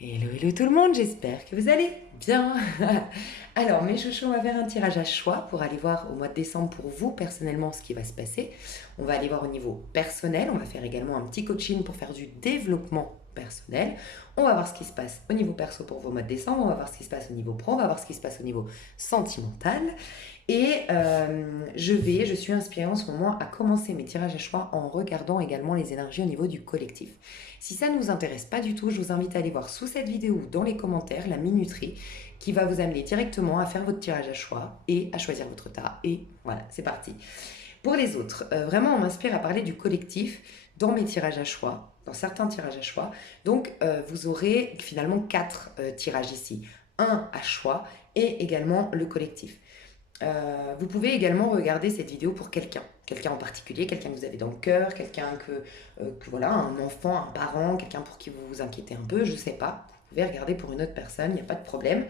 Hello, hello tout le monde, j'espère que vous allez bien. Alors, mes chouchous, on va faire un tirage à choix pour aller voir au mois de décembre pour vous personnellement ce qui va se passer. On va aller voir au niveau personnel, on va faire également un petit coaching pour faire du développement personnel. On va voir ce qui se passe au niveau perso pour vos mois de décembre, on va voir ce qui se passe au niveau pro, on va voir ce qui se passe au niveau sentimental. Et je suis inspirée en ce moment à commencer mes tirages à choix en regardant également les énergies au niveau du collectif. Si ça ne vous intéresse pas du tout, je vous invite à aller voir sous cette vidéo ou dans les commentaires la minuterie qui va vous amener directement à faire votre tirage à choix et à choisir votre tas. Et voilà, c'est parti. Pour les autres, vraiment, on m'inspire à parler du collectif dans mes tirages à choix, dans certains tirages à choix. Donc, vous aurez finalement quatre tirages ici. Un à choix et également le collectif. Vous pouvez également regarder cette vidéo pour quelqu'un en particulier, quelqu'un que vous avez dans le cœur, quelqu'un que voilà, un enfant, un parent, quelqu'un pour qui vous vous inquiétez un peu, je sais pas. Vous pouvez regarder pour une autre personne, il n'y a pas de problème.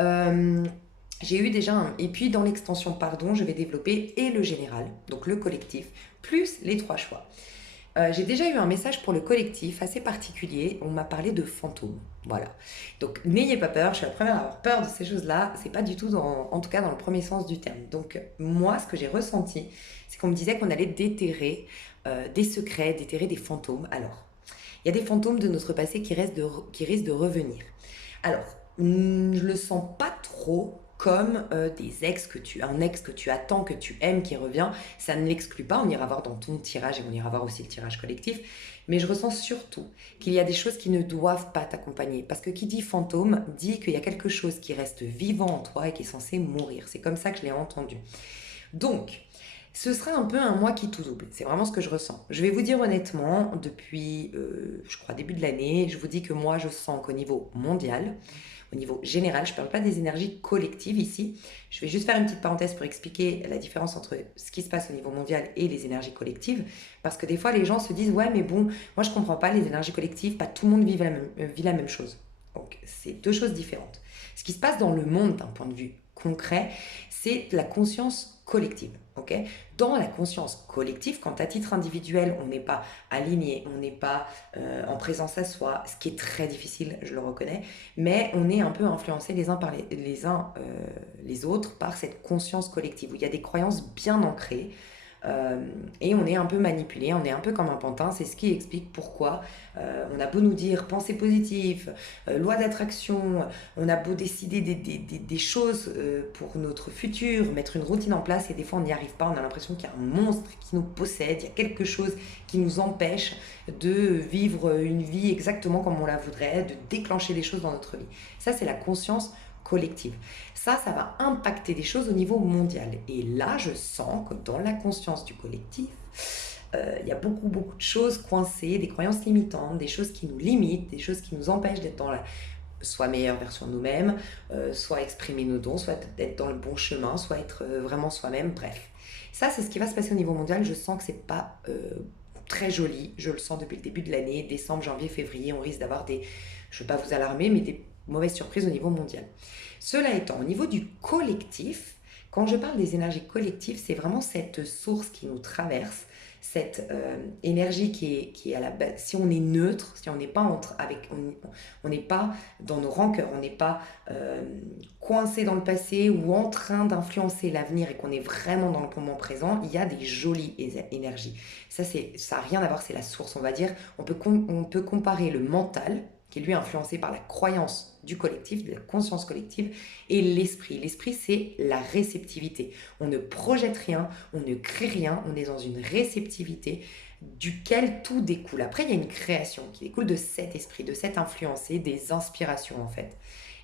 Euh, j'ai eu déjà un... Et puis dans l'extension pardon, je vais développer et le général, donc le collectif, plus les trois choix. J'ai déjà eu un message pour le collectif assez particulier. On m'a parlé de fantômes. Voilà. Donc n'ayez pas peur, je suis la première à avoir peur de ces choses-là. C'est pas du tout en tout cas dans le premier sens du terme. Donc moi, ce que j'ai ressenti, c'est qu'on me disait qu'on allait déterrer des secrets, déterrer des fantômes. Alors, il y a des fantômes de notre passé qui risquent de revenir. Alors, je le sens pas trop comme un ex que tu attends, que tu aimes, qui revient. Ça ne l'exclut pas, on ira voir dans ton tirage et on ira voir aussi le tirage collectif. Mais je ressens surtout qu'il y a des choses qui ne doivent pas t'accompagner. Parce que qui dit fantôme dit qu'il y a quelque chose qui reste vivant en toi et qui est censé mourir. C'est comme ça que je l'ai entendu. Donc, ce sera un peu un mois qui tout double. C'est vraiment ce que je ressens. Je vais vous dire honnêtement, depuis, je crois, début de l'année, je vous dis que moi, je sens qu'au niveau mondial, au niveau général, je ne parle pas des énergies collectives ici. Je vais juste faire une petite parenthèse pour expliquer la différence entre ce qui se passe au niveau mondial et les énergies collectives. Parce que des fois, les gens se disent, ouais, mais bon, moi, je ne comprends pas les énergies collectives, pas tout le monde vit la même chose. Donc, c'est deux choses différentes. Ce qui se passe dans le monde d'un point de vue concret, c'est la conscience collective. Okay, dans la conscience collective, quand à titre individuel, on n'est pas aligné, on n'est pas en présence à soi, ce qui est très difficile, je le reconnais, mais on est un peu influencé les uns par les autres par cette conscience collective, où il y a des croyances bien ancrées, euh, et on est un peu manipulé, on est un peu comme un pantin. C'est ce qui explique pourquoi on a beau nous dire pensée positive, loi d'attraction, on a beau décider des choses pour notre futur, mettre une routine en place et des fois on n'y arrive pas, on a l'impression qu'il y a un monstre qui nous possède, il y a quelque chose qui nous empêche de vivre une vie exactement comme on la voudrait, de déclencher des choses dans notre vie. Ça c'est la conscience collective. Ça va impacter des choses au niveau mondial. Et là, je sens que dans la conscience du collectif, il y a beaucoup, beaucoup de choses coincées, des croyances limitantes, des choses qui nous limitent, des choses qui nous empêchent d'être dans la soit meilleure version de nous-mêmes, soit exprimer nos dons, soit être dans le bon chemin, soit être vraiment soi-même, bref. Ça, c'est ce qui va se passer au niveau mondial. Je sens que c'est pas très joli. Je le sens depuis le début de l'année, décembre, janvier, février. On risque d'avoir je ne veux pas vous alarmer, mais des mauvaises surprises au niveau mondial. Cela étant, au niveau du collectif, quand je parle des énergies collectives, c'est vraiment cette source qui nous traverse, cette énergie qui est à la base. Si on est neutre, si on n'est pas on n'est pas dans nos rancœurs, on n'est pas coincé dans le passé ou en train d'influencer l'avenir et qu'on est vraiment dans le moment présent, il y a des jolies énergies. Ça n'a rien à voir, c'est la source, on va dire. On peut comparer le mental qui est lui influencé par la croyance du collectif, de la conscience collective, et l'esprit. L'esprit, c'est la réceptivité. On ne projette rien, on ne crée rien, on est dans une réceptivité duquel tout découle. Après, il y a une création qui découle de cet esprit, de cette influence et des inspirations en fait.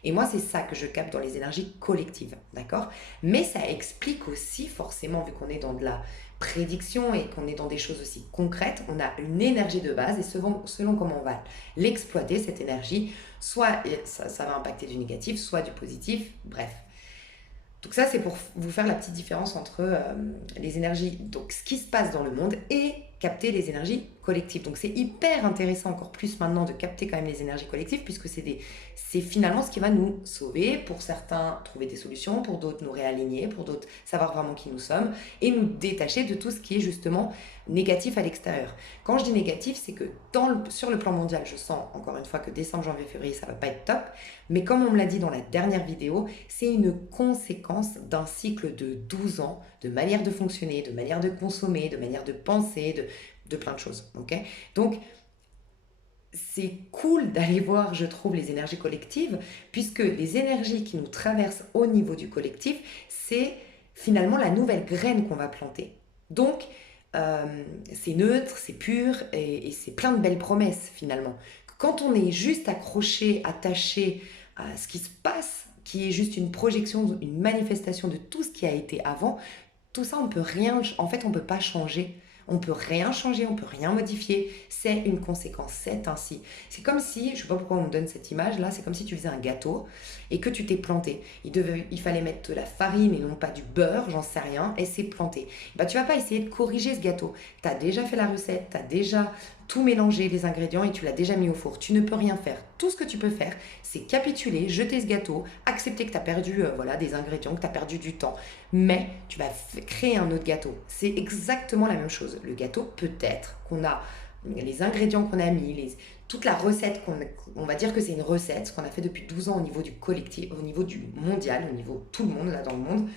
Et moi, c'est ça que je capte dans les énergies collectives, d'accord? Mais ça explique aussi, forcément, vu qu'on est dans de la prédiction et qu'on est dans des choses aussi concrètes, on a une énergie de base et selon comment on va l'exploiter, cette énergie, soit ça va impacter du négatif, soit du positif, bref. Donc ça, c'est pour vous faire la petite différence entre les énergies, donc ce qui se passe dans le monde et capter les énergies collectives. Donc c'est hyper intéressant encore plus maintenant de capter quand même les énergies collectives puisque c'est finalement ce qui va nous sauver. Pour certains, trouver des solutions, pour d'autres, nous réaligner, pour d'autres, savoir vraiment qui nous sommes et nous détacher de tout ce qui est justement négatif à l'extérieur. Quand je dis négatif, c'est que sur le plan mondial, je sens encore une fois que décembre, janvier, février, ça va pas être top. Mais comme on me l'a dit dans la dernière vidéo, c'est une conséquence d'un cycle de 12 ans de manière de fonctionner, de manière de consommer, de manière de penser, de plein de choses. Okay, donc, c'est cool d'aller voir, je trouve, les énergies collectives, puisque les énergies qui nous traversent au niveau du collectif, c'est finalement la nouvelle graine qu'on va planter. Donc, c'est neutre, c'est pur et c'est plein de belles promesses finalement. Quand on est juste accroché, attaché à ce qui se passe, qui est juste une projection, une manifestation de tout ce qui a été avant, tout ça on peut rien, en fait on peut pas changer. On peut rien changer, on peut rien modifier. C'est une conséquence, c'est ainsi. C'est comme si, je sais pas pourquoi on me donne cette image là, c'est comme si tu faisais un gâteau et que tu t'es planté. Il fallait mettre de la farine et non pas du beurre, j'en sais rien, et c'est planté. Bah tu vas pas essayer de corriger ce gâteau. Tu as déjà fait la recette, tu as déjà tout mélangé, les ingrédients, et tu l'as déjà mis au four. Tu ne peux rien faire. Tout ce que tu peux faire, c'est capituler, jeter ce gâteau, accepter que tu as perdu des ingrédients, que tu as perdu du temps. Mais tu vas créer un autre gâteau. C'est exactement la même chose. Le gâteau, peut-être qu'on a les ingrédients qu'on a mis, toute la recette, on va dire que c'est une recette, ce qu'on a fait depuis 12 ans au niveau du collectif, au niveau du mondial, au niveau de tout le monde là dans le monde,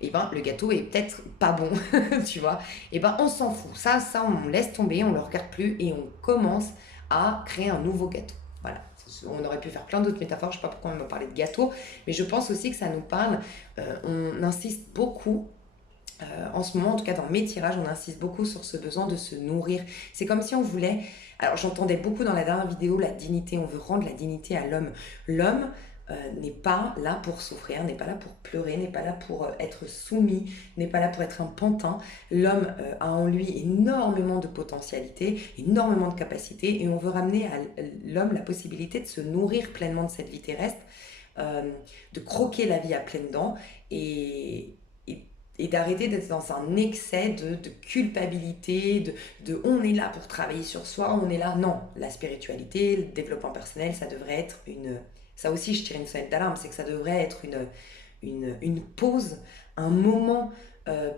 et ben le gâteau est peut-être pas bon, tu vois, et ben on s'en fout, ça on laisse tomber, on le regarde plus et on commence à créer un nouveau gâteau. Voilà, on aurait pu faire plein d'autres métaphores, je sais pas pourquoi on m'a parlé de gâteau, mais je pense aussi que ça nous parle, on insiste beaucoup. En ce moment, en tout cas dans mes tirages, on insiste beaucoup sur ce besoin de se nourrir. C'est comme si on voulait... Alors j'entendais beaucoup dans la dernière vidéo la dignité, on veut rendre la dignité à l'homme. L'homme n'est pas là pour souffrir, n'est pas là pour pleurer, n'est pas là pour être soumis, n'est pas là pour être un pantin. L'homme a en lui énormément de potentialité, énormément de capacités, et on veut ramener à l'homme la possibilité de se nourrir pleinement de cette vie terrestre, de croquer la vie à pleines dents et d'arrêter d'être dans un excès de culpabilité, de on est là pour travailler sur soi, on est là. Non, la spiritualité, le développement personnel, ça devrait être une... Ça aussi, je tire une sonnette d'alarme, c'est que ça devrait être une pause, un moment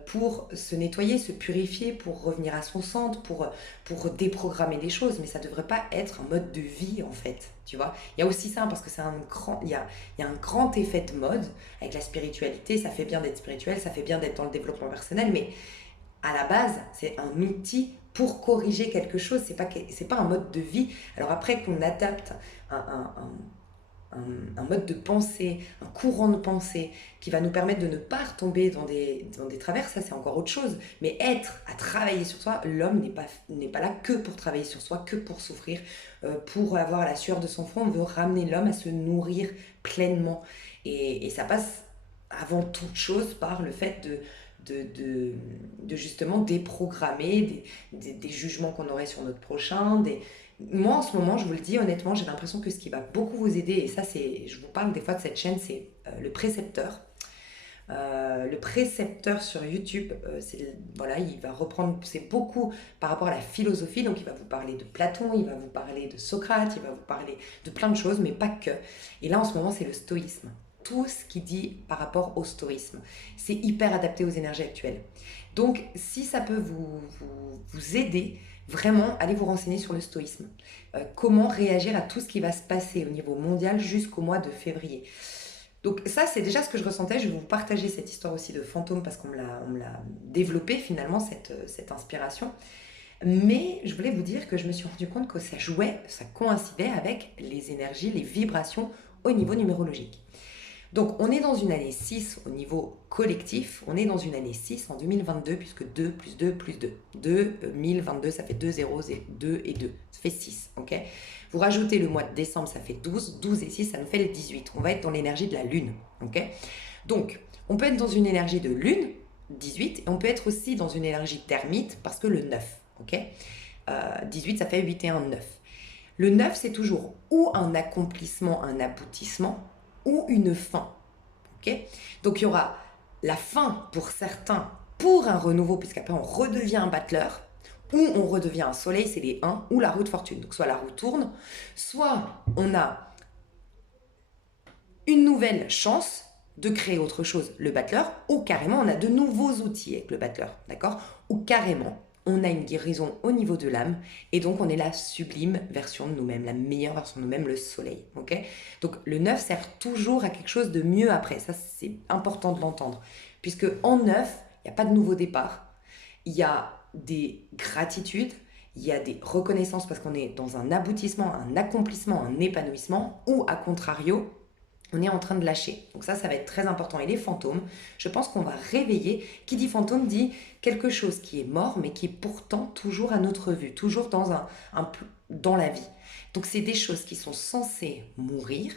pour se nettoyer, se purifier, pour revenir à son centre, pour déprogrammer des choses. Mais ça ne devrait pas être un mode de vie, en fait. Tu vois, il y a aussi ça, parce que il y a un grand effet de mode avec la spiritualité. Ça fait bien d'être spirituel, ça fait bien d'être dans le développement personnel, mais à la base, c'est un outil pour corriger quelque chose. C'est pas un mode de vie. Alors après qu'on adapte un mode de pensée, un courant de pensée qui va nous permettre de ne pas retomber dans des travers, ça c'est encore autre chose. Mais être à travailler sur soi, l'homme n'est pas là que pour travailler sur soi, que pour souffrir, pour avoir la sueur de son front. On veut ramener l'homme à se nourrir pleinement. Et ça passe avant toute chose par le fait de justement déprogrammer des jugements qu'on aurait sur notre prochain, moi, en ce moment, je vous le dis honnêtement, j'ai l'impression que ce qui va beaucoup vous aider, et ça, je vous parle des fois de cette chaîne, c'est le précepteur. Le précepteur sur YouTube, il va reprendre, c'est beaucoup par rapport à la philosophie, donc il va vous parler de Platon, il va vous parler de Socrate, il va vous parler de plein de choses, mais pas que. Et là, en ce moment, c'est le stoïsme. Tout ce qu'il dit par rapport au stoïsme, c'est hyper adapté aux énergies actuelles. Donc, si ça peut vous aider, vraiment, allez vous renseigner sur le stoïsme. Comment réagir à tout ce qui va se passer au niveau mondial jusqu'au mois de février. Donc ça, c'est déjà ce que je ressentais. Je vais vous partager cette histoire aussi de fantôme parce qu'on me l'a développée finalement, cette inspiration. Mais je voulais vous dire que je me suis rendu compte que ça coïncidait avec les énergies, les vibrations au niveau numérologique. Donc, on est dans une année 6 au niveau collectif. On est dans une année 6 en 2022, puisque 2 plus 2 plus 2. 2022, ça fait 2 0, 2 et 2. Ça fait 6, ok? Vous rajoutez le mois de décembre, ça fait 12. 12 et 6, ça nous fait le 18. On va être dans l'énergie de la lune, ok? Donc, on peut être dans une énergie de lune, 18, et on peut être aussi dans une énergie termite, parce que le 9, ok? 18, ça fait 8 et 1, 9. Le 9, c'est toujours ou un accomplissement, un aboutissement, ou une fin. Okay, donc il y aura la fin pour certains, pour un renouveau, puisqu'après on redevient un battleur, ou on redevient un soleil, c'est les 1, ou la roue de fortune. Donc soit la roue tourne, soit on a une nouvelle chance de créer autre chose, le battleur, ou carrément on a de nouveaux outils avec le battleur, d'accord? Ou carrément on a une guérison au niveau de l'âme et donc on est la sublime version de nous-mêmes, la meilleure version de nous-mêmes, le soleil, ok? Donc le 9 sert toujours à quelque chose de mieux après, ça c'est important de l'entendre, puisque en 9, il n'y a pas de nouveau départ, il y a des gratitudes, il y a des reconnaissances parce qu'on est dans un aboutissement, un accomplissement, un épanouissement, ou à contrario, on est en train de lâcher. Donc ça va être très important. Et les fantômes, je pense qu'on va réveiller. Qui dit fantôme dit quelque chose qui est mort, mais qui est pourtant toujours à notre vue, toujours dans la vie. Donc c'est des choses qui sont censées mourir,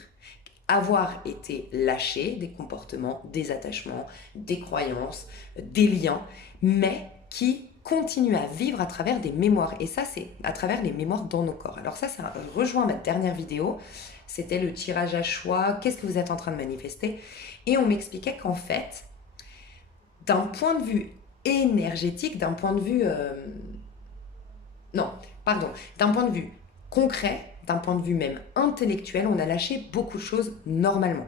avoir été lâchées, des comportements, des attachements, des croyances, des liens, mais qui continuent à vivre à travers des mémoires. Et ça, c'est à travers les mémoires dans nos corps. Alors ça rejoint ma dernière vidéo. C'était le tirage à choix, qu'est-ce que vous êtes en train de manifester? Et on m'expliquait qu'en fait, d'un point de vue énergétique, d'un point de vue... d'un point de vue concret, d'un point de vue même intellectuel, on a lâché beaucoup de choses normalement.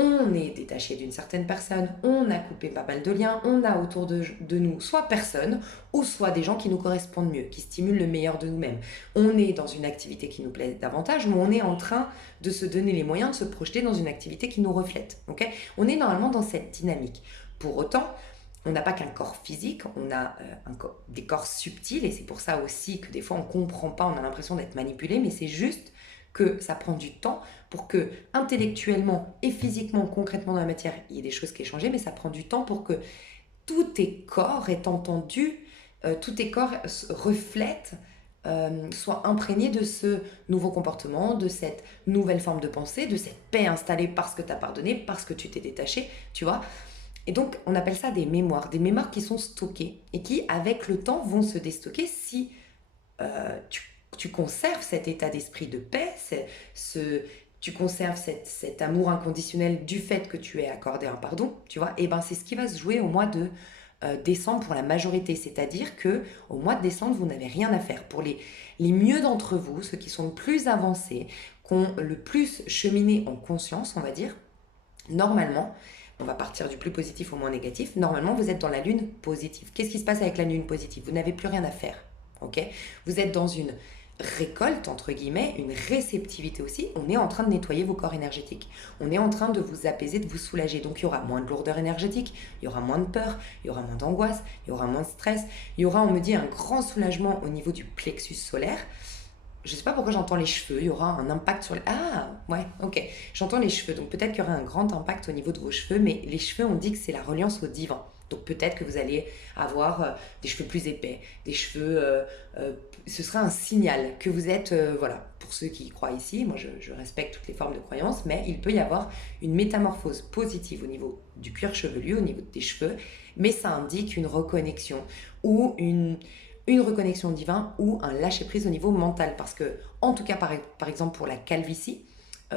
On est détaché d'une certaine personne, on a coupé pas mal de liens, on a autour de nous soit personne, ou soit des gens qui nous correspondent mieux, qui stimulent le meilleur de nous-mêmes. On est dans une activité qui nous plaît davantage, ou on est en train de se donner les moyens de se projeter dans une activité qui nous reflète. Okay, on est normalement dans cette dynamique. Pour autant, on n'a pas qu'un corps physique, on a des corps subtils, et c'est pour ça aussi que des fois on ne comprend pas, on a l'impression d'être manipulé, mais c'est juste que ça prend du temps pour que intellectuellement et physiquement, concrètement dans la matière, il y ait des choses qui aient changé, mais ça prend du temps pour que tous tes corps aient entendu, tous tes corps reflètent, soient imprégnés de ce nouveau comportement, de cette nouvelle forme de pensée, de cette paix installée parce que tu as pardonné, parce que tu t'es détaché, tu vois. Et donc, on appelle ça des mémoires qui sont stockées et qui, avec le temps, vont se déstocker si tu conserves cet état d'esprit de paix, tu conserves cet amour inconditionnel du fait que tu aies accordé un pardon, tu vois, et ben c'est ce qui va se jouer au mois de décembre pour la majorité, c'est-à-dire que au mois de décembre, vous n'avez rien à faire. Pour les mieux d'entre vous, ceux qui sont le plus avancés, qui ont le plus cheminé en conscience, on va dire, normalement, on va partir du plus positif au moins négatif, normalement vous êtes dans la lune positive. Qu'est-ce qui se passe avec la lune positive? Vous n'avez plus rien à faire, ok? Vous êtes dans une récolte, entre guillemets, une réceptivité aussi. On est en train de nettoyer vos corps énergétiques. On est en train de vous apaiser, de vous soulager. Donc il y aura moins de lourdeur énergétique, il y aura moins de peur, il y aura moins d'angoisse, il y aura moins de stress, il y aura, on me dit, un grand soulagement au niveau du plexus solaire. Je ne sais pas pourquoi j'entends les cheveux, il y aura un impact sur les... Ah, ouais, ok. J'entends les cheveux, donc peut-être qu'il y aura un grand impact au niveau de vos cheveux, mais les cheveux, on dit que c'est la reliance au divin. Donc peut-être que vous allez avoir des cheveux plus épais, des cheveux... ce sera un signal que vous êtes... voilà, pour ceux qui y croient ici, moi je respecte toutes les formes de croyances, mais il peut y avoir une métamorphose positive au niveau du cuir chevelu, au niveau des cheveux, mais ça indique une reconnexion ou une reconnexion divine ou un lâcher-prise au niveau mental. Parce que, en tout cas, par exemple, pour la calvitie,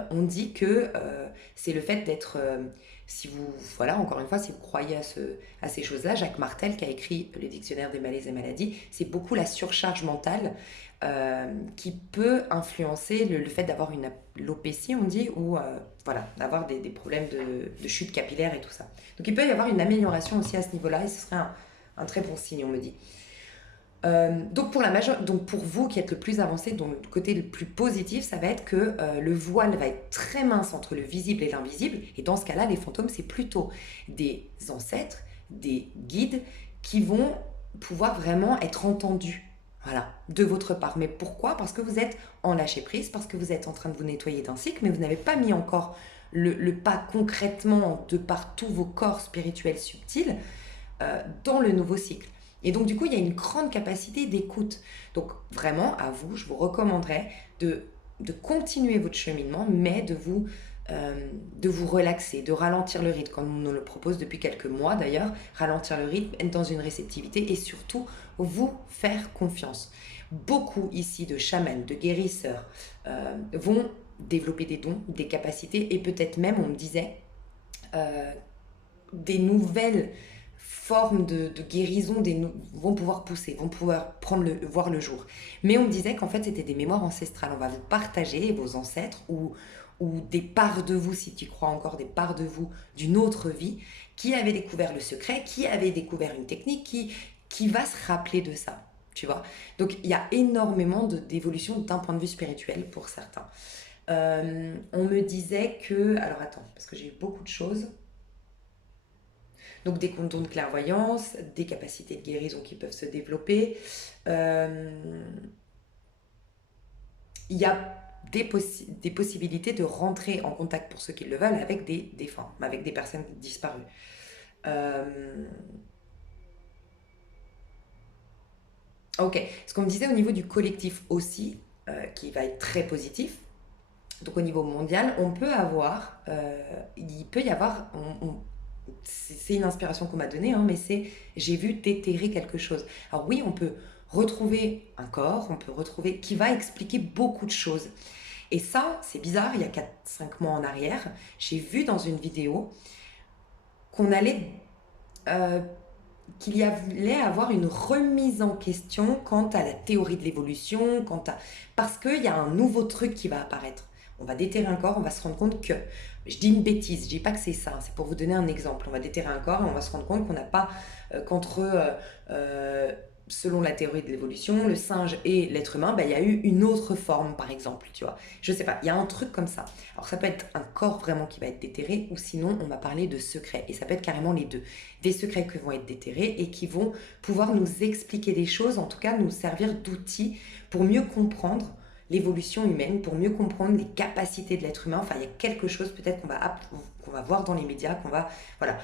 on dit que c'est le fait d'être... si vous, voilà, encore une fois, si vous croyez à ces choses-là, Jacques Martel, qui a écrit le dictionnaire des malaises et maladies, c'est beaucoup la surcharge mentale qui peut influencer le fait d'avoir une alopécie, on dit, ou voilà, d'avoir des problèmes de chute capillaire et tout ça. Donc il peut y avoir une amélioration aussi à ce niveau-là, et ce serait un très bon signe, on me dit. Donc pour vous qui êtes le plus avancé, donc le côté le plus positif, ça va être que le voile va être très mince entre le visible et l'invisible. Et dans ce cas-là, les fantômes, c'est plutôt des ancêtres, des guides qui vont pouvoir vraiment être entendus, voilà, de votre part. Mais pourquoi? Parce que vous êtes en lâcher prise, parce que vous êtes en train de vous nettoyer d'un cycle, mais vous n'avez pas mis encore le pas concrètement de par tous vos corps spirituels subtils dans le nouveau cycle. Et donc, du coup, il y a une grande capacité d'écoute. Donc, vraiment, à vous, je vous recommanderais de continuer votre cheminement, mais de vous relaxer, de ralentir le rythme, comme on nous le propose depuis quelques mois d'ailleurs, ralentir le rythme, être dans une réceptivité et surtout vous faire confiance. Beaucoup ici de chamans, de guérisseurs vont développer des dons, des capacités et peut-être même, on me disait, des nouvelles formes de guérison vont pouvoir pousser, vont pouvoir voir le jour. Mais on me disait qu'en fait, c'était des mémoires ancestrales. On va vous partager vos ancêtres ou des parts de vous, si tu crois encore, des parts de vous d'une autre vie, qui avaient découvert le secret, qui avaient découvert une technique, qui va se rappeler de ça. Tu vois. Donc, il y a énormément d'évolution d'un point de vue spirituel pour certains. On me disait que... Alors, attends, parce que j'ai eu beaucoup de choses. Donc des dons de clairvoyance, des capacités de guérison qui peuvent se développer. Euh, Il y a des possibilités de rentrer en contact pour ceux qui le veulent avec des défunts, avec des personnes disparues. Euh, ok, ce qu'on me disait au niveau du collectif aussi, qui va être très positif. Donc au niveau mondial, il peut y avoir, c'est une inspiration qu'on m'a donnée, hein, mais c'est j'ai vu déterrer quelque chose. Alors oui, on peut retrouver un corps, on peut retrouver qui va expliquer beaucoup de choses. Et ça, c'est bizarre, il y a 4 5 mois en arrière, j'ai vu dans une vidéo qu'on allait, euh, qu'il y allait avoir une remise en question quant à la théorie de l'évolution, parce qu'il y a un nouveau truc qui va apparaître. On va déterrer un corps, on va se rendre compte que, je dis une bêtise, je dis pas que c'est ça, c'est pour vous donner un exemple. On va déterrer un corps et on va se rendre compte qu'on n'a pas, euh, selon la théorie de l'évolution, le singe et l'être humain, ben, il y a eu une autre forme, par exemple, tu vois. Je sais pas, il y a un truc comme ça. Alors ça peut être un corps vraiment qui va être déterré, ou sinon on va parler de secrets, et ça peut être carrément les deux. Des secrets qui vont être déterrés et qui vont pouvoir nous expliquer des choses, en tout cas nous servir d'outils pour mieux comprendre l'évolution humaine, pour mieux comprendre les capacités de l'être humain. Enfin, il y a quelque chose peut-être qu'on va voir dans les médias, Voilà.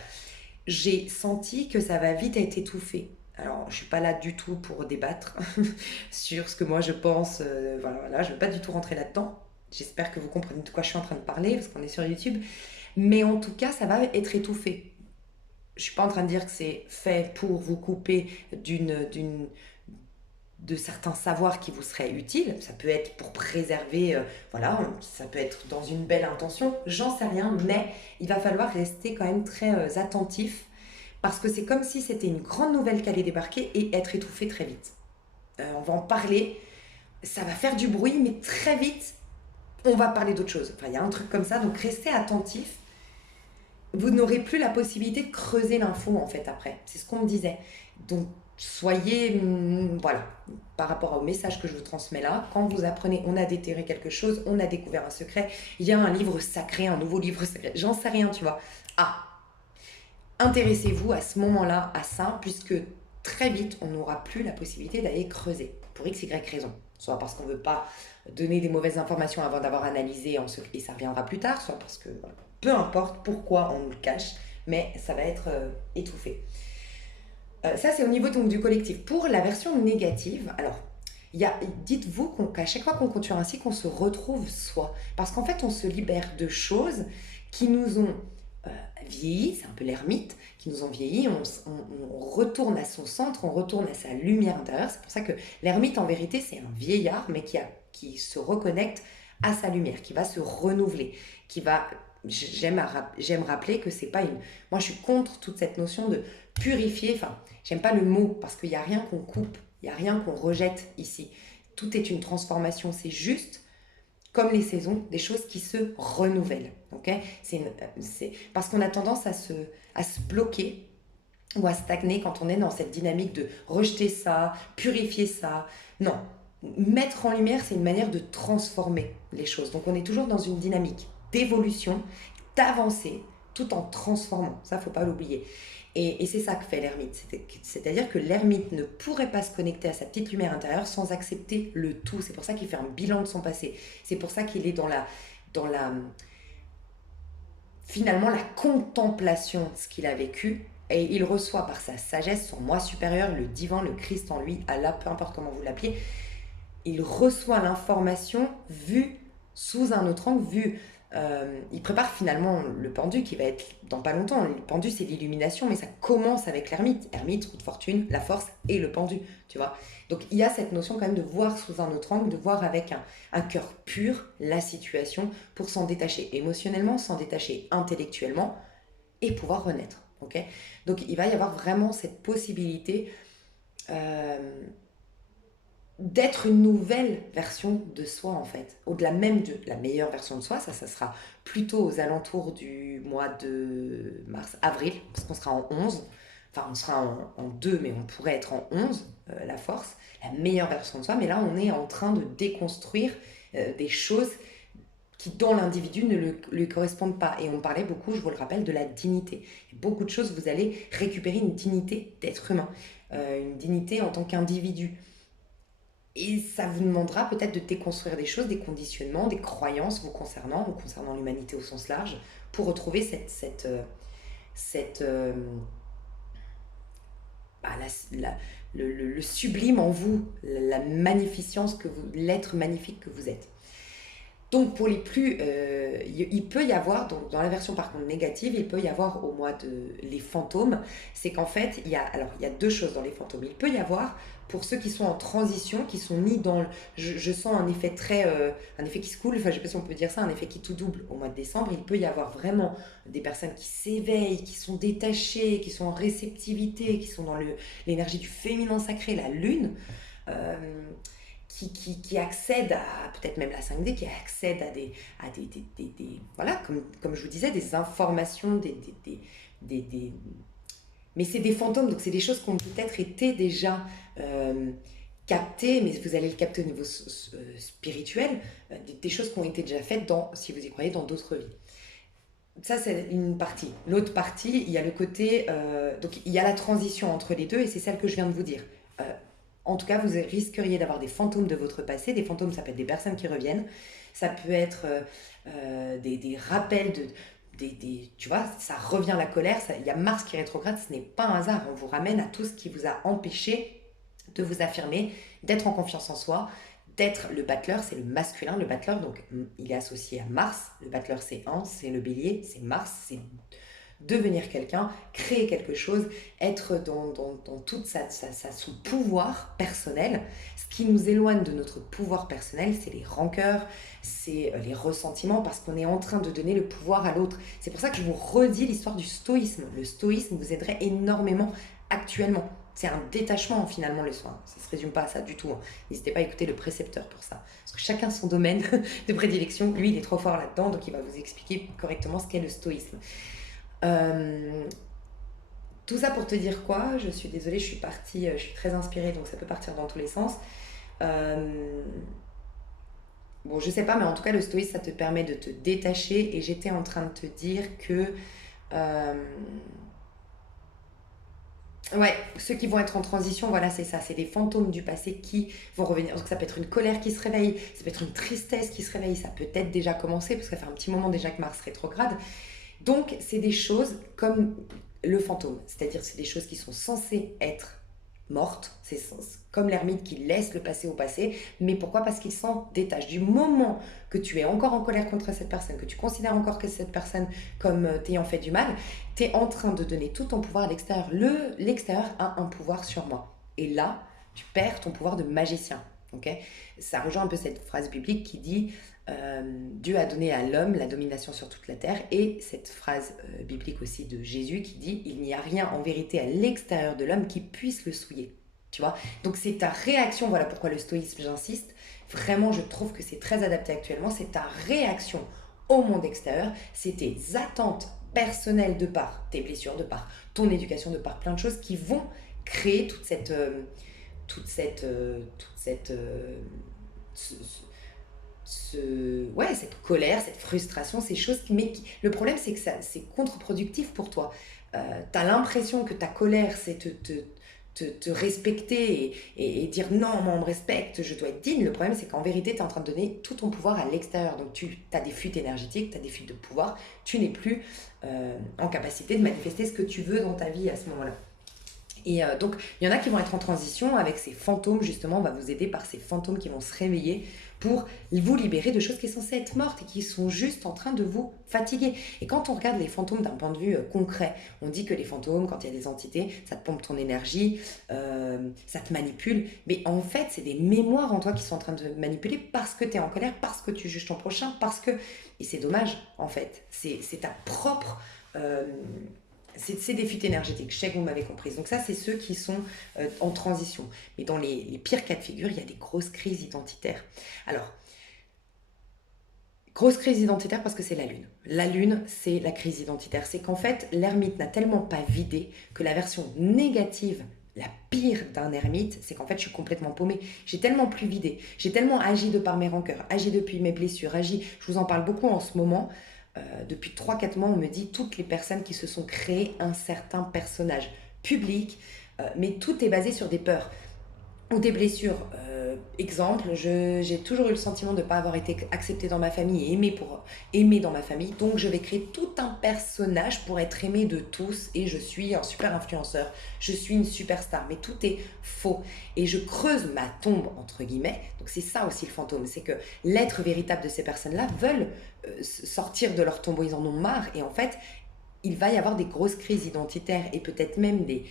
J'ai senti que ça va vite être étouffé. Alors, je ne suis pas là du tout pour débattre sur ce que moi je pense. Voilà, je ne veux pas du tout rentrer là-dedans. J'espère que vous comprenez de quoi je suis en train de parler, parce qu'on est sur YouTube. Mais en tout cas, ça va être étouffé. Je ne suis pas en train de dire que c'est fait pour vous couper de certains savoirs qui vous seraient utiles. Ça peut être pour préserver, voilà, ça peut être dans une belle intention, j'en sais rien, mais il va falloir rester quand même très attentif parce que c'est comme si c'était une grande nouvelle qui allait débarquer et être étouffée très vite. On va en parler, ça va faire du bruit, mais très vite, on va parler d'autre chose. Enfin, il y a un truc comme ça, donc restez attentif. Vous n'aurez plus la possibilité de creuser l'info en fait après. C'est ce qu'on me disait. Donc soyez, voilà, par rapport au message que je vous transmets là, quand vous apprenez, on a déterré quelque chose, on a découvert un secret, il y a un livre sacré, un nouveau livre sacré, j'en sais rien, tu vois. Ah, intéressez-vous à ce moment-là à ça, puisque très vite, on n'aura plus la possibilité d'aller creuser, pour x, y raison. Soit parce qu'on ne veut pas donner des mauvaises informations avant d'avoir analysé et ça reviendra plus tard, soit parce que, voilà, peu importe pourquoi on nous le cache, mais ça va être étouffé. Ça, c'est au niveau donc, du collectif. Pour la version négative, alors, dites-vous qu'à chaque fois qu'on continue ainsi, qu'on se retrouve soi. Parce qu'en fait, on se libère de choses qui nous ont vieilli, c'est un peu l'ermite, qui nous ont vieilli, on retourne à son centre, on retourne à sa lumière intérieure. C'est pour ça que l'ermite, en vérité, c'est un vieillard, mais qui se reconnecte à sa lumière, qui va se renouveler, qui va... J'aime rappeler que c'est pas une... Moi, je suis contre toute cette notion de purifier. Enfin, j'aime pas le mot parce qu'il n'y a rien qu'on coupe, il n'y a rien qu'on rejette ici. Tout est une transformation. C'est juste, comme les saisons, des choses qui se renouvellent. Okay, c'est parce qu'on a tendance à se bloquer ou à stagner quand on est dans cette dynamique de rejeter ça, purifier ça. Non, mettre en lumière, c'est une manière de transformer les choses. Donc on est toujours dans une dynamique d'évolution, d'avancer, tout en transformant. Ça, faut pas l'oublier. Et c'est ça que fait l'ermite. C'est-à-dire que l'ermite ne pourrait pas se connecter à sa petite lumière intérieure sans accepter le tout. C'est pour ça qu'il fait un bilan de son passé. C'est pour ça qu'il est dans la, finalement, la contemplation de ce qu'il a vécu. Et il reçoit par sa sagesse, son moi supérieur, le divin, le Christ en lui, Allah, peu importe comment vous l'appelez, il reçoit l'information vue sous un autre angle, il prépare finalement le pendu qui va être dans pas longtemps. Le pendu, c'est l'illumination, mais ça commence avec l'ermite. Ermite, roue de fortune, la force et le pendu, tu vois. Donc il y a cette notion quand même de voir sous un autre angle, de voir avec un cœur pur la situation pour s'en détacher émotionnellement, s'en détacher intellectuellement et pouvoir renaître. ok? Donc il va y avoir vraiment cette possibilité euh, d'être une nouvelle version de soi en fait. Au-delà même de la meilleure version de soi, ça sera plutôt aux alentours du mois de mars-avril, parce qu'on sera en 11. Enfin, on sera en 2, mais on pourrait être en 11, la force, la meilleure version de soi. Mais là, on est en train de déconstruire des choses qui, dans l'individu, ne lui correspondent pas. Et on parlait beaucoup, je vous le rappelle, de la dignité. Beaucoup de choses, vous allez récupérer une dignité d'être humain, une dignité en tant qu'individu. Et ça vous demandera peut-être de déconstruire des choses, des conditionnements, des croyances vous concernant, ou concernant l'humanité au sens large, pour retrouver cette, bah, le sublime en vous, la magnificence que vous, l'être magnifique que vous êtes. Donc pour les plus, il peut y avoir, donc dans la version par contre négative, il peut y avoir au mois de les fantômes, c'est qu'en fait, il y a deux choses dans les fantômes. Il peut y avoir, pour ceux qui sont en transition, qui sont ni dans, je sens un effet un effet qui se coule, enfin je sais pas si on peut dire ça, un effet qui tout double au mois de décembre, il peut y avoir vraiment des personnes qui s'éveillent, qui sont détachées, qui sont en réceptivité, qui sont dans l'énergie du féminin sacré, la lune. Euh, qui accèdent à peut-être même la 5D, qui accèdent voilà, comme je vous disais, des informations, mais c'est des fantômes, donc c'est des choses qui ont peut-être été déjà captées, mais vous allez le capter au niveau spirituel, des choses qui ont été déjà faites, si vous y croyez, dans d'autres vies. Ça, c'est une partie. L'autre partie, il y a le côté... donc, il y a la transition entre les deux, et c'est celle que je viens de vous dire. Euh, En tout cas, vous risqueriez d'avoir des fantômes de votre passé. Des fantômes, ça peut être des personnes qui reviennent. Ça peut être des rappels tu vois, ça revient la colère. Il y a Mars qui est rétrograde, ce n'est pas un hasard. On vous ramène à tout ce qui vous a empêché de vous affirmer, d'être en confiance en soi, d'être le battleur, c'est le masculin, le battleur, donc il est associé à Mars. Le battleur, c'est c'est le bélier, c'est Mars, c'est devenir quelqu'un, créer quelque chose, être dans tout son pouvoir personnel. Ce qui nous éloigne de notre pouvoir personnel, c'est les rancœurs, c'est les ressentiments, parce qu'on est en train de donner le pouvoir à l'autre. C'est pour ça que je vous redis l'histoire du stoïsme. Le stoïsme vous aiderait énormément actuellement. C'est un détachement finalement le soin. Ça ne se résume pas à ça du tout. N'hésitez pas à écouter le précepteur pour ça. Parce que chacun son domaine de prédilection. Lui, il est trop fort là-dedans, donc il va vous expliquer correctement ce qu'est le stoïsme. Euh, tout ça pour te dire quoi? Je suis désolée, je suis partie, je suis très inspirée, donc ça peut partir dans tous les sens. Euh, bon, je sais pas, mais en tout cas, le stoïsme, ça te permet de te détacher. Et j'étais en train de te dire que, euh, ouais, ceux qui vont être en transition, voilà, c'est ça, c'est des fantômes du passé qui vont revenir. Donc ça peut être une colère qui se réveille, ça peut être une tristesse qui se réveille, ça peut être déjà commencé, parce que ça fait un petit moment déjà que Mars rétrograde. Donc, c'est des choses comme le fantôme, c'est-à-dire c'est des choses qui sont censées être mortes, c'est comme l'ermite qui laisse le passé au passé, mais pourquoi? Parce qu'il s'en détache. Du moment que tu es encore en colère contre cette personne, que tu considères encore que cette personne comme t'ayant fait du mal, tu es en train de donner tout ton pouvoir à l'extérieur. L'extérieur a un pouvoir sur moi. Et là, tu perds ton pouvoir de magicien. Okay, ça rejoint un peu cette phrase biblique qui dit Dieu a donné à l'homme la domination sur toute la terre, et cette phrase biblique aussi de Jésus qui dit il n'y a rien en vérité à l'extérieur de l'homme qui puisse le souiller. Tu vois, donc c'est ta réaction. Voilà pourquoi le stoïsme, j'insiste, vraiment je trouve que c'est très adapté actuellement. C'est ta réaction au monde extérieur, c'est tes attentes personnelles de par tes blessures, de par ton éducation, de par plein de choses qui vont créer toute cette ouais, cette colère, cette frustration, ces choses le problème c'est que c'est contre-productif pour toi. Tu as l'impression que ta colère c'est te respecter et dire non, moi on me respecte, je dois être digne. Le problème c'est qu'en vérité tu es en train de donner tout ton pouvoir à l'extérieur, donc tu as des fuites énergétiques, tu as des fuites de pouvoir, tu n'es plus en capacité de manifester ce que tu veux dans ta vie à ce moment-là. Et donc, il y en a qui vont être en transition avec ces fantômes, justement, on va vous aider par ces fantômes qui vont se réveiller pour vous libérer de choses qui sont censées être mortes et qui sont juste en train de vous fatiguer. Et quand on regarde les fantômes d'un point de vue concret, on dit que les fantômes, quand il y a des entités, ça te pompe ton énergie, ça te manipule, mais en fait, c'est des mémoires en toi qui sont en train de te manipuler parce que tu es en colère, parce que tu juges ton prochain, parce que... Et c'est dommage, en fait. C'est ta propre... C'est des fuites énergétiques, je sais que vous m'avez comprise. Donc ça, c'est ceux qui sont en transition. Mais dans les pires cas de figure, il y a des grosses crises identitaires. Alors, grosse crise identitaire parce que c'est la Lune. La Lune, c'est la crise identitaire. C'est qu'en fait, l'ermite n'a tellement pas vidé que la version négative, la pire d'un ermite, c'est qu'en fait, je suis complètement paumée. J'ai tellement plus vidé. J'ai tellement agi de par mes rancœurs, agi depuis mes blessures, agi. Je vous en parle beaucoup en ce moment. Depuis 3 4 mois, on me dit toutes les personnes qui se sont créées un certain personnage public, mais tout est basé sur des peurs ou des blessures. Exemple, j'ai toujours eu le sentiment de ne pas avoir été acceptée dans ma famille et aimée dans ma famille. Donc je vais créer tout un personnage pour être aimée de tous et je suis un super influenceur, je suis une superstar. Mais tout est faux. Et je creuse ma tombe, entre guillemets. Donc c'est ça aussi le fantôme, c'est que l'être véritable de ces personnes-là veulent sortir de leur tombeau, ils en ont marre. Et en fait, il va y avoir des grosses crises identitaires et peut-être même des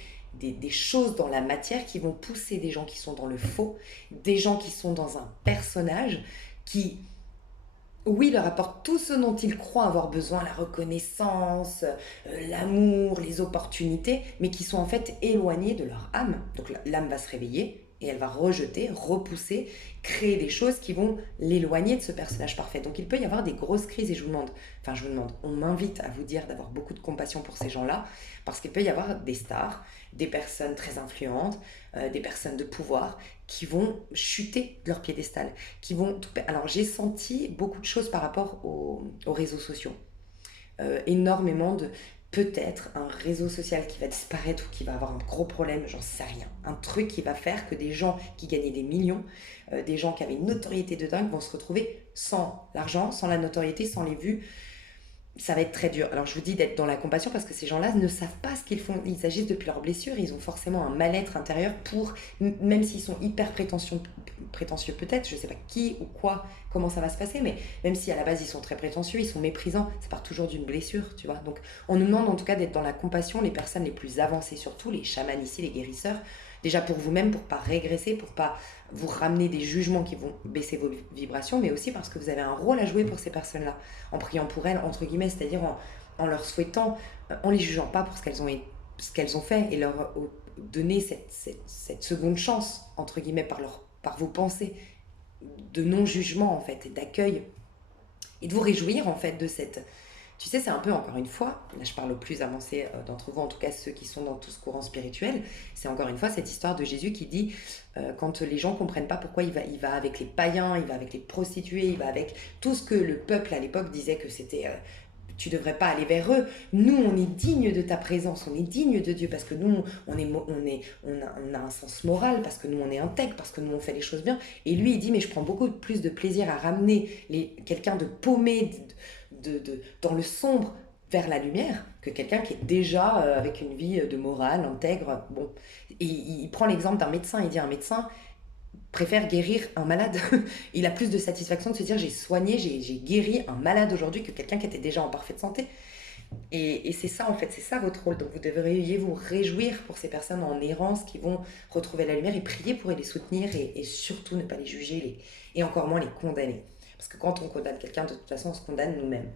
choses dans la matière qui vont pousser des gens qui sont dans le faux, des gens qui sont dans un personnage qui, oui, leur apportent tout ce dont ils croient avoir besoin, la reconnaissance, l'amour, les opportunités, mais qui sont en fait éloignés de leur âme. Donc l'âme va se réveiller et elle va rejeter, repousser, créer des choses qui vont l'éloigner de ce personnage parfait. Donc il peut y avoir des grosses crises et je vous demande, on m'invite à vous dire d'avoir beaucoup de compassion pour ces gens-là, parce qu'il peut y avoir des stars, des personnes très influentes, des personnes de pouvoir qui vont chuter de leur piédestal, qui vont tout Alors j'ai senti beaucoup de choses par rapport aux réseaux sociaux. Énormément de peut-être un réseau social qui va disparaître ou qui va avoir un gros problème, j'en sais rien. Un truc qui va faire que des gens qui gagnaient des millions, des gens qui avaient une notoriété de dingue vont se retrouver sans l'argent, sans la notoriété, sans les vues. Ça va être très dur. Alors je vous dis d'être dans la compassion parce que ces gens-là ne savent pas ce qu'ils font. Ils agissent depuis leurs blessures, ils ont forcément un mal-être intérieur pour, même s'ils sont hyper prétentieux peut-être, je ne sais pas qui ou quoi, comment ça va se passer, mais même si à la base ils sont très prétentieux, ils sont méprisants, ça part toujours d'une blessure, tu vois. Donc on nous demande en tout cas d'être dans la compassion, les personnes les plus avancées surtout, les chamans ici, les guérisseurs, déjà pour vous-même, pour pas régresser, pour pas vous ramener des jugements qui vont baisser vos vibrations, mais aussi parce que vous avez un rôle à jouer pour ces personnes-là en priant pour elles, entre guillemets, c'est-à-dire en leur souhaitant, en les jugeant pas pour ce qu'elles ont fait et leur donner cette seconde chance, entre guillemets, par vos pensées de non-jugement en fait et d'accueil et de vous réjouir en fait de cette... Tu sais, c'est un peu, encore une fois, là je parle aux plus avancés d'entre vous, en tout cas ceux qui sont dans tout ce courant spirituel, c'est encore une fois cette histoire de Jésus qui dit, quand les gens comprennent pas pourquoi il va avec les païens, il va avec les prostituées, il va avec tout ce que le peuple à l'époque disait que c'était... tu devrais pas aller vers eux. Nous, on est digne de ta présence, on est digne de Dieu parce que nous, on a un sens moral, parce que nous, on est intègre, parce que nous, on fait les choses bien. Et lui, il dit, mais je prends beaucoup plus de plaisir à ramener quelqu'un de paumé dans le sombre vers la lumière que quelqu'un qui est déjà avec une vie de morale, intègre. Bon. Et il prend l'exemple d'un médecin, il dit un médecin préfère guérir un malade. Il a plus de satisfaction de se dire j'ai soigné, j'ai guéri un malade aujourd'hui que quelqu'un qui était déjà en parfaite santé. Et c'est ça en fait, c'est ça votre rôle. Donc vous devriez vous réjouir pour ces personnes en errance qui vont retrouver la lumière et prier pour les soutenir et surtout ne pas les juger et encore moins les condamner. Parce que quand on condamne quelqu'un, de toute façon on se condamne nous-mêmes.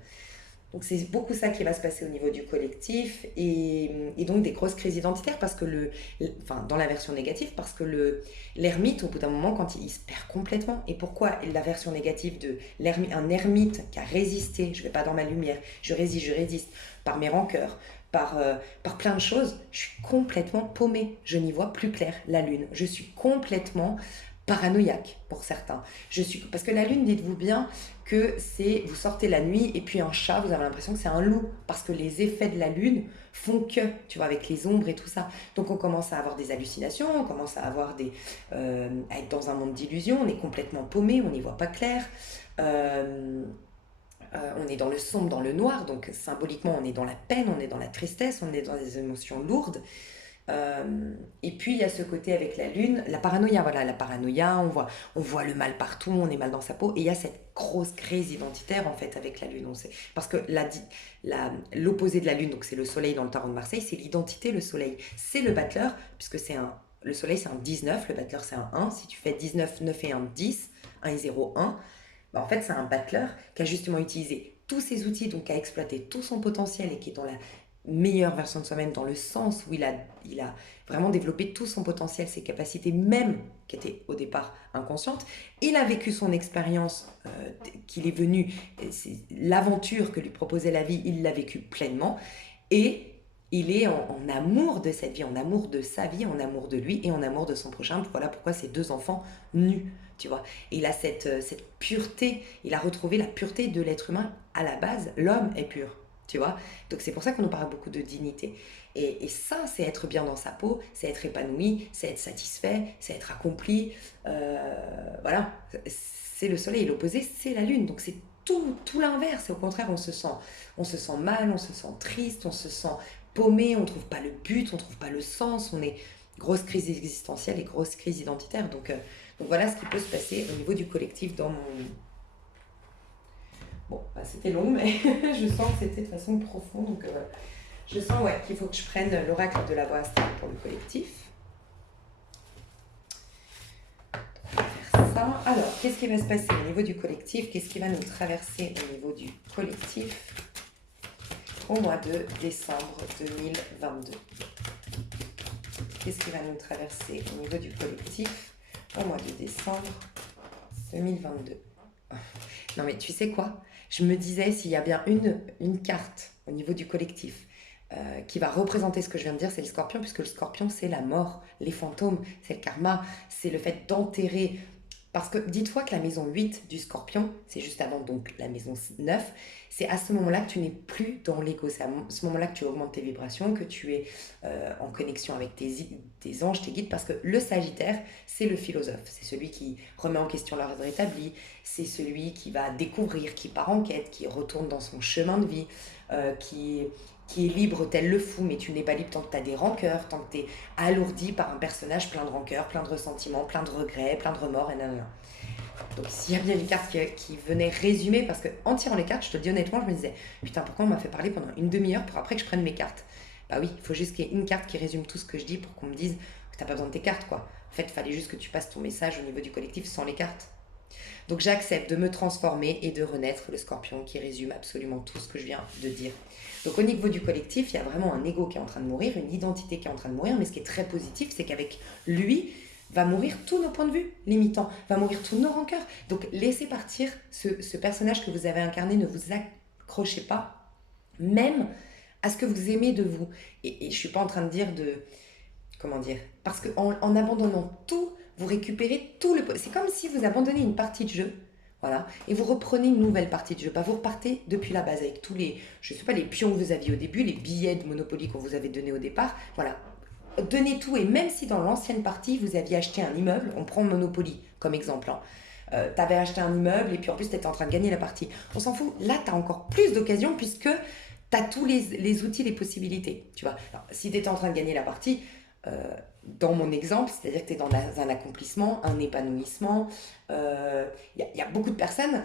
Donc c'est beaucoup ça qui va se passer au niveau du collectif et donc des grosses crises identitaires parce que enfin dans la version négative parce que l'ermite au bout d'un moment quand il se perd complètement. Et pourquoi la version négative de l'ermite, un ermite qui a résisté, je vais pas dans ma lumière, je résiste par mes rancœurs, par plein de choses, je suis complètement paumée, je n'y vois plus clair la lune, je suis complètement paranoïaque pour certains. Parce que la lune, dites-vous bien que c'est, vous sortez la nuit et puis un chat, vous avez l'impression que c'est un loup parce que les effets de la lune font que, tu vois, avec les ombres et tout ça. Donc on commence à avoir des hallucinations, on commence à avoir à être dans un monde d'illusions, on est complètement paumé, on n'y voit pas clair. On est dans le sombre, dans le noir, donc symboliquement on est dans la peine, on est dans la tristesse, on est dans des émotions lourdes. Et puis il y a ce côté avec la lune, la paranoïa, voilà, la paranoïa, on voit le mal partout, on est mal dans sa peau, et il y a cette grosse crise identitaire en fait avec la lune, on sait. Parce que l'opposé de la lune, donc c'est le soleil dans le tarot de Marseille, c'est l'identité, le soleil. C'est le battleur, puisque le soleil c'est un 19, le battleur c'est un 1, si tu fais 19, 9 et 1, 10, 1 et 0, 1, bah en fait c'est un battleur qui a justement utilisé tous ses outils, donc qui a exploité tout son potentiel et qui est dans meilleure version de soi-même dans le sens où il a vraiment développé tout son potentiel, ses capacités même qui étaient au départ inconscientes. Il a vécu son expérience qu'il est venu, c'est l'aventure que lui proposait la vie, il l'a vécue pleinement et il est en amour de cette vie, en amour de sa vie, en amour de lui et en amour de son prochain. Voilà pourquoi ces deux enfants nus, tu vois. Et il a cette pureté, il a retrouvé la pureté de l'être humain. À la base, l'homme est pur, tu vois. Donc c'est pour ça qu'on nous parle beaucoup de dignité. Et ça, c'est être bien dans sa peau, c'est être épanoui, c'est être satisfait, c'est être accompli. Voilà, c'est le soleil et l'opposé, c'est la lune. Donc c'est tout l'inverse. Et au contraire, on se sent mal, on se sent triste, on se sent paumé, on ne trouve pas le but, on ne trouve pas le sens, on est grosse crise existentielle et grosse crise identitaire. Donc voilà ce qui peut se passer au niveau du collectif dans mon... Bon, bah, c'était long, mais je sens que c'était de façon profonde. Donc voilà. Je sens ouais, qu'il faut que je prenne l'oracle de la voix astrale pour le collectif. On va faire ça. Alors, qu'est-ce qui va se passer au niveau du collectif? Qu'est-ce qui va nous traverser au niveau du collectif au mois de décembre 2022? Qu'est-ce qui va nous traverser au niveau du collectif au mois de décembre 2022? Non mais tu sais quoi? Je me disais s'il y a bien une carte au niveau du collectif qui va représenter ce que je viens de dire, c'est le scorpion, puisque le scorpion c'est la mort, les fantômes, c'est le karma, c'est le fait d'enterrer. Parce que dites-toi que la maison 8 du scorpion, c'est juste avant donc la maison 9, c'est à ce moment-là que tu n'es plus dans l'ego, c'est à ce moment-là que tu augmentes tes vibrations, que tu es en connexion avec tes anges, tes guides, parce que le Sagittaire, c'est le philosophe, c'est celui qui remet en question l'ordre établi, c'est celui qui va découvrir, qui part en quête, qui retourne dans son chemin de vie, qui est libre tel le fou, mais tu n'es pas libre tant que tu as des rancœurs, tant que tu es alourdi par un personnage plein de rancœurs, plein de ressentiments, plein de regrets, plein de remords, et nanana. Donc s'il y a bien une carte qui venait résumer, parce que en tirant les cartes, je te le dis honnêtement, je me disais, putain, pourquoi on m'a fait parler pendant une demi-heure pour après que je prenne mes cartes? Bah oui, il faut juste qu'il y ait une carte qui résume tout ce que je dis pour qu'on me dise que t'as pas besoin de tes cartes, quoi. En fait, il fallait juste que tu passes ton message au niveau du collectif sans les cartes. Donc j'accepte de me transformer et de renaître le scorpion qui résume absolument tout ce que je viens de dire. Donc au niveau du collectif, il y a vraiment un ego qui est en train de mourir, une identité qui est en train de mourir, mais ce qui est très positif, c'est qu'avec lui, va mourir tous nos points de vue limitants, va mourir tous nos rancœurs. Donc laissez partir ce personnage que vous avez incarné, ne vous accrochez pas, même à ce que vous aimez de vous. Et je ne suis pas en train de dire de... Comment dire? Parce qu'en en abandonnant tout, vous récupérez tout le... C'est comme si vous abandonnez une partie de jeu, voilà, et vous reprenez une nouvelle partie de jeu. Bah, vous repartez depuis la base avec tous les, je sais pas, les pions que vous aviez au début, les billets de Monopoly qu'on vous avait donnés au départ, voilà. Donnez tout, et même si dans l'ancienne partie, vous aviez acheté un immeuble, on prend Monopoly comme exemple, hein. Tu avais acheté un immeuble et puis en plus tu étais en train de gagner la partie. On s'en fout, là tu as encore plus d'occasions puisque tu as tous les outils, les possibilités. Tu vois. Alors, si tu étais en train de gagner la partie, dans mon exemple, c'est-à-dire que tu es dans un accomplissement, un épanouissement. Y a beaucoup de personnes,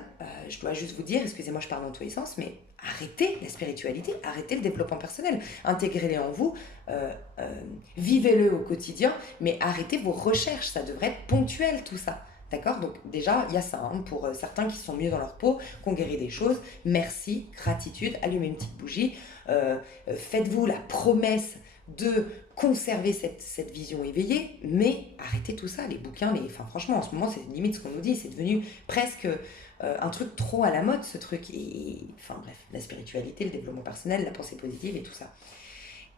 je dois juste vous dire, excusez-moi, je parle dans tous les sens, mais arrêtez la spiritualité, arrêtez le développement personnel, intégrez-les en vous, vivez-le au quotidien, mais arrêtez vos recherches, ça devrait être ponctuel tout ça. D'accord? Donc déjà, il y a ça, hein, pour certains qui sont mieux dans leur peau, qui ont guéri des choses. Merci, gratitude, allumez une petite bougie. Faites-vous la promesse de conserver cette vision éveillée, mais arrêtez tout ça, les bouquins, enfin franchement, en ce moment, c'est limite ce qu'on nous dit, c'est devenu presque un truc trop à la mode, ce truc. Enfin bref, la spiritualité, le développement personnel, la pensée positive et tout ça.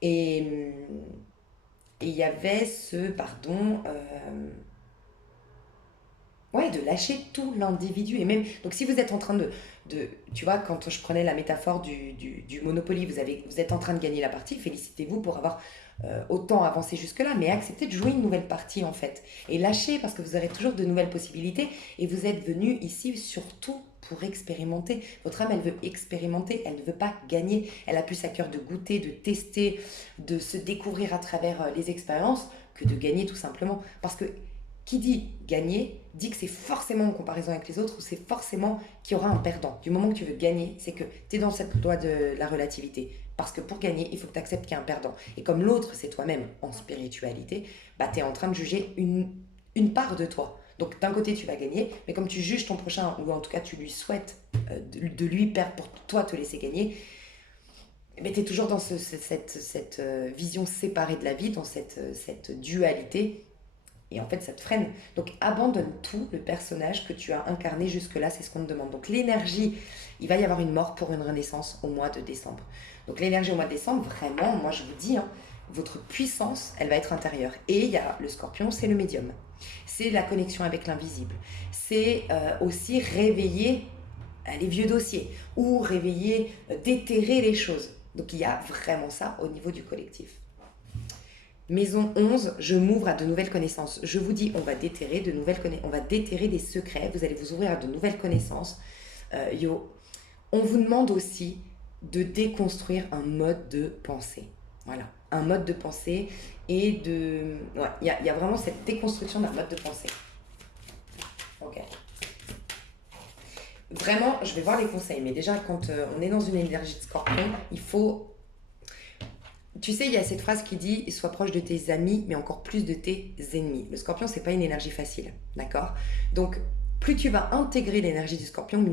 Et il y avait pardon, ouais, de lâcher tout l'individu. Et même, donc si vous êtes en train tu vois, quand je prenais la métaphore du Monopoly, vous êtes en train de gagner la partie, félicitez-vous pour avoir autant avancé jusque-là, mais acceptez de jouer une nouvelle partie en fait. Et lâchez parce que vous aurez toujours de nouvelles possibilités et vous êtes venu ici surtout pour expérimenter. Votre âme, elle veut expérimenter, elle ne veut pas gagner. Elle a plus à cœur de goûter, de tester, de se découvrir à travers les expériences que de gagner tout simplement. Parce que qui dit gagner, dit que c'est forcément en comparaison avec les autres ou c'est forcément qu'il y aura un perdant. Du moment que tu veux gagner, c'est que tu es dans cette loi de la relativité. Parce que pour gagner, il faut que tu acceptes qu'il y a un perdant. Et comme l'autre, c'est toi-même en spiritualité, bah, tu es en train de juger une part de toi. Donc d'un côté, tu vas gagner, mais comme tu juges ton prochain, ou en tout cas tu lui souhaites de lui perdre pour toi te laisser gagner, Mais tu es toujours dans cette vision séparée de la vie, dans cette dualité. Et en fait, ça te freine. Donc, abandonne tout le personnage que tu as incarné jusque-là, c'est ce qu'on te demande. Donc, l'énergie, il va y avoir une mort pour une renaissance au mois de décembre. Donc, l'énergie au mois de décembre, vraiment, moi je vous dis, hein, votre puissance, elle va être intérieure. Et il y a le scorpion, c'est le médium. C'est la connexion avec l'invisible. C'est aussi réveiller les vieux dossiers ou réveiller, déterrer les choses. Donc, il y a vraiment ça au niveau du collectif. Maison 11, je m'ouvre à de nouvelles connaissances. Je vous dis, on va déterrer on va déterrer des secrets, vous allez vous ouvrir à de nouvelles connaissances. On vous demande aussi de déconstruire un mode de pensée. Voilà, un mode de pensée et de... Ouais, il y a vraiment cette déconstruction d'un mode de pensée. Ok. Vraiment, je vais voir les conseils, mais déjà, quand on est dans une énergie de scorpion, il faut... Tu sais, il y a cette phrase qui dit « Sois proche de tes amis, mais encore plus de tes ennemis ». Le scorpion, c'est pas une énergie facile, d'accord? Donc, plus tu vas intégrer l'énergie du scorpion,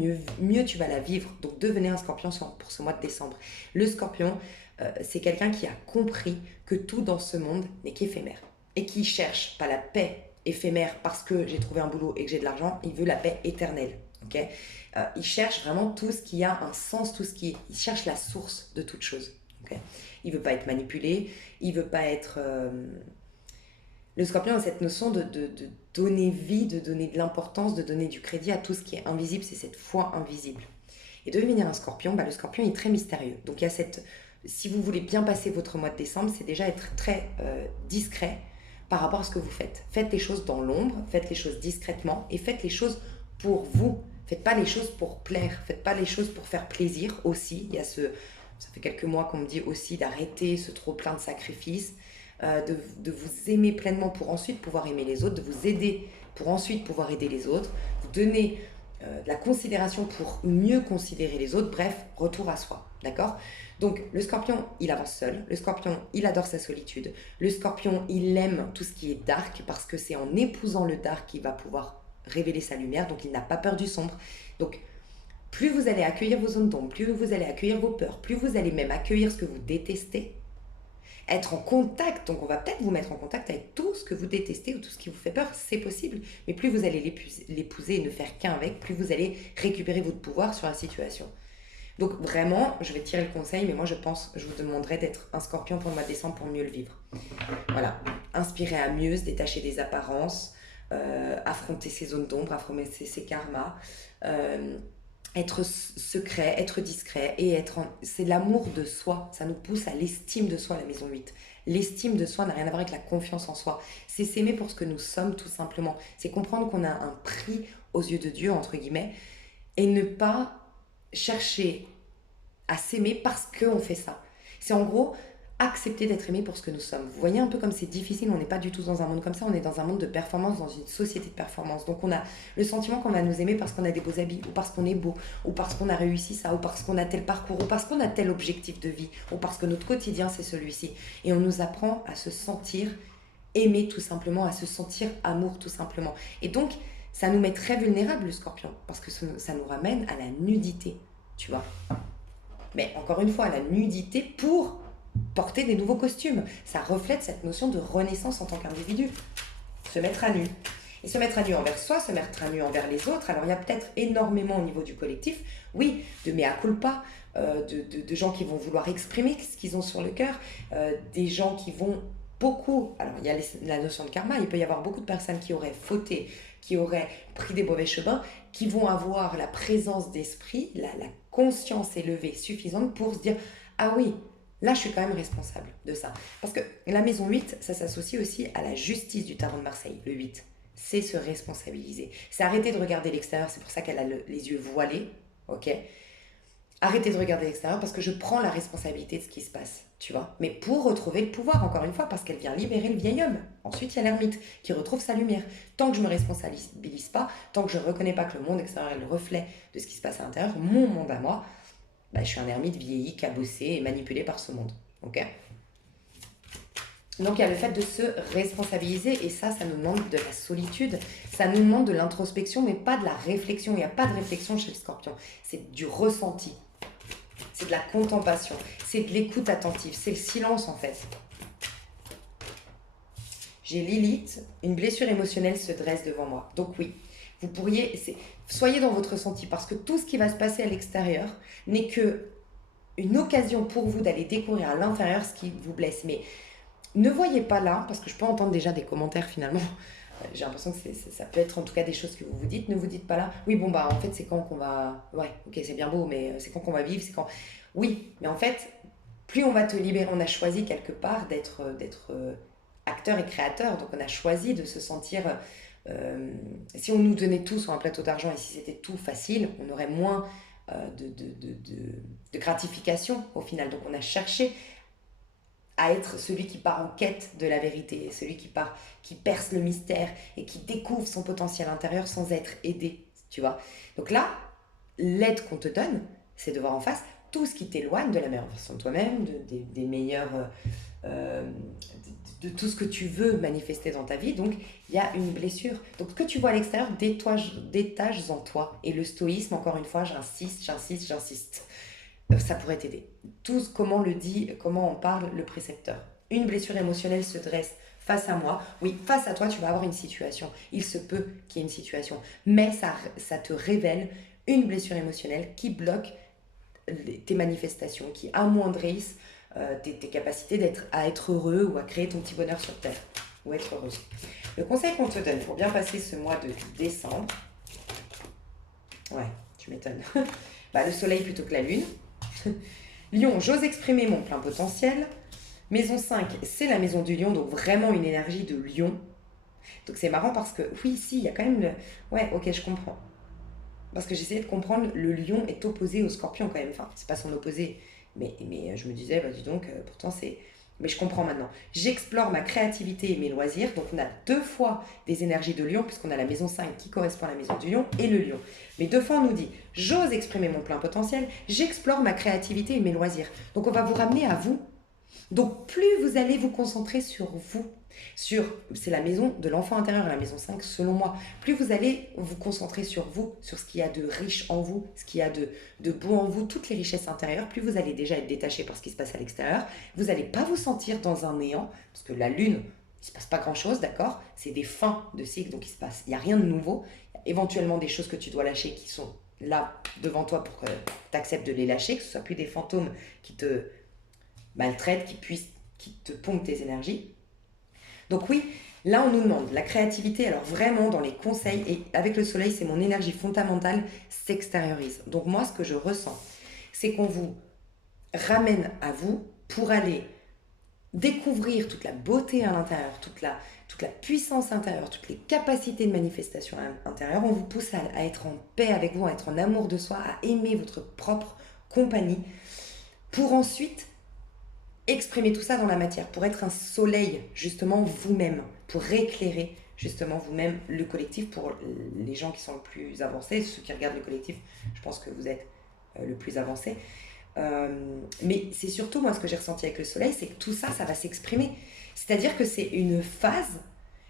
mieux tu vas la vivre. Donc, devenez un scorpion pour ce mois de décembre. Le scorpion, c'est quelqu'un qui a compris que tout dans ce monde n'est qu'éphémère. Et qui cherche pas la paix éphémère parce que j'ai trouvé un boulot et que j'ai de l'argent, il veut la paix éternelle, ok? Il cherche vraiment tout ce qui a un sens, il cherche la source de toute chose, ok? Il ne veut pas être manipulé, il ne veut pas être... Le scorpion a cette notion de donner vie, de donner de l'importance, de donner du crédit à tout ce qui est invisible, c'est cette foi invisible. Et devenir un scorpion, le scorpion est très mystérieux. Donc il y a cette... Si vous voulez bien passer votre mois de décembre, c'est déjà être très discret par rapport à ce que vous faites. Faites les choses dans l'ombre, faites les choses discrètement et faites les choses pour vous. Faites pas les choses pour plaire, faites pas les choses pour faire plaisir aussi. Il y a ça fait quelques mois qu'on me dit aussi d'arrêter ce trop plein de sacrifices, de vous aimer pleinement pour ensuite pouvoir aimer les autres, de vous aider pour ensuite pouvoir aider les autres, vous donner de la considération pour mieux considérer les autres, bref, retour à soi, d'accord? Donc le scorpion, il avance seul, le scorpion, il adore sa solitude, le scorpion, il aime tout ce qui est dark parce que c'est en épousant le dark qu'il va pouvoir révéler sa lumière, donc il n'a pas peur du sombre. Donc plus vous allez accueillir vos zones d'ombre, plus vous allez accueillir vos peurs, plus vous allez même accueillir ce que vous détestez, être en contact, donc on va peut-être vous mettre en contact avec tout ce que vous détestez ou tout ce qui vous fait peur, c'est possible, mais plus vous allez l'épouser et ne faire qu'un avec, plus vous allez récupérer votre pouvoir sur la situation. Donc vraiment, je vais tirer le conseil, mais moi je vous demanderai d'être un scorpion pour le mois de décembre pour mieux le vivre. Voilà, inspirer à mieux, se détacher des apparences, affronter ses zones d'ombre, affronter ses karmas, être secret, être discret et c'est l'amour de soi. Ça nous pousse à l'estime de soi, la maison 8. L'estime de soi n'a rien à voir avec la confiance en soi. C'est s'aimer pour ce que nous sommes, tout simplement. C'est comprendre qu'on a un prix aux yeux de Dieu, entre guillemets, et ne pas chercher à s'aimer parce qu'on fait ça. C'est en gros accepter d'être aimé pour ce que nous sommes. Vous voyez un peu comme c'est difficile, on n'est pas du tout dans un monde comme ça, on est dans un monde de performance, dans une société de performance. Donc on a le sentiment qu'on va nous aimer parce qu'on a des beaux habits, ou parce qu'on est beau, ou parce qu'on a réussi ça, ou parce qu'on a tel parcours, ou parce qu'on a tel objectif de vie, ou parce que notre quotidien c'est celui-ci. Et on nous apprend à se sentir aimé tout simplement, à se sentir amour tout simplement. Et donc ça nous met très vulnérables le scorpion, parce que ça nous ramène à la nudité, tu vois. Mais encore une fois, la nudité pour porter des nouveaux costumes. Ça reflète cette notion de renaissance en tant qu'individu. Se mettre à nu. Et se mettre à nu envers soi, se mettre à nu envers les autres. Alors il y a peut-être énormément au niveau du collectif, oui, de mea culpa, de gens qui vont vouloir exprimer ce qu'ils ont sur le cœur, des gens qui vont beaucoup... Alors il y a la notion de karma, il peut y avoir beaucoup de personnes qui auraient fauté, qui auraient pris des mauvais chemins, qui vont avoir la présence d'esprit, la conscience élevée suffisante pour se dire « Ah oui, là, je suis quand même responsable de ça. » Parce que la maison 8, ça s'associe aussi à la justice du tarot de Marseille, le 8. C'est se responsabiliser. C'est arrêter de regarder l'extérieur, c'est pour ça qu'elle a les yeux voilés, ok? Arrêtez de regarder l'extérieur parce que je prends la responsabilité de ce qui se passe, tu vois. Mais pour retrouver le pouvoir, encore une fois, parce qu'elle vient libérer le vieil homme. Ensuite, il y a l'ermite qui retrouve sa lumière. Tant que je ne me responsabilise pas, tant que je ne reconnais pas que le monde extérieur est le reflet de ce qui se passe à l'intérieur, mon monde à moi, je suis un ermite vieilli, cabossé et manipulé par ce monde. Ok ? Donc il y a le fait de se responsabiliser et ça nous demande de la solitude, ça nous demande de l'introspection mais pas de la réflexion. Il n'y a pas de réflexion chez le scorpion, c'est du ressenti. c'est de la contemplation, c'est de l'écoute attentive, c'est le silence en fait. J'ai Lilith, une blessure émotionnelle se dresse devant moi. Donc oui, vous pourriez, soyez dans votre ressenti parce que tout ce qui va se passer à l'extérieur n'est que une occasion pour vous d'aller découvrir à l'intérieur ce qui vous blesse. Mais ne voyez pas là, parce que je peux entendre déjà des commentaires finalement, j'ai l'impression que ça peut être en tout cas des choses que vous vous dites, ne vous dites pas là, oui bon bah en fait c'est quand qu'on va, ouais ok c'est bien beau mais c'est quand qu'on va vivre, c'est quand, oui mais en fait plus on va te libérer, on a choisi quelque part d'être acteur et créateur, donc on a choisi de se sentir, si on nous donnait tout sur un plateau d'argent et si c'était tout facile, on aurait moins de gratification au final, donc on a cherché à être celui qui part en quête de la vérité, celui qui perce le mystère et qui découvre son potentiel intérieur sans être aidé, tu vois. Donc là, l'aide qu'on te donne, c'est de voir en face tout ce qui t'éloigne de la meilleure version de toi-même, des meilleurs, de tout ce que tu veux manifester dans ta vie. Donc, il y a une blessure. Donc, ce que tu vois à l'extérieur, détache en toi. Et le stoïsme, encore une fois, j'insiste. Ça pourrait t'aider. Tout comment le dit, comment en parle le précepteur. Une blessure émotionnelle se dresse face à moi. Oui, face à toi, tu vas avoir une situation. Il se peut qu'il y ait une situation. Mais ça te révèle une blessure émotionnelle qui bloque tes manifestations, qui amoindrissent tes capacités à être heureux ou à créer ton petit bonheur sur Terre. Ou être heureuse. Le conseil qu'on te donne pour bien passer ce mois de décembre, ouais, tu m'étonnes, le soleil plutôt que la lune. Lion, j'ose exprimer mon plein potentiel. Maison 5, c'est la maison du lion, donc vraiment une énergie de lion. Donc c'est marrant parce que, oui, ici, il y a quand même le... Ouais, ok, je comprends. Parce que j'essayais de comprendre, le lion est opposé au scorpion quand même. Enfin, c'est pas son opposé. Mais je me disais, bah dis donc, pourtant c'est... Mais je comprends maintenant. J'explore ma créativité et mes loisirs. Donc on a deux fois des énergies de lion, puisqu'on a la maison 5 qui correspond à la maison du lion et le lion. Mais deux fois on nous dit, j'ose exprimer mon plein potentiel, j'explore ma créativité et mes loisirs. Donc on va vous ramener à vous. Donc plus vous allez vous concentrer sur vous, c'est la maison de l'enfant intérieur, la maison 5 selon moi, plus vous allez vous concentrer sur vous, sur ce qu'il y a de riche en vous, ce qu'il y a de beau en vous, toutes les richesses intérieures, plus vous allez déjà être détaché par ce qui se passe à l'extérieur, vous n'allez pas vous sentir dans un néant, parce que la lune, il ne se passe pas grand chose, d'accord, c'est des fins de cycle, donc il n'y a rien de nouveau, il y a éventuellement des choses que tu dois lâcher qui sont là devant toi pour que tu acceptes de les lâcher, que ce soit plus des fantômes qui te maltraitent, qui te pompent tes énergies. Donc oui, là on nous demande la créativité, alors vraiment dans les conseils, et avec le soleil c'est mon énergie fondamentale, s'extériorise. Donc moi ce que je ressens, c'est qu'on vous ramène à vous pour aller découvrir toute la beauté à l'intérieur, toute la puissance intérieure, toutes les capacités de manifestation intérieure. On vous pousse à être en paix avec vous, à être en amour de soi, à aimer votre propre compagnie, pour ensuite exprimer tout ça dans la matière, pour être un soleil, justement, vous-même, pour éclairer, justement, vous-même, le collectif, pour les gens qui sont le plus avancés, ceux qui regardent le collectif, je pense que vous êtes le plus avancé. Mais c'est surtout, moi, ce que j'ai ressenti avec le soleil, c'est que tout ça, ça va s'exprimer. C'est-à-dire que c'est une phase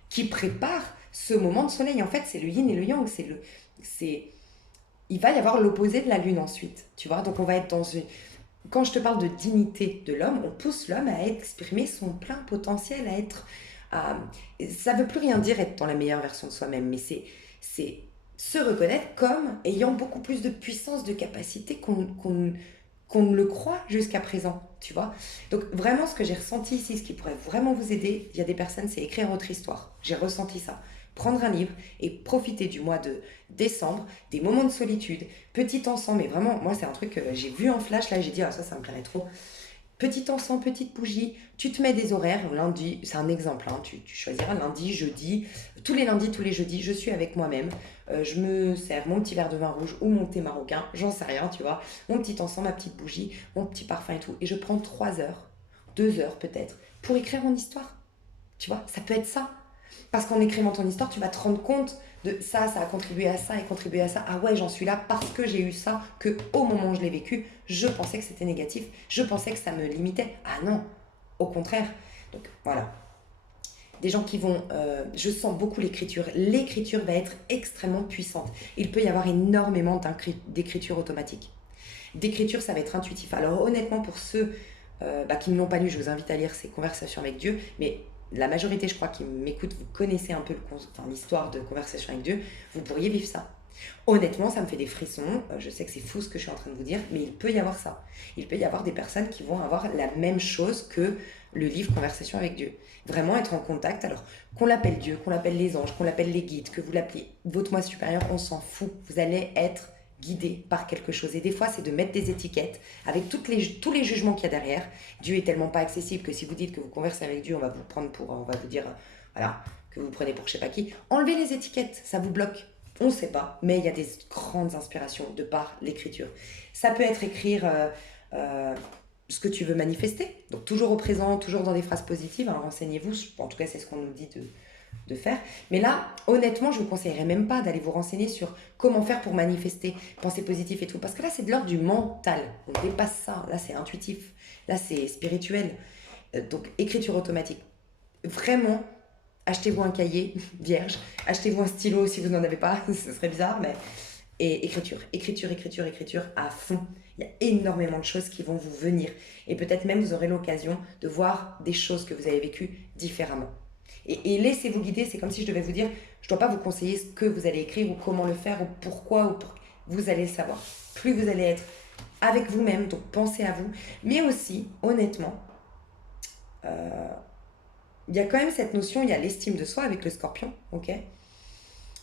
qui prépare ce moment de soleil. En fait, c'est le yin et le yang, il va y avoir l'opposé de la lune ensuite, tu vois. Donc, on va être dans une... Quand je te parle de dignité de l'homme, on pousse l'homme à exprimer son plein potentiel, à être... ça ne veut plus rien dire être dans la meilleure version de soi-même, mais c'est se reconnaître comme ayant beaucoup plus de puissance, de capacité qu'on ne le croit jusqu'à présent, tu vois. Donc vraiment, ce que j'ai ressenti ici, ce qui pourrait vraiment vous aider, il y a des personnes, c'est écrire votre histoire. J'ai ressenti ça. Prendre un livre et profiter du mois de décembre, des moments de solitude, petit encens, mais vraiment, moi c'est un truc que j'ai vu en flash, là j'ai dit, ah ça me plairait trop. Petit encens, petite bougie, tu te mets des horaires, lundi, c'est un exemple, hein, tu choisiras lundi, jeudi, tous les lundis, tous les jeudis, je suis avec moi-même, je me sers mon petit verre de vin rouge ou mon thé marocain, j'en sais rien, tu vois, mon petit encens, ma petite bougie, mon petit parfum et tout, et je prends 3 heures, 2 heures peut-être, pour écrire mon histoire, tu vois, ça peut être ça. Parce qu'en écrivant ton histoire, tu vas te rendre compte de ça a contribué à ça et contribué à ça. Ah ouais, j'en suis là parce que j'ai eu ça, que au moment où je l'ai vécu, je pensais que c'était négatif, je pensais que ça me limitait. Ah non, au contraire. Donc voilà. Des gens qui vont... je sens beaucoup l'écriture. L'écriture va être extrêmement puissante. Il peut y avoir énormément d'écriture automatique. D'écriture, ça va être intuitif. Alors honnêtement, pour ceux qui ne l'ont pas lu, je vous invite à lire ces Conversations avec Dieu. Mais la majorité, je crois, qui m'écoute, vous connaissez un peu l'histoire de Conversation avec Dieu. Vous pourriez vivre ça. Honnêtement, ça me fait des frissons. Je sais que c'est fou ce que je suis en train de vous dire, mais il peut y avoir ça. Il peut y avoir des personnes qui vont avoir la même chose que le livre Conversation avec Dieu. Vraiment être en contact. Alors, qu'on l'appelle Dieu, qu'on l'appelle les anges, qu'on l'appelle les guides, que vous l'appelez votre moi supérieur, on s'en fout. Vous allez être guidé par quelque chose. Et des fois, c'est de mettre des étiquettes avec tous les jugements qu'il y a derrière. Dieu est tellement pas accessible que si vous dites que vous conversez avec Dieu, on va vous dire, voilà, que vous prenez pour je sais pas qui. Enlevez les étiquettes, ça vous bloque. On ne sait pas, mais il y a des grandes inspirations de par l'écriture. Ça peut être écrire ce que tu veux manifester, donc toujours au présent, toujours dans des phrases positives, hein, renseignez-vous, en tout cas c'est ce qu'on nous dit de faire. Mais là, honnêtement, je ne vous conseillerais même pas d'aller vous renseigner sur comment faire pour manifester, penser positif et tout, parce que là c'est de l'ordre du mental, on dépasse ça, là c'est intuitif, là c'est spirituel, donc écriture automatique. Vraiment, achetez-vous un cahier vierge, achetez-vous un stylo si vous n'en avez pas, ce serait bizarre, mais... Et écriture à fond. Il y a énormément de choses qui vont vous venir. Et peut-être même vous aurez l'occasion de voir des choses que vous avez vécues différemment. Et laissez-vous guider, c'est comme si je devais vous dire, je ne dois pas vous conseiller ce que vous allez écrire ou comment le faire ou pourquoi, vous allez le savoir. Plus vous allez être avec vous-même, donc pensez à vous, mais aussi, honnêtement, il y a quand même cette notion, il y a l'estime de soi avec le scorpion, ok ?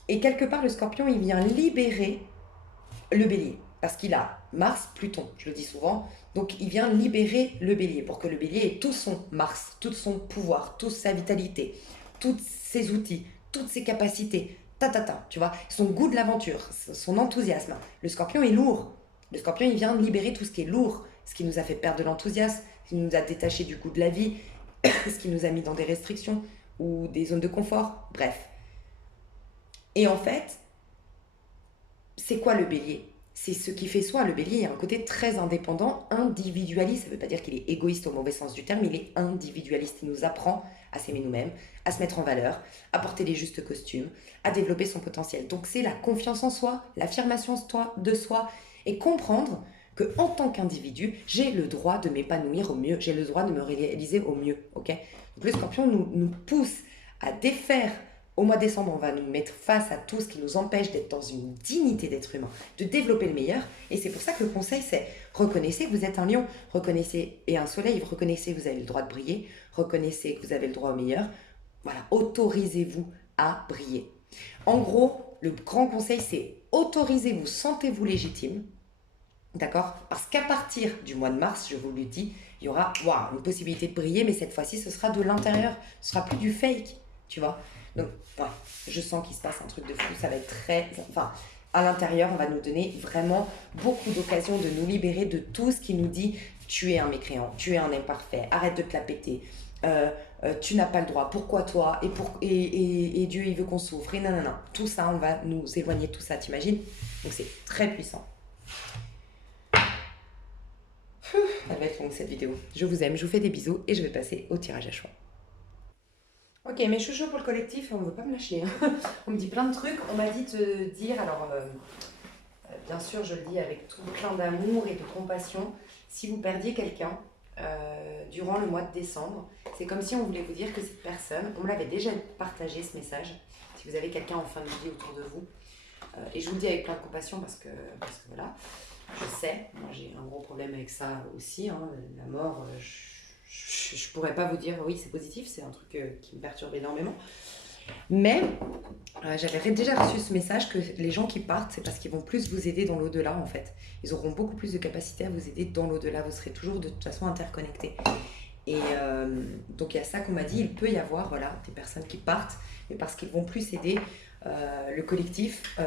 Et quelque part, le scorpion, il vient libérer le bélier. Parce qu'il a Mars, Pluton, je le dis souvent. Donc, il vient libérer le bélier pour que le bélier ait tout son Mars, tout son pouvoir, toute sa vitalité, tous ses outils, toutes ses capacités. Tu vois, son goût de l'aventure, son enthousiasme. Le scorpion est lourd. Le scorpion, il vient libérer tout ce qui est lourd, ce qui nous a fait perdre de l'enthousiasme, ce qui nous a détaché du goût de la vie, ce qui nous a mis dans des restrictions ou des zones de confort. Bref. Et en fait, c'est quoi le bélier ? C'est ce qui fait soi. Le bélier, il y a un côté très indépendant, individualiste. Ça ne veut pas dire qu'il est égoïste au mauvais sens du terme, il est individualiste. Il nous apprend à s'aimer nous-mêmes, à se mettre en valeur, à porter les justes costumes, à développer son potentiel. Donc c'est la confiance en soi, l'affirmation de soi et comprendre que en tant qu'individu, j'ai le droit de m'épanouir au mieux, j'ai le droit de me réaliser au mieux. Okay ? Donc le scorpion nous pousse à défaire. Au mois de décembre, on va nous mettre face à tout ce qui nous empêche d'être dans une dignité d'être humain, de développer le meilleur. Et c'est pour ça que le conseil, c'est reconnaissez que vous êtes un lion, reconnaissez, et un soleil, reconnaissez que vous avez le droit de briller, reconnaissez que vous avez le droit au meilleur. Voilà, autorisez-vous à briller. En gros, le grand conseil, c'est autorisez-vous, sentez-vous légitime, d'accord ? Parce qu'à partir du mois de mars, je vous le dis, il y aura une possibilité de briller, mais cette fois-ci, ce sera de l'intérieur, ce sera plus du fake, tu vois ? Donc, ouais, je sens qu'il se passe un truc de fou, ça va être très... Enfin, à l'intérieur, on va nous donner vraiment beaucoup d'occasions de nous libérer de tout ce qui nous dit « tu es un mécréant, tu es un imparfait, arrête de te la péter, tu n'as pas le droit, pourquoi toi, et Dieu il veut qu'on souffre, et non. » Tout ça, on va nous éloigner de tout ça, t'imagines ? Donc c'est très puissant. Elle va être longue cette vidéo. Je vous aime, je vous fais des bisous et je vais passer au tirage à choix. Ok, mes chouchous pour le collectif, on ne veut pas me lâcher. Hein. On me dit plein de trucs. On m'a dit de dire, alors bien sûr, je le dis avec tout plein d'amour et de compassion, si vous perdiez quelqu'un durant le mois de décembre, c'est comme si on voulait vous dire que cette personne, on me l'avait déjà partagé ce message, si vous avez quelqu'un en fin de vie autour de vous, et je vous le dis avec plein de compassion parce que voilà, je sais, moi j'ai un gros problème avec ça aussi, hein, la mort, je pourrais pas vous dire oui c'est positif, c'est un truc qui me perturbe énormément. Mais j'avais déjà reçu ce message que les gens qui partent, c'est parce qu'ils vont plus vous aider dans l'au-delà en fait. Ils auront beaucoup plus de capacité à vous aider dans l'au-delà, vous serez toujours de toute façon interconnectés. Et donc il y a ça qu'on m'a dit, il peut y avoir voilà, des personnes qui partent, mais parce qu'ils vont plus aider le collectif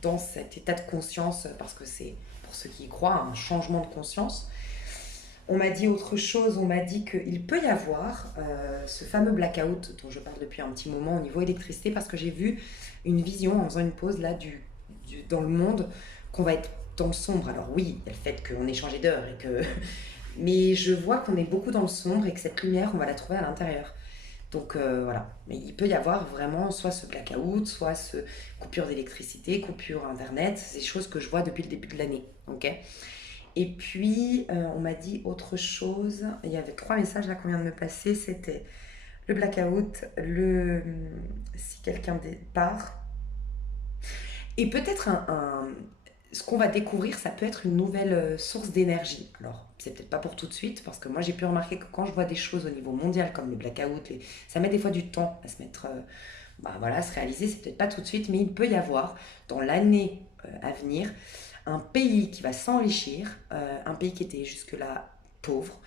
dans cet état de conscience, parce que c'est pour ceux qui y croient un changement de conscience. On m'a dit autre chose, on m'a dit qu'il peut y avoir ce fameux blackout dont je parle depuis un petit moment au niveau électricité, parce que j'ai vu une vision en faisant une pause là dans le monde qu'on va être dans le sombre. Alors oui, il y a le fait qu'on ait changé d'heure, mais je vois qu'on est beaucoup dans le sombre et que cette lumière, on va la trouver à l'intérieur. Donc voilà, mais il peut y avoir vraiment soit ce blackout, soit ce coupure d'électricité, coupure internet, c'est des choses que je vois depuis le début de l'année, ok ? Et puis, on m'a dit autre chose. Il y avait 3 messages là qu'on vient de me passer. C'était le blackout, si quelqu'un part. Et peut-être ce qu'on va découvrir, ça peut être une nouvelle source d'énergie. Alors, c'est peut-être pas pour tout de suite, parce que moi j'ai pu remarquer que quand je vois des choses au niveau mondial, comme le blackout, ça met des fois du temps à se mettre, voilà, à se réaliser. C'est peut-être pas tout de suite, mais il peut y avoir dans l'année à venir un pays qui va s'enrichir, un pays qui était jusque-là pauvre,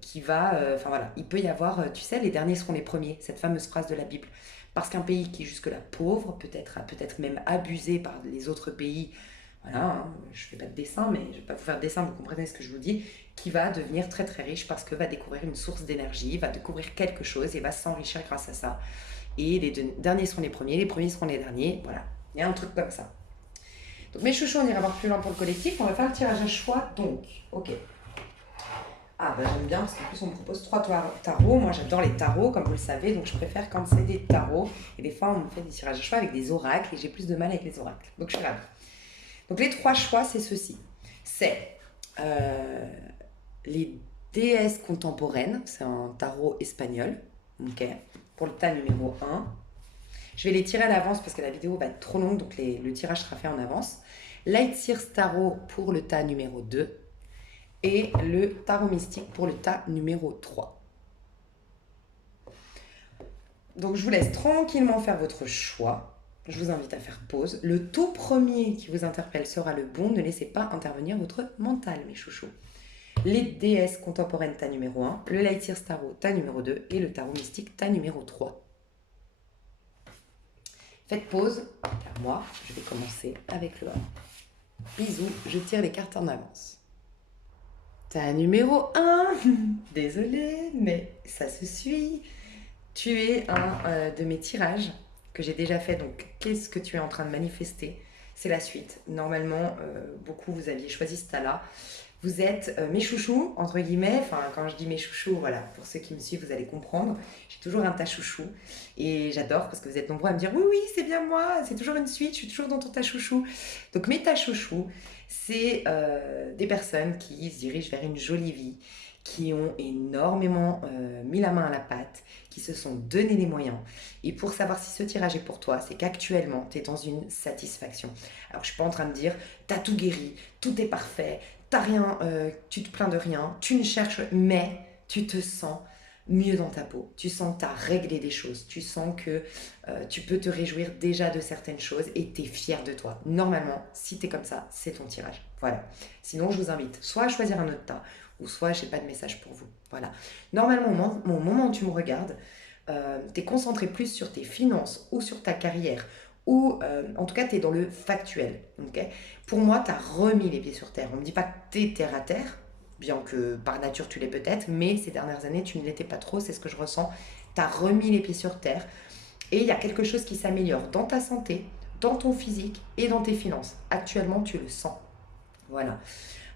qui va, enfin voilà, il peut y avoir, tu sais, les derniers seront les premiers, cette fameuse phrase de la Bible. Parce qu'un pays qui est jusque-là pauvre, peut-être même abusé par les autres pays, voilà, hein, je ne fais pas de dessin, mais je ne vais pas vous faire de dessin, vous comprenez ce que je vous dis, qui va devenir très très riche parce que va découvrir une source d'énergie, va découvrir quelque chose et va s'enrichir grâce à ça. Et derniers seront les premiers seront les derniers, voilà, il y a un truc comme ça. Donc mes chouchous, on ira voir plus loin pour le collectif, on va faire le tirage à choix, donc, ok. Ah bah j'aime bien parce qu'en plus on me propose 3 tarots. Moi j'adore les tarots comme vous le savez, donc je préfère quand c'est des tarots. Et des fois on me fait des tirages à choix avec des oracles et j'ai plus de mal avec les oracles. Donc je suis ravie. Donc les 3 choix c'est ceci. C'est les déesses contemporaines, c'est un tarot espagnol, ok, pour le tas numéro 1. Je vais les tirer à l'avance parce que la vidéo va être trop longue, donc le tirage sera fait en avance. Light Sears Tarot pour le tas numéro 2. Et le tarot mystique pour le tas numéro 3. Donc je vous laisse tranquillement faire votre choix. Je vous invite à faire pause. Le tout premier qui vous interpelle sera le bon. Ne laissez pas intervenir votre mental, mes chouchous. Les déesses contemporaines, tas numéro 1. Le Light Years Tarot, tas numéro 2. Et le tarot mystique, tas numéro 3. Faites pause, car moi, je vais commencer avec le 1. Bisous, je tire les cartes en avance. Tas numéro 1, désolée, mais ça se suit. Tu es un de mes tirages que j'ai déjà fait, donc qu'est-ce que tu es en train de manifester? C'est la suite. Normalement, beaucoup vous aviez choisi ce tas-là. Vous êtes mes chouchous, entre guillemets. Enfin, quand je dis mes chouchous, voilà, pour ceux qui me suivent, vous allez comprendre. J'ai toujours un tas chouchou et j'adore parce que vous êtes nombreux à me dire oui, oui, c'est bien moi, c'est toujours une suite, je suis toujours dans ton tas chouchou. Donc, mes tas chouchous, c'est des personnes qui se dirigent vers une jolie vie, qui ont énormément mis la main à la pâte, qui se sont donné les moyens. Et pour savoir si ce tirage est pour toi, c'est qu'actuellement, tu es dans une satisfaction. Alors, je suis pas en train de dire, t'as tout guéri, tout est parfait, t'as rien, tu te plains de rien, tu ne cherches, mais tu te sens mieux dans ta peau. Tu sens que tu as réglé des choses. Tu sens que tu peux te réjouir déjà de certaines choses et tu es fier de toi. Normalement, si tu es comme ça, c'est ton tirage. Voilà. Sinon, je vous invite soit à choisir un autre tas, ou soit je n'ai pas de message pour vous. Voilà. Normalement, au moment où tu me regardes, tu es concentré plus sur tes finances ou sur ta carrière, ou en tout cas, tu es dans le factuel. Okay, pour moi, tu as remis les pieds sur terre. On ne me dit pas que tu es terre à terre, bien que par nature tu l'es peut-être, mais ces dernières années, tu ne l'étais pas trop, c'est ce que je ressens. Tu as remis les pieds sur terre et il y a quelque chose qui s'améliore dans ta santé, dans ton physique et dans tes finances. Actuellement, tu le sens. Voilà.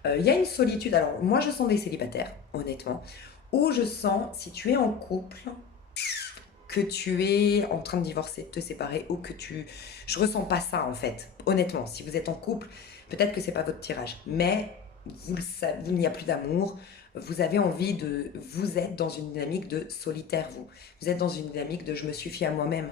Il y a une solitude. Alors, moi, je sens des célibataires, honnêtement, où je sens, si tu es en couple, que tu es en train de divorcer, de te séparer, ou que tu... Je ressens pas ça, en fait. Honnêtement, si vous êtes en couple, peut-être que c'est pas votre tirage. Mais vous le savez, il n'y a plus d'amour. Vous avez envie de... Vous êtes dans une dynamique de solitaire, vous. Vous êtes dans une dynamique de je me suffis à moi-même.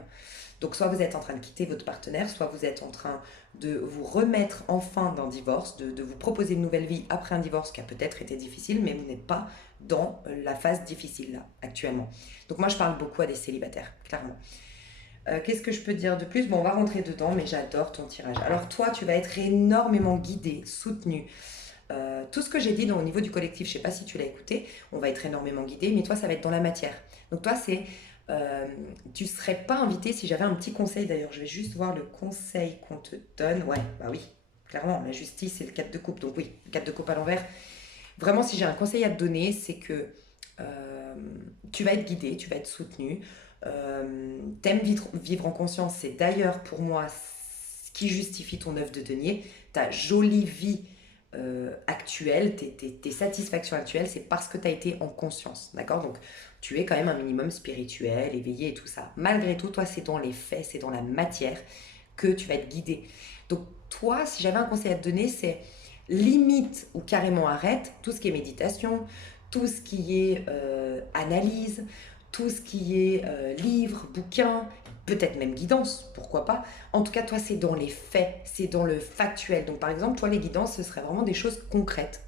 Donc, soit vous êtes en train de quitter votre partenaire, soit vous êtes en train de vous remettre enfin d'un divorce, de vous proposer une nouvelle vie après un divorce qui a peut-être été difficile, mais vous n'êtes pas dans la phase difficile là, actuellement. Donc moi, je parle beaucoup à des célibataires, clairement. Qu'est-ce que je peux dire de plus? Bon, on va rentrer dedans, mais j'adore ton tirage. Alors toi, tu vas être énormément guidé, soutenu. Tout ce que j'ai dit au niveau du collectif, je ne sais pas si tu l'as écouté, on va être énormément guidé, mais toi, ça va être dans la matière. Donc toi, c'est... tu ne serais pas invité si j'avais un petit conseil. D'ailleurs, je vais juste voir le conseil qu'on te donne. Ouais, bah oui, clairement, la justice, c'est le 4 de coupe. Donc oui, le 4 de coupe à l'envers. Vraiment, si j'ai un conseil à te donner, c'est que tu vas être guidé, tu vas être soutenu. T'aimes vivre en conscience. C'est d'ailleurs pour moi ce qui justifie ton œuvre de denier. Ta jolie vie actuelle, tes satisfactions actuelles, c'est parce que tu as été en conscience. D'accord? Donc, tu es quand même un minimum spirituel, éveillé et tout ça. Malgré tout, toi, c'est dans les faits, c'est dans la matière que tu vas être guidé. Donc, toi, si j'avais un conseil à te donner, c'est limite ou carrément arrête tout ce qui est méditation, tout ce qui est analyse, tout ce qui est livre, bouquin, peut-être même guidance, pourquoi pas. En tout cas, toi, c'est dans les faits, c'est dans le factuel. Donc, par exemple, toi, les guidances, ce serait vraiment des choses concrètes,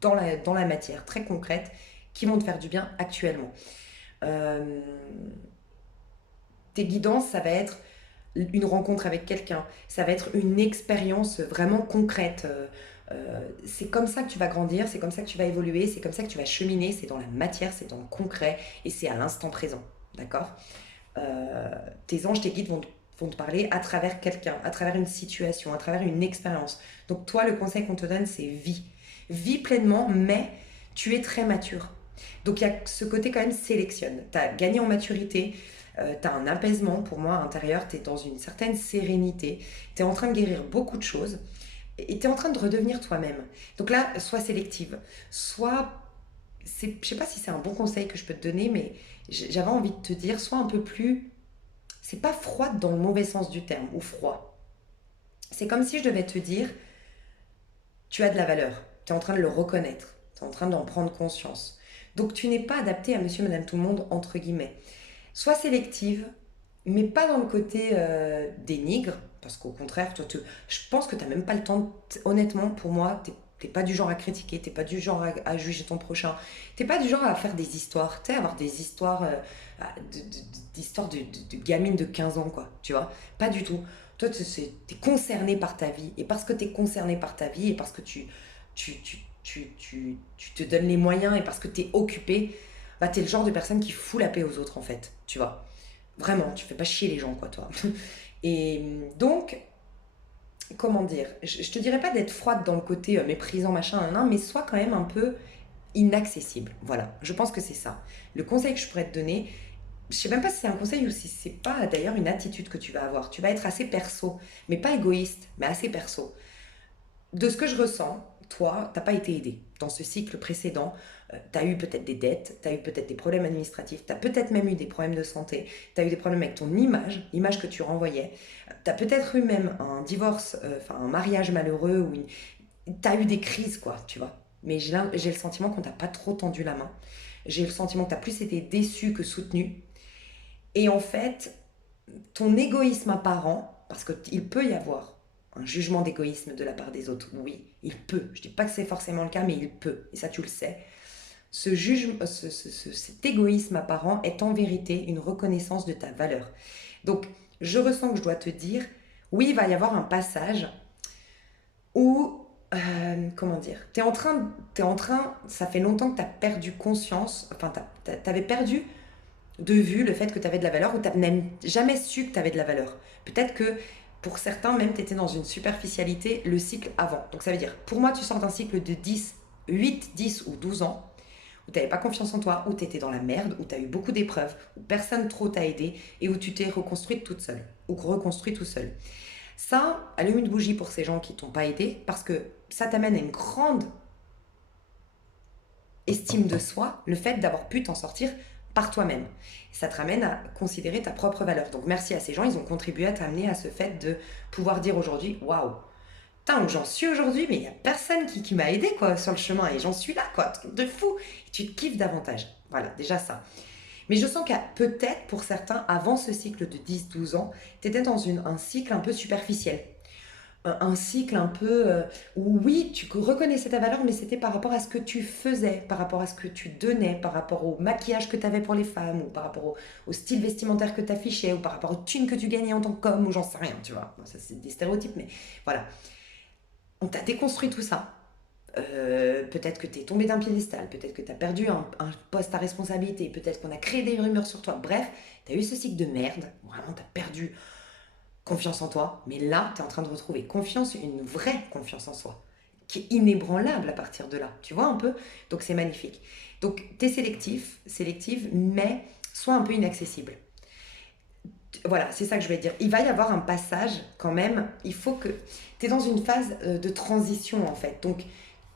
dans la matière, très concrètes, qui vont te faire du bien actuellement. Euh, Tes guidances, ça va être une rencontre avec quelqu'un, ça va être une expérience vraiment concrète. C'est comme ça que tu vas grandir, c'est comme ça que tu vas évoluer, c'est comme ça que tu vas cheminer, c'est dans la matière, c'est dans le concret et c'est à l'instant présent. D'accord. Tes anges, tes guides vont te parler à travers quelqu'un, à travers une situation, à travers une expérience. Donc toi, le conseil qu'on te donne, c'est vie. Vis pleinement, mais tu es très mature. Donc il y a ce côté quand même sélectionne. Tu as gagné en maturité, tu as un apaisement pour moi intérieur, tu es dans une certaine sérénité, tu es en train de guérir beaucoup de choses et tu es en train de redevenir toi-même. Donc là, sois sélective, sois... Je sais pas si c'est un bon conseil que je peux te donner, mais j'avais envie de te dire, sois un peu plus... C'est pas froide dans le mauvais sens du terme, ou froid. C'est comme si je devais te dire, tu as de la valeur, tu es en train de le reconnaître, tu es en train d'en prendre conscience. Donc tu n'es pas adapté à monsieur, madame, tout le monde, entre guillemets. Sois sélective, mais pas dans le côté dénigre, parce qu'au contraire, je pense que tu n'as même pas le temps. Honnêtement, pour moi, t'es pas du genre à critiquer, t'es pas du genre à juger ton prochain, t'es pas du genre à faire des histoires, tu sais, avoir des histoires, d'histoires de gamines de 15 ans, quoi, tu vois, pas du tout. Toi, t'es concerné par ta vie, et parce que t'es concerné par ta vie, et parce que tu te donnes les moyens, et parce que t'es occupé, bah t'es le genre de personne qui fout la paix aux autres, en fait, tu vois. Vraiment, tu fais pas chier les gens, quoi, toi. Et donc, comment dire, je te dirais pas d'être froide dans le côté méprisant, machin, nan, nan, mais sois quand même un peu inaccessible. Voilà, je pense que c'est ça. Le conseil que je pourrais te donner, je sais même pas si c'est un conseil ou si c'est pas d'ailleurs une attitude que tu vas avoir. Tu vas être assez perso, mais pas égoïste, mais assez perso. De ce que je ressens, toi, t'as pas été aidé. Dans ce cycle précédent, tu as eu peut-être des dettes, tu as eu peut-être des problèmes administratifs, tu as peut-être même eu des problèmes de santé, tu as eu des problèmes avec ton image, l'image que tu renvoyais, tu as peut-être eu même un divorce, enfin un mariage malheureux, ou tu as eu des crises, quoi, tu vois. Mais j'ai le sentiment qu'on t'a pas trop tendu la main. J'ai le sentiment que tu as plus été déçu que soutenu. Et en fait, ton égoïsme apparent, parce qu'il peut y avoir un jugement d'égoïsme de la part des autres, oui, il peut. Je dis pas que c'est forcément le cas, mais il peut. Et ça, tu le sais. Cet égoïsme apparent est en vérité une reconnaissance de ta valeur. Donc, je ressens que je dois te dire, oui, il va y avoir un passage où, comment dire, t'es en train, ça fait longtemps que tu as perdu conscience, enfin, t'avais perdu de vue le fait que tu avais de la valeur ou tu n'as même jamais su que tu avais de la valeur. Peut-être que pour certains, même, tu étais dans une superficialité le cycle avant. Donc, ça veut dire, pour moi, tu sors d'un cycle de 10 ou 12 ans où tu n'avais pas confiance en toi, où tu étais dans la merde, où tu as eu beaucoup d'épreuves, où personne trop t'a aidé et où tu t'es reconstruite toute seule ou reconstruit tout seul. Ça, allume une bougie pour ces gens qui t'ont pas aidé parce que ça t'amène à une grande estime de soi, le fait d'avoir pu t'en sortir par toi-même. Ça te ramène à considérer ta propre valeur. Donc merci à ces gens, ils ont contribué à t'amener à ce fait de pouvoir dire aujourd'hui, waouh, putain, où j'en suis aujourd'hui, mais il n'y a personne qui m'a aidé quoi, sur le chemin et j'en suis là, quoi, truc de fou. Et tu te kiffes davantage. Voilà, déjà ça. Mais je sens qu'il y a peut-être pour certains, avant ce cycle de 10-12 ans, tu étais dans un cycle un peu superficiel, un cycle un peu où oui, tu reconnaissais ta valeur, mais c'était par rapport à ce que tu faisais, par rapport à ce que tu donnais, par rapport au maquillage que tu avais pour les femmes, ou par rapport au style vestimentaire que tu affichais, ou par rapport aux thunes que tu gagnais en tant qu'homme, ou j'en sais rien, tu vois. Bon, ça, c'est des stéréotypes, mais voilà. On t'a déconstruit tout ça. Peut-être que tu es tombé d'un piédestal, peut-être que tu as perdu un poste à responsabilité, peut-être qu'on a créé des rumeurs sur toi. Bref, tu as eu ce cycle de merde, vraiment, tu as perdu confiance en toi, mais là, tu es en train de retrouver confiance, une vraie confiance en soi, qui est inébranlable à partir de là. Tu vois un peu. Donc c'est magnifique. Donc tu es sélective, mais sois un peu inaccessible. Voilà, c'est ça que je vais dire. Il va y avoir un passage quand même. Il faut que... Tu es dans une phase de transition en fait. Donc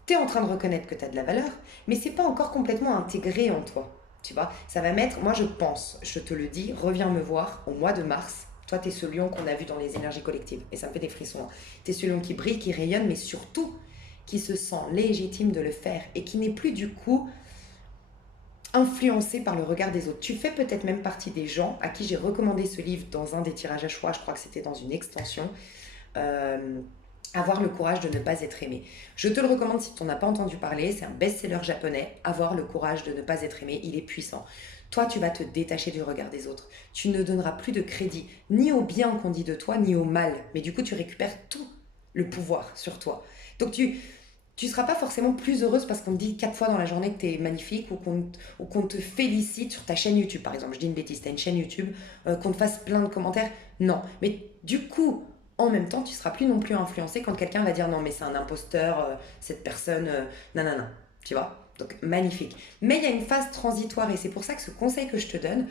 tu es en train de reconnaître que tu as de la valeur, mais c'est pas encore complètement intégré en toi. Tu vois, ça va mettre, moi je pense, je te le dis, reviens me voir au mois de mars. Toi, tu es ce lion qu'on a vu dans les énergies collectives. Et ça me fait des frissons. Tu es ce lion qui brille, qui rayonne, mais surtout, qui se sent légitime de le faire et qui n'est plus du coup influencé par le regard des autres. Tu fais peut-être même partie des gens à qui j'ai recommandé ce livre dans un des tirages à choix, je crois que c'était dans une extension, Avoir le courage de ne pas être aimé. Je te le recommande si tu n'en as pas entendu parler, c'est un best-seller japonais, Avoir le courage de ne pas être aimé, il est puissant. Toi, tu vas te détacher du regard des autres. Tu ne donneras plus de crédit, ni au bien qu'on dit de toi, ni au mal. Mais du coup, tu récupères tout le pouvoir sur toi. Donc tu seras pas forcément plus heureuse parce qu'on te dit 4 fois dans la journée que tu es magnifique ou qu'on te félicite sur ta chaîne YouTube, par exemple. Je dis une bêtise, tu as une chaîne YouTube, qu'on te fasse plein de commentaires. Non. Mais du coup, en même temps, tu seras plus non plus influencé quand quelqu'un va dire non, mais c'est un imposteur, cette personne, nanana. Tu vois? Donc, magnifique. Mais il y a une phase transitoire et c'est pour ça que ce conseil que je te donne,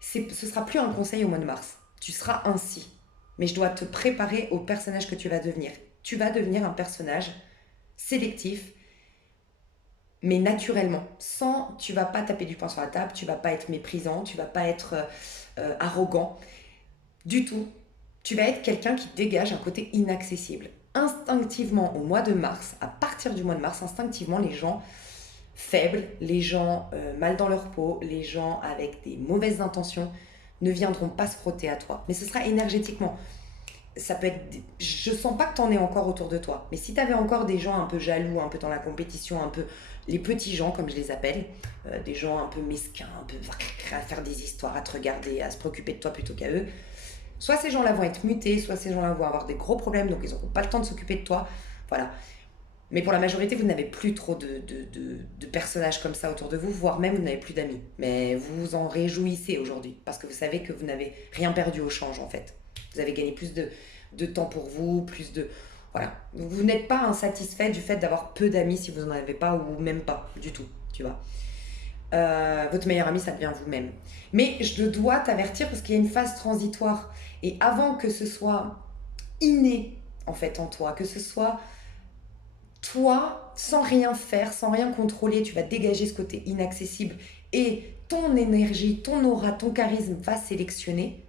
ce sera plus un conseil au mois de mars. Tu seras ainsi. Mais je dois te préparer au personnage que tu vas devenir. Tu vas devenir un personnage sélectif, mais naturellement. Tu vas pas taper du poing sur la table, tu vas pas être méprisant, tu vas pas être arrogant du tout. Tu vas être quelqu'un qui dégage un côté inaccessible. Instinctivement, au mois de mars, à partir du mois de mars, instinctivement, les gens faibles, les gens mal dans leur peau, les gens avec des mauvaises intentions ne viendront pas se frotter à toi. Mais ce sera énergétiquement. Ça peut être. Je sens pas que t'en aies encore autour de toi. Mais si t'avais encore des gens un peu jaloux, un peu dans la compétition, un peu les petits gens, comme je les appelle, des gens un peu mesquins, un peu à faire des histoires, à te regarder, à se préoccuper de toi plutôt qu'à eux, soit ces gens-là vont être mutés, soit ces gens-là vont avoir des gros problèmes, donc ils n'auront pas le temps de s'occuper de toi. Voilà. Mais pour la majorité, vous n'avez plus trop de personnages comme ça autour de vous, voire même vous n'avez plus d'amis. Mais vous vous en réjouissez aujourd'hui, parce que vous savez que vous n'avez rien perdu au change en fait. Vous avez gagné plus de temps pour vous, plus de... Voilà. Vous n'êtes pas insatisfait du fait d'avoir peu d'amis si vous n'en avez pas, ou même pas du tout, tu vois. Votre meilleur ami, ça devient vous-même. Mais je dois t'avertir parce qu'il y a une phase transitoire. Et avant que ce soit inné, en fait, en toi, que ce soit toi, sans rien faire, sans rien contrôler, tu vas dégager ce côté inaccessible et ton énergie, ton aura, ton charisme va sélectionner.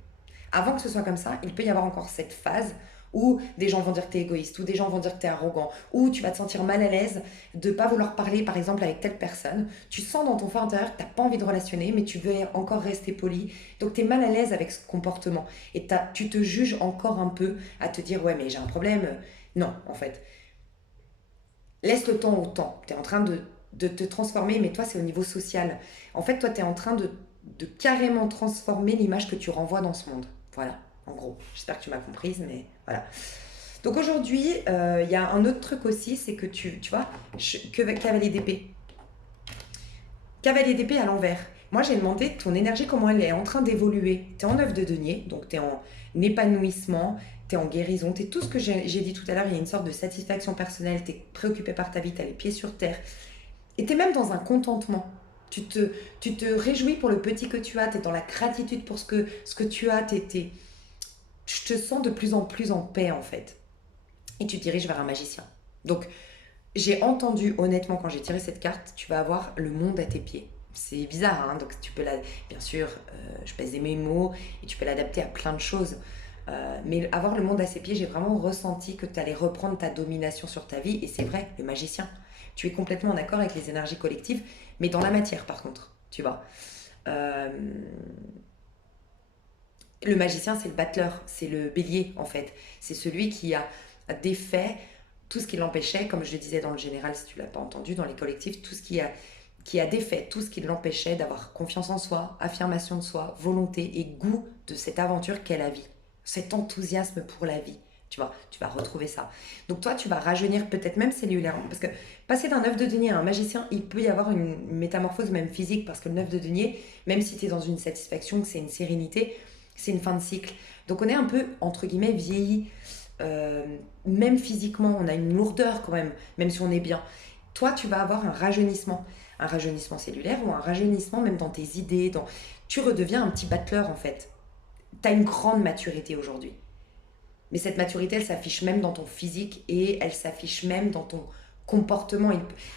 Avant que ce soit comme ça, il peut y avoir encore cette phase où des gens vont dire que tu es égoïste, ou des gens vont dire que tu es arrogant, ou tu vas te sentir mal à l'aise de ne pas vouloir parler, par exemple, avec telle personne. Tu sens dans ton fort intérieur que tu n'as pas envie de relationner, mais tu veux encore rester poli. Donc tu es mal à l'aise avec ce comportement. Et tu te juges encore un peu à te dire, ouais, mais j'ai un problème. Non, en fait. Laisse le temps au temps. Tu es en train de te transformer, mais toi, c'est au niveau social. En fait, toi, tu es en train de carrément transformer l'image que tu renvoies dans ce monde. Voilà, en gros. J'espère que tu m'as comprise, mais voilà. Donc aujourd'hui, il y a un autre truc aussi, c'est que tu vois, cavalier d'épée. Cavalier d'épée à l'envers. Moi, j'ai demandé ton énergie, comment elle est en train d'évoluer. Tu es en œuf de denier, donc tu es en épanouissement, tu es en guérison, tu es tout ce que j'ai dit tout à l'heure. Il y a une sorte de satisfaction personnelle, tu es préoccupé par ta vie, tu as les pieds sur terre. Et tu es même dans un contentement. Tu te réjouis pour le petit que tu as, tu es dans la gratitude pour ce que tu as. Je te sens de plus en plus en paix en fait. Et tu te diriges vers un magicien. Donc, j'ai entendu, honnêtement, quand j'ai tiré cette carte, tu vas avoir le monde à tes pieds. C'est bizarre, hein, donc tu peux bien sûr, je pèse des mots et tu peux l'adapter à plein de choses. Mais avoir le monde à ses pieds, j'ai vraiment ressenti que tu allais reprendre ta domination sur ta vie. Et c'est vrai, le magicien. Tu es complètement en accord avec les énergies collectives, mais dans la matière par contre, tu vois. Euh, le magicien, c'est le battleur, c'est le bélier en fait. C'est celui qui a défait tout ce qui l'empêchait, comme je le disais dans le général, si tu ne l'as pas entendu, dans les collectifs, tout ce qui a défait tout ce qui l'empêchait d'avoir confiance en soi, affirmation de soi, volonté et goût de cette aventure qu'est la vie. Cet enthousiasme pour la vie, tu vois, tu vas retrouver ça. Donc toi, tu vas rajeunir peut-être même cellulairement, parce que passer d'un œuf de denier à un magicien, il peut y avoir une métamorphose même physique, parce que le œuf de denier, même si tu es dans une satisfaction, que c'est une sérénité, c'est une fin de cycle. Donc on est un peu, entre guillemets, vieilli. Même physiquement, on a une lourdeur quand même si on est bien. Toi, tu vas avoir un rajeunissement cellulaire ou un rajeunissement même dans tes idées. Tu redeviens un petit battleur en fait. Tu as une grande maturité aujourd'hui. Mais cette maturité, elle s'affiche même dans ton physique et elle s'affiche même dans ton comportement.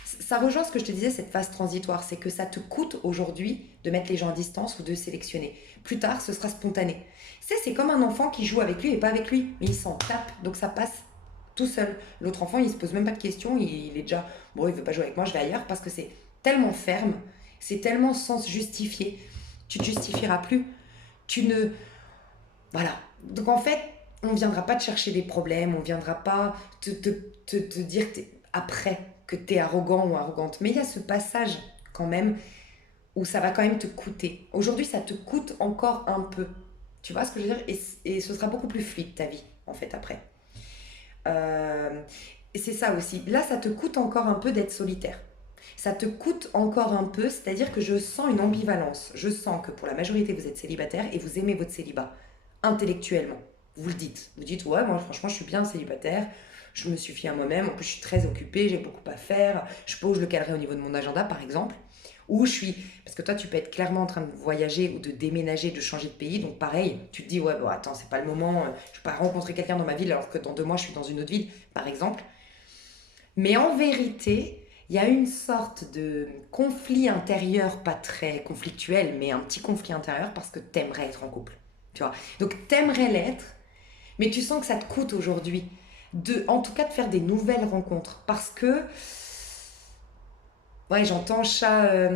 Ça rejoint ce que je te disais, cette phase transitoire, c'est que ça te coûte aujourd'hui de mettre les gens à distance ou de sélectionner. Plus tard, ce sera spontané. C'est comme un enfant qui joue avec lui et pas avec lui, mais il s'en tape, donc ça passe tout seul. L'autre enfant, il se pose même pas de questions, il est déjà, bon, il veut pas jouer avec moi, je vais ailleurs, parce que c'est tellement ferme, c'est tellement sans se justifier. Tu te justifieras plus. Tu ne... Voilà. Donc en fait, on ne viendra pas te chercher des problèmes, on ne viendra pas te dire après que tu es arrogant ou arrogante. Mais il y a ce passage quand même où ça va quand même te coûter. Aujourd'hui, ça te coûte encore un peu. Tu vois ce que je veux dire? Et ce sera beaucoup plus fluide ta vie, en fait, après. Euh, et c'est ça aussi. Là, ça te coûte encore un peu d'être solitaire. Ça te coûte encore un peu, c'est-à-dire que je sens une ambivalence. Je sens que pour la majorité, vous êtes célibataire et vous aimez votre célibat intellectuellement. Vous le dites. Vous dites, ouais, moi franchement, je suis bien célibataire. Je me suffis à moi-même. En plus, je suis très occupée, j'ai beaucoup à faire. Je peux, je le calerai au niveau de mon agenda, par exemple. Ou je suis. Parce que toi, tu peux être clairement en train de voyager ou de déménager, de changer de pays. Donc, pareil, tu te dis, ouais, bon, attends, c'est pas le moment. Je vais pas rencontrer quelqu'un dans ma ville alors que dans 2 mois, je suis dans une autre ville, par exemple. Mais en vérité, il y a une sorte de conflit intérieur, pas très conflictuel, mais un petit conflit intérieur parce que t'aimerais être en couple. Tu vois. Donc t'aimerais l'être, mais tu sens que ça te coûte aujourd'hui en tout cas de faire des nouvelles rencontres. Parce que, ouais, j'entends chat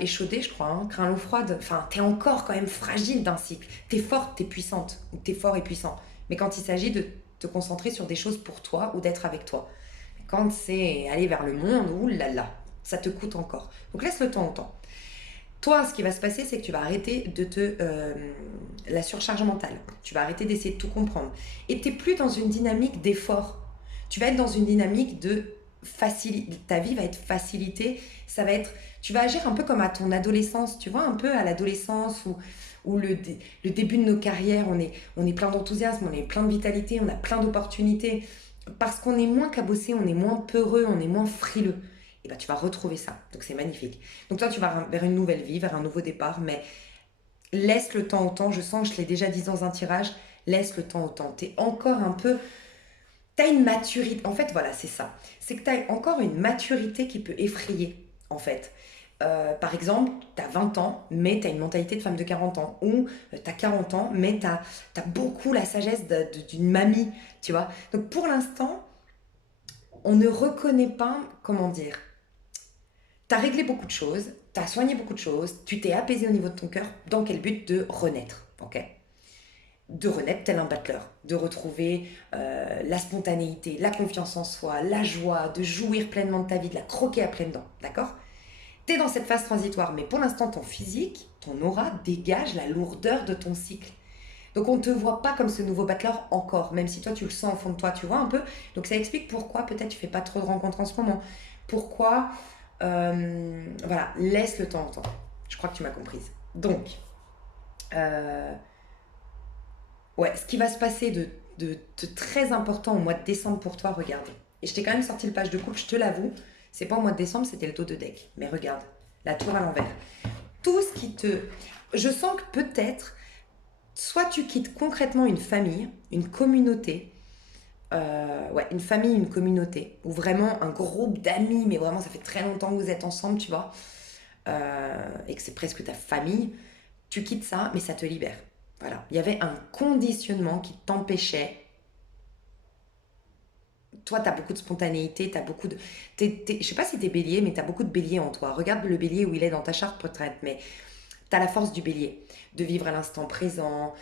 échaudé, je crois, hein, craint l'eau froide. Enfin, t'es encore quand même fragile d'un cycle. T'es forte, t'es puissante, ou t'es fort et puissant. Mais quand il s'agit de te concentrer sur des choses pour toi ou d'être avec toi, quand c'est aller vers le monde, oulala, ça te coûte encore. Donc laisse le temps au temps. Toi, ce qui va se passer, c'est que tu vas arrêter de la surcharge mentale. Tu vas arrêter d'essayer de tout comprendre. Et tu n'es plus dans une dynamique d'effort. Tu vas être dans une dynamique de facilité. Ta vie va être facilitée. Ça va être... Tu vas agir un peu comme à ton adolescence. Tu vois, un peu à l'adolescence où le début de nos carrières, on est plein d'enthousiasme, on est plein de vitalité, on a plein d'opportunités. Parce qu'on est moins cabossé, on est moins peureux, on est moins frileux. Et ben tu vas retrouver ça. Donc c'est magnifique. Donc toi, tu vas vers une nouvelle vie, vers un nouveau départ, mais laisse le temps au temps. Je sens, je l'ai déjà dit dans un tirage, laisse le temps au temps. T'es encore un peu... T'as une maturité. En fait, voilà, c'est ça. C'est que t'as encore une maturité qui peut effrayer, en fait. Par exemple, t'as 20 ans, mais t'as une mentalité de femme de 40 ans. Ou t'as 40 ans, mais t'as beaucoup la sagesse d'une mamie, tu vois. Donc pour l'instant, on ne reconnaît pas, comment dire, t'as réglé beaucoup de choses, t'as soigné beaucoup de choses, tu t'es apaisé au niveau de ton cœur. Dans quel but? De renaître, ok? De renaître tel un battleur, de retrouver la spontanéité, la confiance en soi, la joie, de jouir pleinement de ta vie, de la croquer à pleines dents, d'accord? T'es dans cette phase transitoire, mais pour l'instant, ton physique, ton aura dégage la lourdeur de ton cycle. Donc on ne te voit pas comme ce nouveau battleur encore, même si toi tu le sens au fond de toi, tu vois un peu. Donc ça explique pourquoi peut-être tu fais pas trop de rencontres en ce moment. Pourquoi, voilà, laisse le temps au temps. Je crois que tu m'as comprise. Donc, euh, ouais, ce qui va se passer de très important au mois de décembre pour toi, regarde. Et je t'ai quand même sorti le page de couple, je te l'avoue. C'est pas au mois de décembre, c'était le dos de deck. Mais regarde, la tour à l'envers. Tout ce qui te... Je sens que peut-être soit tu quittes concrètement une famille, une communauté, ouais, une famille, une communauté, ou vraiment un groupe d'amis, mais vraiment ça fait très longtemps que vous êtes ensemble, tu vois, et que c'est presque ta famille, tu quittes ça, mais ça te libère. Voilà. Il y avait un conditionnement qui t'empêchait. Toi, tu as beaucoup de spontanéité, tu as beaucoup de... je sais pas si tu es bélier, mais tu as beaucoup de bélier en toi. Regarde le bélier où il est dans ta charte retraite, mais tu as la force du bélier, de vivre à l'instant présent,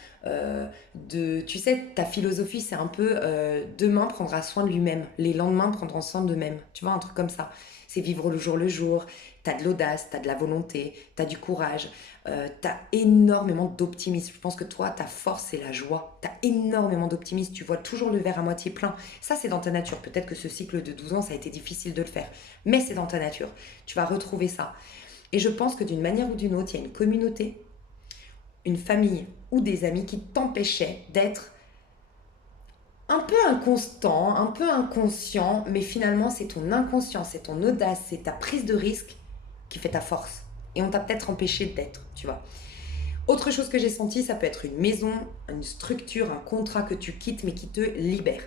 tu sais, ta philosophie, c'est un peu demain prendra soin de lui-même, les lendemains prendront soin d'eux-mêmes. Tu vois, un truc comme ça. C'est vivre le jour. Tu as de l'audace, tu as de la volonté, tu as du courage, tu as énormément d'optimisme. Je pense que toi, ta force, c'est la joie. Tu as énormément d'optimisme. Tu vois toujours le verre à moitié plein. Ça, c'est dans ta nature. Peut-être que ce cycle de 12 ans, ça a été difficile de le faire. Mais c'est dans ta nature. Tu vas retrouver ça. Et je pense que d'une manière ou d'une autre, il y a une communauté, une famille ou des amis qui t'empêchaient d'être un peu inconstant, un peu inconscient, mais finalement c'est ton inconscience, c'est ton audace, c'est ta prise de risque qui fait ta force. Et on t'a peut-être empêché d'être, tu vois. Autre chose que j'ai senti, ça peut être une maison, une structure, un contrat que tu quittes mais qui te libère.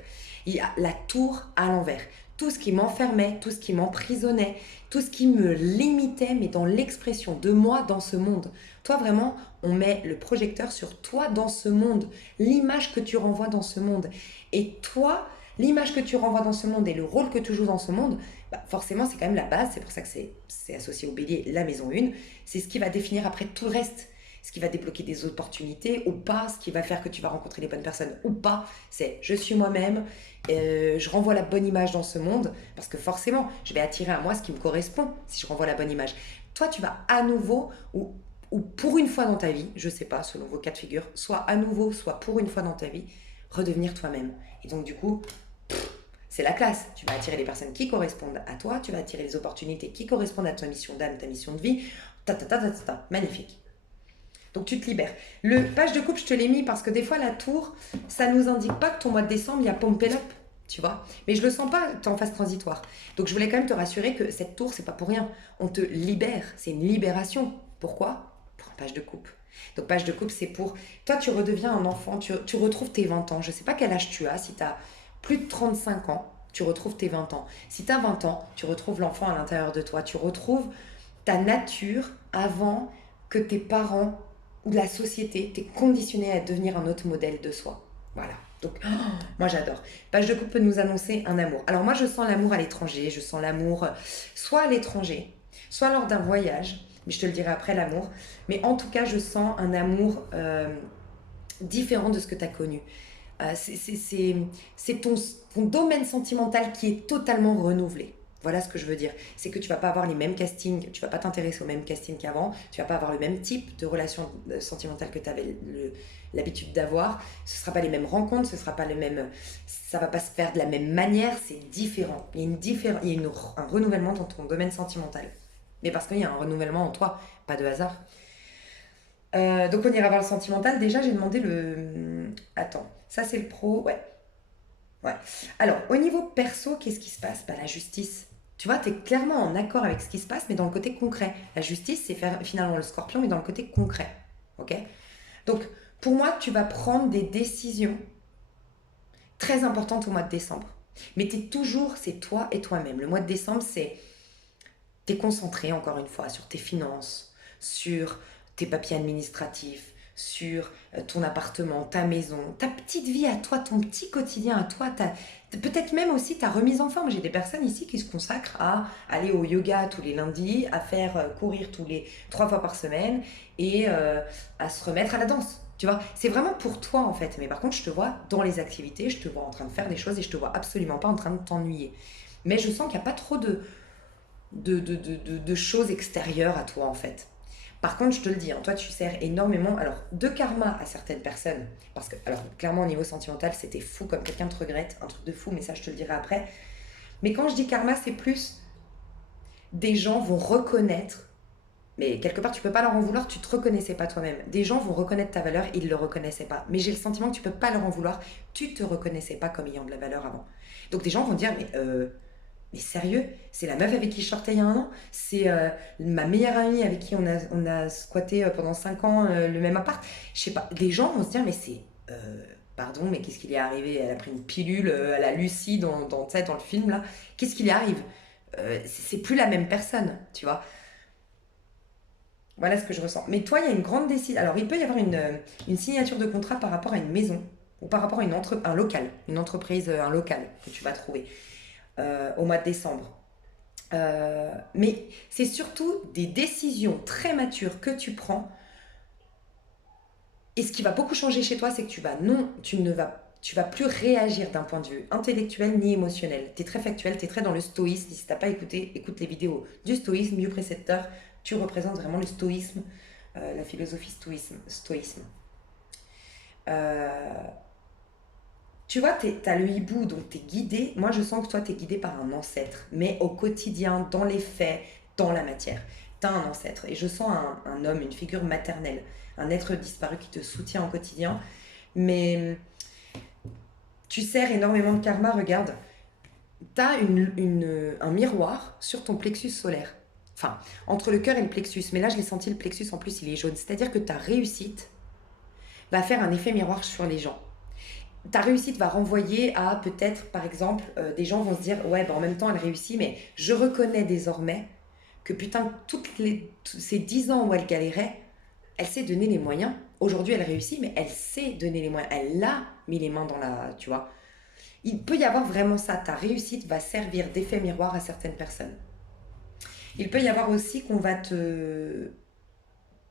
Il y a la tour à l'envers. Tout ce qui m'enfermait, tout ce qui m'emprisonnait, tout ce qui me limitait, mais dans l'expression de moi dans ce monde. Toi, vraiment, on met le projecteur sur toi dans ce monde, l'image que tu renvoies dans ce monde. Et toi, l'image que tu renvoies dans ce monde et le rôle que tu joues dans ce monde, bah forcément, c'est quand même la base. C'est pour ça que c'est associé au bélier, la maison 1. C'est ce qui va définir après tout le reste. Ce qui va débloquer des opportunités ou pas, ce qui va faire que tu vas rencontrer les bonnes personnes ou pas. C'est je suis moi-même, je renvoie la bonne image dans ce monde, parce que forcément, je vais attirer à moi ce qui me correspond si je renvoie la bonne image. Toi, tu vas à nouveau, ou pour une fois dans ta vie, je sais pas, selon vos cas de figure, soit à nouveau, soit pour une fois dans ta vie, redevenir toi-même. Et donc du coup, c'est la classe. Tu vas attirer les personnes qui correspondent à toi, tu vas attirer les opportunités qui correspondent à ta mission d'âme, ta mission de vie. Magnifique. Donc tu te libères. Le page de coupe, je te l'ai mis parce que des fois la tour, ça nous indique pas que ton mois de décembre, il y a Pump It Up, tu vois. Mais je le sens pas en phase transitoire. Donc je voulais quand même te rassurer que cette tour, c'est pas pour rien. On te libère, c'est une libération. Pourquoi? Pour un page de coupe. Donc page de coupe, c'est pour... Toi, tu redeviens un enfant, tu retrouves tes 20 ans. Je sais pas quel âge tu as, si tu as plus de 35 ans, tu retrouves tes 20 ans. Si tu as 20 ans, tu retrouves l'enfant à l'intérieur de toi. Tu retrouves ta nature avant que tes parents ou la société t'est conditionné à devenir un autre modèle de soi. Voilà. Donc, moi j'adore. Page de coupe peut nous annoncer un amour. Alors moi je sens l'amour à l'étranger, je sens l'amour soit à l'étranger, soit lors d'un voyage, mais je te le dirai après l'amour. Mais en tout cas, je sens un amour différent de ce que tu as connu. C'est ton domaine sentimental qui est totalement renouvelé. Voilà ce que je veux dire. C'est que tu vas pas avoir les mêmes castings, tu vas pas t'intéresser au même casting qu'avant, tu vas pas avoir le même type de relation sentimentale que tu avais l'habitude d'avoir. Ce sera pas les mêmes rencontres, ce sera pas les mêmes, ça va pas se faire de la même manière, c'est différent. Il y a un renouvellement dans ton domaine sentimental. Mais parce qu'il y a un renouvellement en toi, pas de hasard. Donc on ira voir le sentimental. Déjà, j'ai demandé le... Attends, ça c'est le pro, ouais. Ouais. Alors, au niveau perso, qu'est-ce qui se passe? Bah, la justice. Tu vois, tu es clairement en accord avec ce qui se passe, mais dans le côté concret. La justice, c'est faire finalement le scorpion, mais dans le côté concret. Ok? Donc, pour moi, tu vas prendre des décisions très importantes au mois de décembre. Mais tu es toujours, c'est toi et toi-même. Le mois de décembre, c'est... Tu es concentré, encore une fois, sur tes finances, sur tes papiers administratifs, sur ton appartement, ta maison, ta petite vie à toi, ton petit quotidien à toi, peut-être même aussi ta remise en forme. J'ai des personnes ici qui se consacrent à aller au yoga tous les lundis, à faire courir tous les 3 fois par semaine et à se remettre à la danse. Tu vois, c'est vraiment pour toi en fait. Mais par contre, je te vois dans les activités, je te vois en train de faire des choses et je te vois absolument pas en train de t'ennuyer. Mais je sens qu'il n'y a pas trop de choses extérieures à toi en fait. Par contre, je te le dis, hein, toi tu sers énormément alors de karma à certaines personnes. Parce que, alors clairement au niveau sentimental, c'était fou comme quelqu'un te regrette, un truc de fou, mais ça je te le dirai après. Mais quand je dis karma, c'est plus des gens vont reconnaître, mais quelque part tu peux pas leur en vouloir, tu te reconnaissais pas toi-même. Des gens vont reconnaître ta valeur, ils le reconnaissaient pas. Mais j'ai le sentiment que tu peux pas leur en vouloir, tu te reconnaissais pas comme ayant de la valeur avant. Donc des gens vont dire, mais sérieux, c'est la meuf avec qui je sortais il y a un an. C'est ma meilleure amie avec qui on a squatté pendant 5 ans le même appart. Je sais pas, les gens vont se dire, mais c'est... pardon, mais qu'est-ce qui lui est arrivé? Elle a pris une pilule à la Lucie tu sais, dans le film, là. Qu'est-ce qui lui arrive? C'est plus la même personne, tu vois. Voilà ce que je ressens. Mais toi, il y a une grande décision. Alors, il peut y avoir une signature de contrat par rapport à une maison ou par rapport à un local, une entreprise, un local que tu vas trouver au mois de décembre. Mais c'est surtout des décisions très matures que tu prends. Et ce qui va beaucoup changer chez toi, c'est que tu vas plus réagir d'un point de vue intellectuel ni émotionnel. Tu es très factuel, tu es très dans le stoïsme. Si tu n'as pas écouté, écoute les vidéos du stoïsme, mieux précepteur. Tu représentes vraiment le stoïsme, la philosophie stoïsme. Euh, Tu vois, t'as le hibou, donc t'es guidé. Moi, je sens que toi, t'es guidé par un ancêtre. Mais au quotidien, dans les faits, dans la matière, t'as un ancêtre. Et je sens un homme, une figure maternelle, un être disparu qui te soutient au quotidien. Mais tu sers énormément de karma, regarde. T'as un miroir sur ton plexus solaire. Enfin, entre le cœur et le plexus. Mais là, je l'ai senti, le plexus, en plus, il est jaune. C'est-à-dire que ta réussite va faire un effet miroir sur les gens. Ta réussite va renvoyer à peut-être, par exemple, des gens vont se dire ouais, bah, en même temps, elle réussit, mais je reconnais désormais que putain, ces 10 ans où elle galérait, elle s'est donné les moyens. Aujourd'hui, elle réussit, mais elle s'est donné les moyens. Elle a mis les mains dans la. Tu vois. Il peut y avoir vraiment ça. Ta réussite va servir d'effet miroir à certaines personnes. Il peut y avoir aussi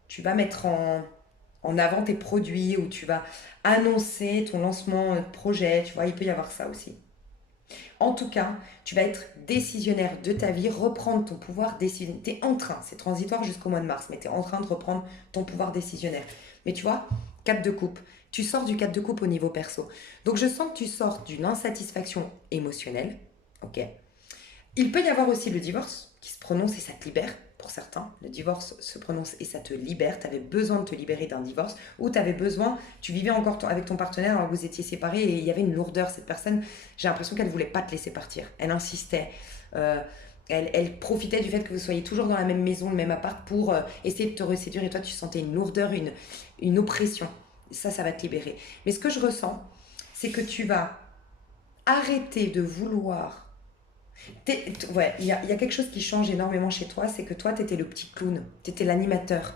tu vas mettre en avant tes produits ou tu vas annoncer ton lancement de projet. Tu vois, il peut y avoir ça aussi. En tout cas, tu vas être décisionnaire de ta vie, reprendre ton pouvoir décisionnaire. Tu es en train, c'est transitoire jusqu'au mois de mars, mais tu es en train de reprendre ton pouvoir décisionnaire. Mais tu vois, 4 de coupe. Tu sors du 4 de coupe au niveau perso. Donc je sens que tu sors d'une insatisfaction émotionnelle. Ok. Il peut y avoir aussi le divorce qui se prononce et ça te libère. Pour certains, le divorce se prononce et ça te libère. Tu avais besoin de te libérer d'un divorce ou tu avais besoin, tu vivais encore avec ton partenaire alors que vous étiez séparés et il y avait une lourdeur. Cette personne, j'ai l'impression qu'elle ne voulait pas te laisser partir. Elle insistait. Euh, elle profitait du fait que vous soyez toujours dans la même maison, le même appart pour essayer de te reséduire et toi tu sentais une lourdeur, une oppression. Ça va te libérer. Mais ce que je ressens, c'est que tu vas arrêter de vouloir ouais, il y a quelque chose qui change énormément chez toi, c'est que toi, tu étais le petit clown, tu étais l'animateur,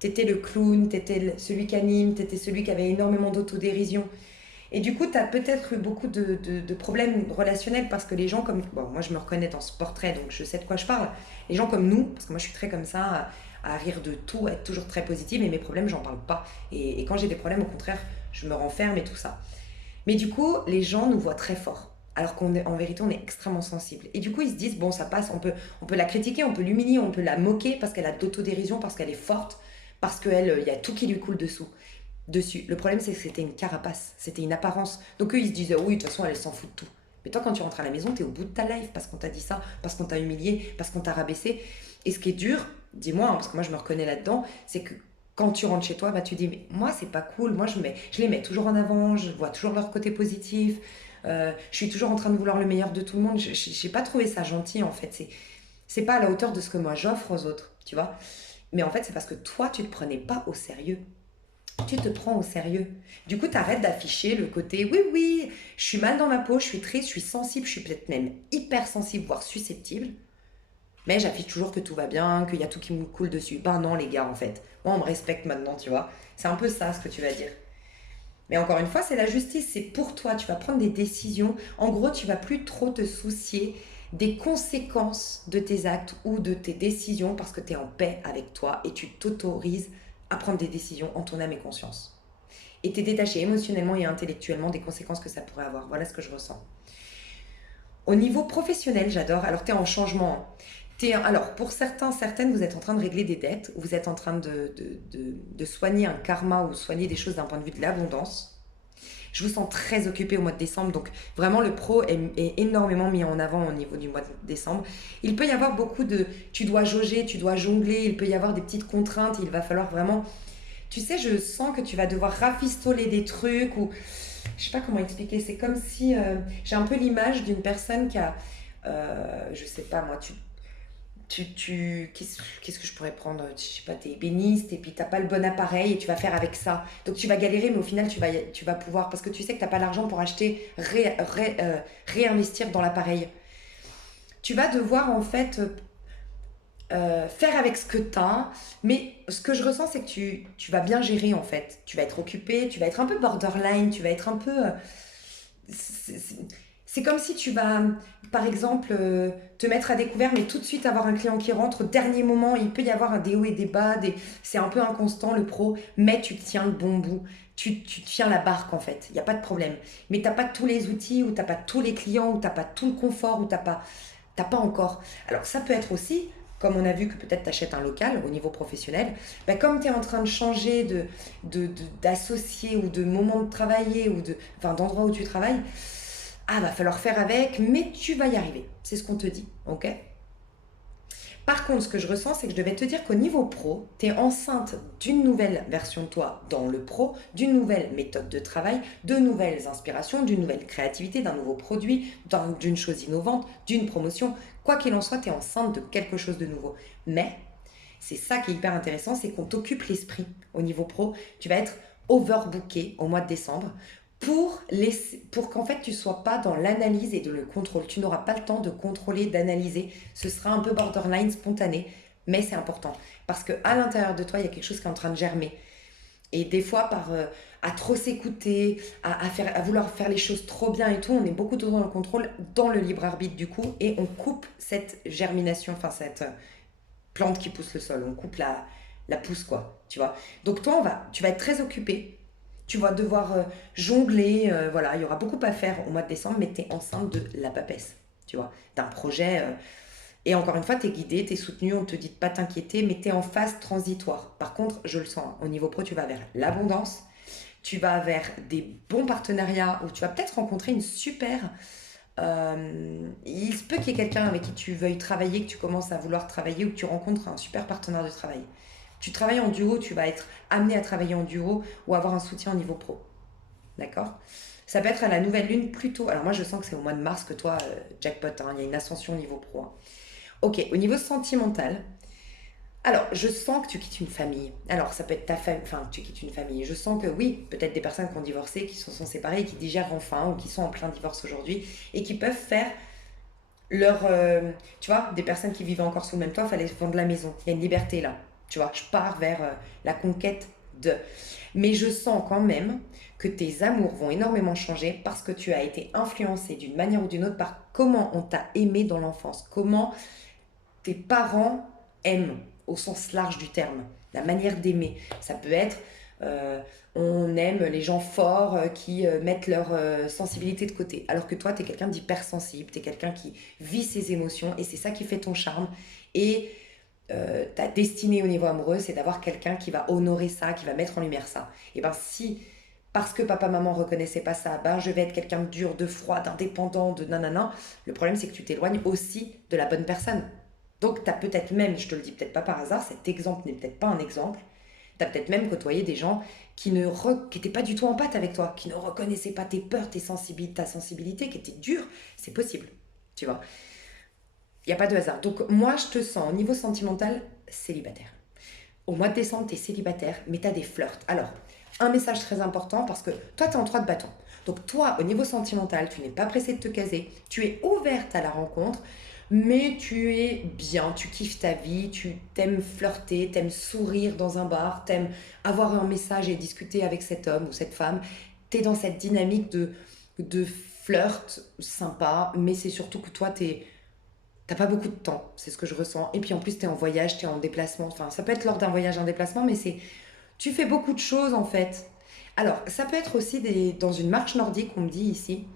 tu étais le clown, tu étais celui qui anime, tu étais celui qui avait énormément d'autodérision. Et du coup, tu as peut-être eu beaucoup de problèmes relationnels parce que les gens comme... Bon, moi, je me reconnais dans ce portrait, donc je sais de quoi je parle. Les gens comme nous, parce que moi, je suis très comme ça, à rire de tout, à être toujours très positive, et mes problèmes, j'en parle pas. Et quand j'ai des problèmes, au contraire, je me renferme et tout ça. Mais du coup, les gens nous voient très fort. Alors qu'en vérité, on est extrêmement sensible. Et du coup, ils se disent, bon, ça passe, on peut la critiquer, on peut l'humilier, on peut la moquer parce qu'elle a d'autodérision, parce qu'elle est forte, parce qu'il y a tout qui lui coule dessus. Le problème, c'est que c'était une carapace, c'était une apparence. Donc eux, ils se disaient, oui, de toute façon, elle s'en fout de tout. Mais toi, quand tu rentres à la maison, t'es au bout de ta life parce qu'on t'a dit ça, parce qu'on t'a humilié, parce qu'on t'a rabaissé. Et ce qui est dur, dis-moi, hein, parce que moi, je me reconnais là-dedans, c'est que quand tu rentres chez toi, bah, tu dis, mais moi, c'est pas cool. Moi, je les mets toujours en avant, je vois toujours leur côté positif. Je suis toujours en train de vouloir le meilleur de tout le monde. Je n'ai pas trouvé ça gentil, en fait. C'est pas à la hauteur de ce que moi j'offre aux autres, tu vois. Mais en fait, c'est parce que toi, tu te prenais pas au sérieux. Tu te prends au sérieux. Du coup, tu arrêtes d'afficher le côté oui, oui, je suis mal dans ma peau, je suis triste, je suis sensible, je suis peut-être même hypersensible, voire susceptible. Mais j'affiche toujours que tout va bien, qu'il y a tout qui me coule dessus. Ben non, les gars, en fait. Moi, on me respecte maintenant, tu vois. C'est un peu ça ce que tu vas dire. Mais encore une fois, c'est la justice, c'est pour toi. Tu vas prendre des décisions. En gros, tu vas plus trop te soucier des conséquences de tes actes ou de tes décisions parce que tu es en paix avec toi et tu t'autorises à prendre des décisions en ton âme et conscience. Et tu es détaché émotionnellement et intellectuellement des conséquences que ça pourrait avoir. Voilà ce que je ressens. Au niveau professionnel, j'adore. Alors, tu es en changement. Hein. Alors, pour certains, certaines, vous êtes en train de régler des dettes, vous êtes en train de soigner un karma ou soigner des choses d'un point de vue de l'abondance. Je vous sens très occupé au mois de décembre, donc vraiment le pro est énormément mis en avant au niveau du mois de décembre. Il peut y avoir beaucoup de... Tu dois jauger, tu dois jongler, il peut y avoir des petites contraintes, il va falloir vraiment... Tu sais, je sens que tu vas devoir rafistoler des trucs ou... Je sais pas comment expliquer, c'est comme si... j'ai un peu l'image d'une personne qui a... je sais pas moi, qu'est-ce que je pourrais prendre? Je sais pas, t'es ébéniste et puis t'as pas le bon appareil et tu vas faire avec ça. Donc tu vas galérer, mais au final tu vas pouvoir, parce que tu sais que t'as pas l'argent pour acheter, réinvestir dans l'appareil. Tu vas devoir en fait faire avec ce que t'as, mais ce que je ressens c'est que tu vas bien gérer en fait. Tu vas être occupé, tu vas être un peu borderline, tu vas être un peu... c'est c'est- c'est comme si tu vas, par exemple, te mettre à découvert, mais tout de suite avoir un client qui rentre au dernier moment. Il peut y avoir des hauts et des bas, c'est un peu inconstant le pro, mais tu tiens le bon bout. Tu tiens la barque en fait, il n'y a pas de problème. Mais tu n'as pas tous les outils, ou tu n'as pas tous les clients, ou tu n'as pas tout le confort, ou t'as pas encore. Alors ça peut être aussi, comme on a vu que peut-être tu achètes un local au niveau professionnel, bah, comme tu es en train de changer d'associé ou de moment de travailler, enfin, d'endroit où tu travailles, ah, va falloir faire avec, mais tu vas y arriver. C'est ce qu'on te dit, ok? Par contre, ce que je ressens, c'est que je devais te dire qu'au niveau pro, tu es enceinte d'une nouvelle version de toi dans le pro, d'une nouvelle méthode de travail, de nouvelles inspirations, d'une nouvelle créativité, d'un nouveau produit, d'une chose innovante, d'une promotion. Quoi qu'il en soit, tu es enceinte de quelque chose de nouveau. Mais c'est ça qui est hyper intéressant, c'est qu'on t'occupe l'esprit au niveau pro. Tu vas être overbooké au mois de décembre pour qu'en fait tu sois pas dans l'analyse et de le contrôle. Tu n'auras pas le temps de contrôler, d'analyser. Ce sera un peu borderline spontané, mais c'est important parce que à l'intérieur de toi, il y a quelque chose qui est en train de germer. Et des fois, à trop s'écouter, à vouloir faire les choses trop bien et tout, on est beaucoup trop dans le contrôle, dans le libre arbitre du coup, et on coupe cette germination, enfin cette plante qui pousse le sol, on coupe la pousse quoi, tu vois. Donc toi, tu vas être très occupé, tu vas devoir jongler, voilà, il y aura beaucoup à faire au mois de décembre, mais tu es enceinte de la papesse, tu vois, d'un projet. Et encore une fois, tu es guidé, tu es soutenu, on ne te dit de pas t'inquiéter, mais tu es en phase transitoire. Par contre, je le sens, hein, au niveau pro, tu vas vers l'abondance, tu vas vers des bons partenariats où tu vas peut-être rencontrer une super. Il se peut qu'il y ait quelqu'un avec qui tu veuilles travailler, que tu commences à vouloir travailler ou que tu rencontres un super partenaire de travail. Tu travailles en duo, tu vas être amené à travailler en duo ou avoir un soutien au niveau pro. D'accord. Ça peut être à la nouvelle lune plutôt. Alors moi je sens que c'est au mois de mars que toi, jackpot, hein, il y a une ascension au niveau pro, hein. Ok, au niveau sentimental, alors je sens que tu quittes une famille. Alors ça peut être ta famille, enfin tu quittes une famille. Je sens que oui, peut-être des personnes qui ont divorcé, qui se sont séparées et qui digèrent enfin ou qui sont en plein divorce aujourd'hui et qui peuvent faire leur... tu vois, des personnes qui vivaient encore sous le même toit, il fallait vendre la maison. Il y a une liberté là. Tu vois, je pars vers la conquête de... Mais je sens quand même que tes amours vont énormément changer parce que tu as été influencé d'une manière ou d'une autre par comment on t'a aimé dans l'enfance, comment tes parents aiment au sens large du terme, la manière d'aimer. Ça peut être on aime les gens forts qui mettent leur sensibilité de côté. Alors que toi, tu es quelqu'un d'hypersensible, tu es quelqu'un qui vit ses émotions et c'est ça qui fait ton charme. Et ta destinée au niveau amoureux, c'est d'avoir quelqu'un qui va honorer ça, qui va mettre en lumière ça. Et ben si, parce que papa, maman reconnaissaient pas ça, ben je vais être quelqu'un de dur, de froid, d'indépendant, de nanana, le problème c'est que tu t'éloignes aussi de la bonne personne. Donc tu as peut-être même, je te le dis peut-être pas par hasard, cet exemple n'est peut-être pas un exemple, tu as peut-être même côtoyé des gens qui n'étaient pas du tout en pâte avec toi, qui ne reconnaissaient pas tes peurs, ta sensibilité, qui étaient durs. C'est possible, tu vois. Il n'y a pas de hasard. Donc moi, je te sens au niveau sentimental célibataire. Au mois de décembre, tu es célibataire, mais tu as des flirts. Alors, un message très important parce que toi, tu es en 3 de bâton. Donc toi, au niveau sentimental, tu n'es pas pressé de te caser, tu es ouverte à la rencontre, mais tu es bien, tu kiffes ta vie, tu t'aimes flirter, t'aimes sourire dans un bar, t'aimes avoir un message et discuter avec cet homme ou cette femme. Tu es dans cette dynamique de flirt sympa, mais c'est surtout que toi, t'as pas beaucoup de temps, c'est ce que je ressens. Et puis en plus, t'es en voyage, t'es en déplacement. Enfin, ça peut être lors d'un voyage, un déplacement, mais tu fais beaucoup de choses en fait. Alors, ça peut être aussi dans une marche nordique, on me dit ici.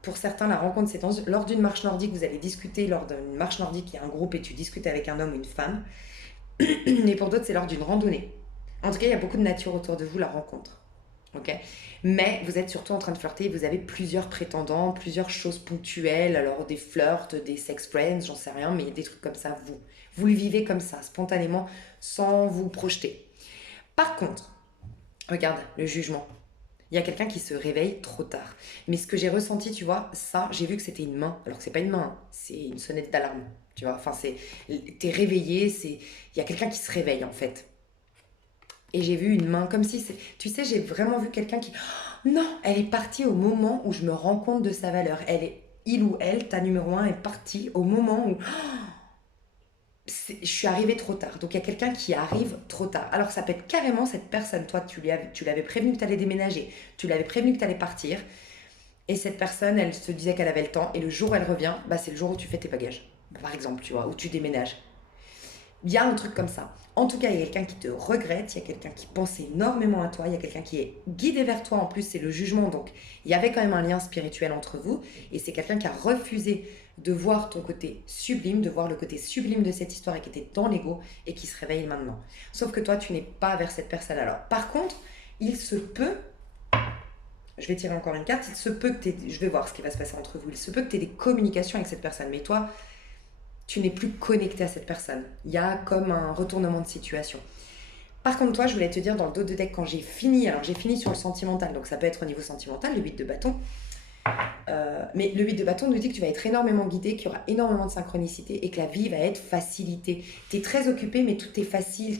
Pour certains, la rencontre, c'est lors d'une marche nordique, vous allez discuter. Lors d'une marche nordique, il y a un groupe et tu discutes avec un homme ou une femme. Et pour d'autres, c'est lors d'une randonnée. En tout cas, il y a beaucoup de nature autour de vous, la rencontre. Ok. Mais vous êtes surtout en train de flirter, vous avez plusieurs prétendants, plusieurs choses ponctuelles, alors des flirts, des sex friends, j'en sais rien, mais des trucs comme ça, vous le vivez comme ça, spontanément, sans vous projeter. Par contre, regarde le jugement. Il y a quelqu'un qui se réveille trop tard. Mais ce que j'ai ressenti, tu vois, ça, j'ai vu que c'était une main. Alors que c'est pas une main, hein, c'est une sonnette d'alarme. Tu vois, enfin, t'es réveillé, il y a quelqu'un qui se réveille en fait. Et j'ai vu une main comme si c'est. Tu sais, j'ai vraiment vu quelqu'un qui. Oh, non, elle est partie au moment où je me rends compte de sa valeur. Il ou elle, ta numéro un, est partie au moment où je suis arrivée trop tard. Donc il y a quelqu'un qui arrive trop tard. Alors ça peut être carrément cette personne. Toi, tu l'avais prévenu que tu allais déménager. Tu l'avais prévenu que tu allais partir. Et cette personne, elle se disait qu'elle avait le temps. Et le jour où elle revient, bah, c'est le jour où tu fais tes bagages. Par exemple, tu vois, où tu déménages. Il y a un truc comme ça. En tout cas, il y a quelqu'un qui te regrette, il y a quelqu'un qui pense énormément à toi, il y a quelqu'un qui est guidé vers toi. En plus, c'est le jugement. Donc, il y avait quand même un lien spirituel entre vous. Et c'est quelqu'un qui a refusé de voir ton côté sublime, de voir le côté sublime de cette histoire et qui était dans l'ego et qui se réveille maintenant. Sauf que toi, tu n'es pas vers cette personne alors. Par contre, il se peut, je vais tirer encore une carte, il se peut que je vais voir ce qui va se passer entre vous, il se peut que tu aies des communications avec cette personne. Mais toi, tu n'es plus connecté à cette personne. Il y a comme un retournement de situation. Par contre, toi, je voulais te dire dans le dos de deck, quand j'ai fini, alors j'ai fini sur le sentimental, donc ça peut être au niveau sentimental, le 8 de bâton. Mais le 8 de bâton nous dit que tu vas être énormément guidé, qu'il y aura énormément de synchronicité et que la vie va être facilitée. Tu es très occupé, mais tout est facile,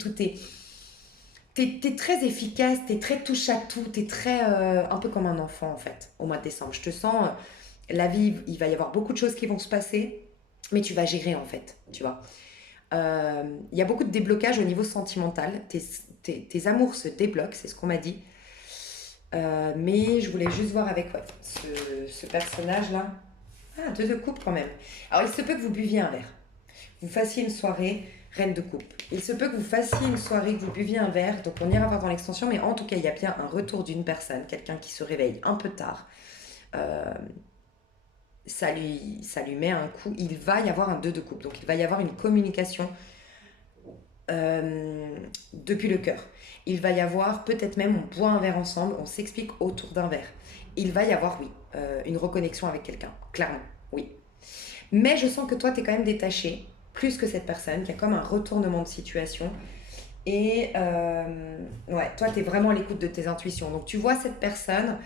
T'es très efficace, t'es très touche à tout, t'es très un peu comme un enfant en fait au mois de décembre. Je te sens, la vie, il va y avoir beaucoup de choses qui vont se passer, mais tu vas gérer en fait, tu vois. Il y a beaucoup de déblocage au niveau sentimental. Tes amours se débloquent, c'est ce qu'on m'a dit. Mais je voulais juste voir avec ouais, ce personnage-là. Ah, deux de coupe quand même. Alors, il se peut que vous buviez un verre. Vous fassiez une soirée, reine de coupe. Il se peut que vous fassiez une soirée, que vous buviez un verre. Donc, on ira voir dans l'extension. Mais en tout cas, il y a bien un retour d'une personne, quelqu'un qui se réveille un peu tard. Euh, ça lui met un coup. Il va y avoir un 2 de coupe. Donc, il va y avoir une communication euh, depuis le cœur. Il va y avoir peut-être même, on boit un verre ensemble, on s'explique autour d'un verre. Il va y avoir, oui, une reconnexion avec quelqu'un, clairement, oui. Mais je sens que toi, tu es quand même détaché, plus que cette personne, qu'il y a comme un retournement de situation. Et ouais, toi, tu es vraiment à l'écoute de tes intuitions. Donc, tu vois cette personne,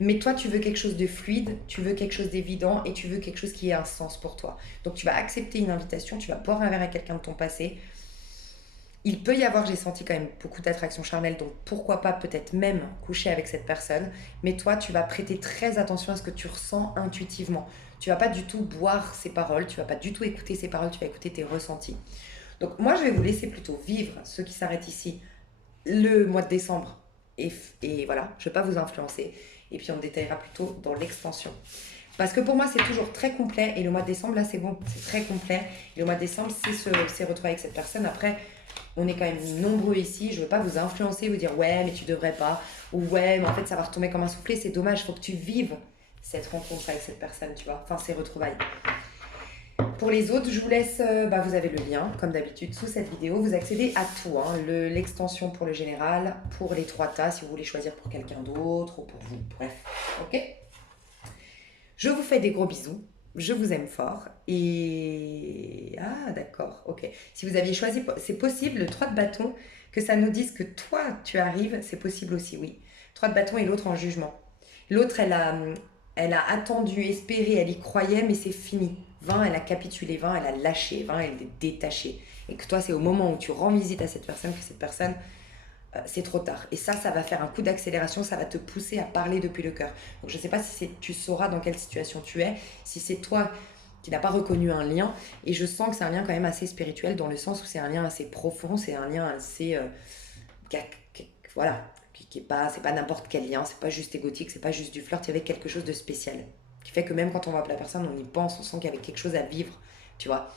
mais toi, tu veux quelque chose de fluide, tu veux quelque chose d'évident et tu veux quelque chose qui ait un sens pour toi. Donc, tu vas accepter une invitation, tu vas boire un verre avec quelqu'un de ton passé. Il peut y avoir, j'ai senti quand même beaucoup d'attraction charnelle, donc pourquoi pas peut-être même coucher avec cette personne. Mais toi, tu vas prêter très attention à ce que tu ressens intuitivement. Tu vas pas du tout boire ses paroles, tu vas pas du tout écouter ses paroles, tu vas écouter tes ressentis. Donc moi, je vais vous laisser plutôt vivre ceux qui s'arrêtent ici le mois de décembre. Et voilà, je ne vais pas vous influencer. Et puis on détaillera plutôt dans l'extension. Parce que pour moi, c'est toujours très complet. Et le mois de décembre, là, c'est bon, c'est très complet. Et le mois de décembre, c'est retrouver avec cette personne. Après, on est quand même nombreux ici. Je ne veux pas vous influencer, vous dire ouais, mais tu devrais pas. Ou ouais, mais en fait, ça va retomber comme un soufflet. C'est dommage. Il faut que tu vives cette rencontre avec cette personne, tu vois. Enfin, ces retrouvailles. Pour les autres, je vous laisse, vous avez le lien, comme d'habitude, sous cette vidéo. Vous accédez à tout, hein, l'extension pour le général, pour les 3 tas, si vous voulez choisir pour quelqu'un d'autre ou pour vous. Bref, ok. Je vous fais des gros bisous. Je vous aime fort. Et... Ah, d'accord, ok. Si vous aviez choisi, c'est possible, le 3 de bâton, que ça nous dise que toi, tu arrives, c'est possible aussi, oui. 3 de bâton et l'autre en jugement. L'autre, elle a attendu, espéré, elle y croyait, mais c'est fini. 20, elle a capitulé. 20, elle a lâché. 20, elle est détachée. Et que toi, c'est au moment où tu rends visite à cette personne que cette personne, c'est trop tard. Et ça va faire un coup d'accélération, ça va te pousser à parler depuis le cœur. Donc je ne sais pas si tu sauras dans quelle situation tu es, si c'est toi qui n'as pas reconnu un lien. Et je sens que c'est un lien quand même assez spirituel, dans le sens où c'est un lien assez profond, c'est un lien assez... voilà, qui est pas, c'est pas n'importe quel lien, c'est pas juste égotique, c'est pas juste du flirt, il y avait quelque chose de spécial. Qui fait que même quand on voit la personne, on y pense, on sent qu'il y avait quelque chose à vivre, tu vois.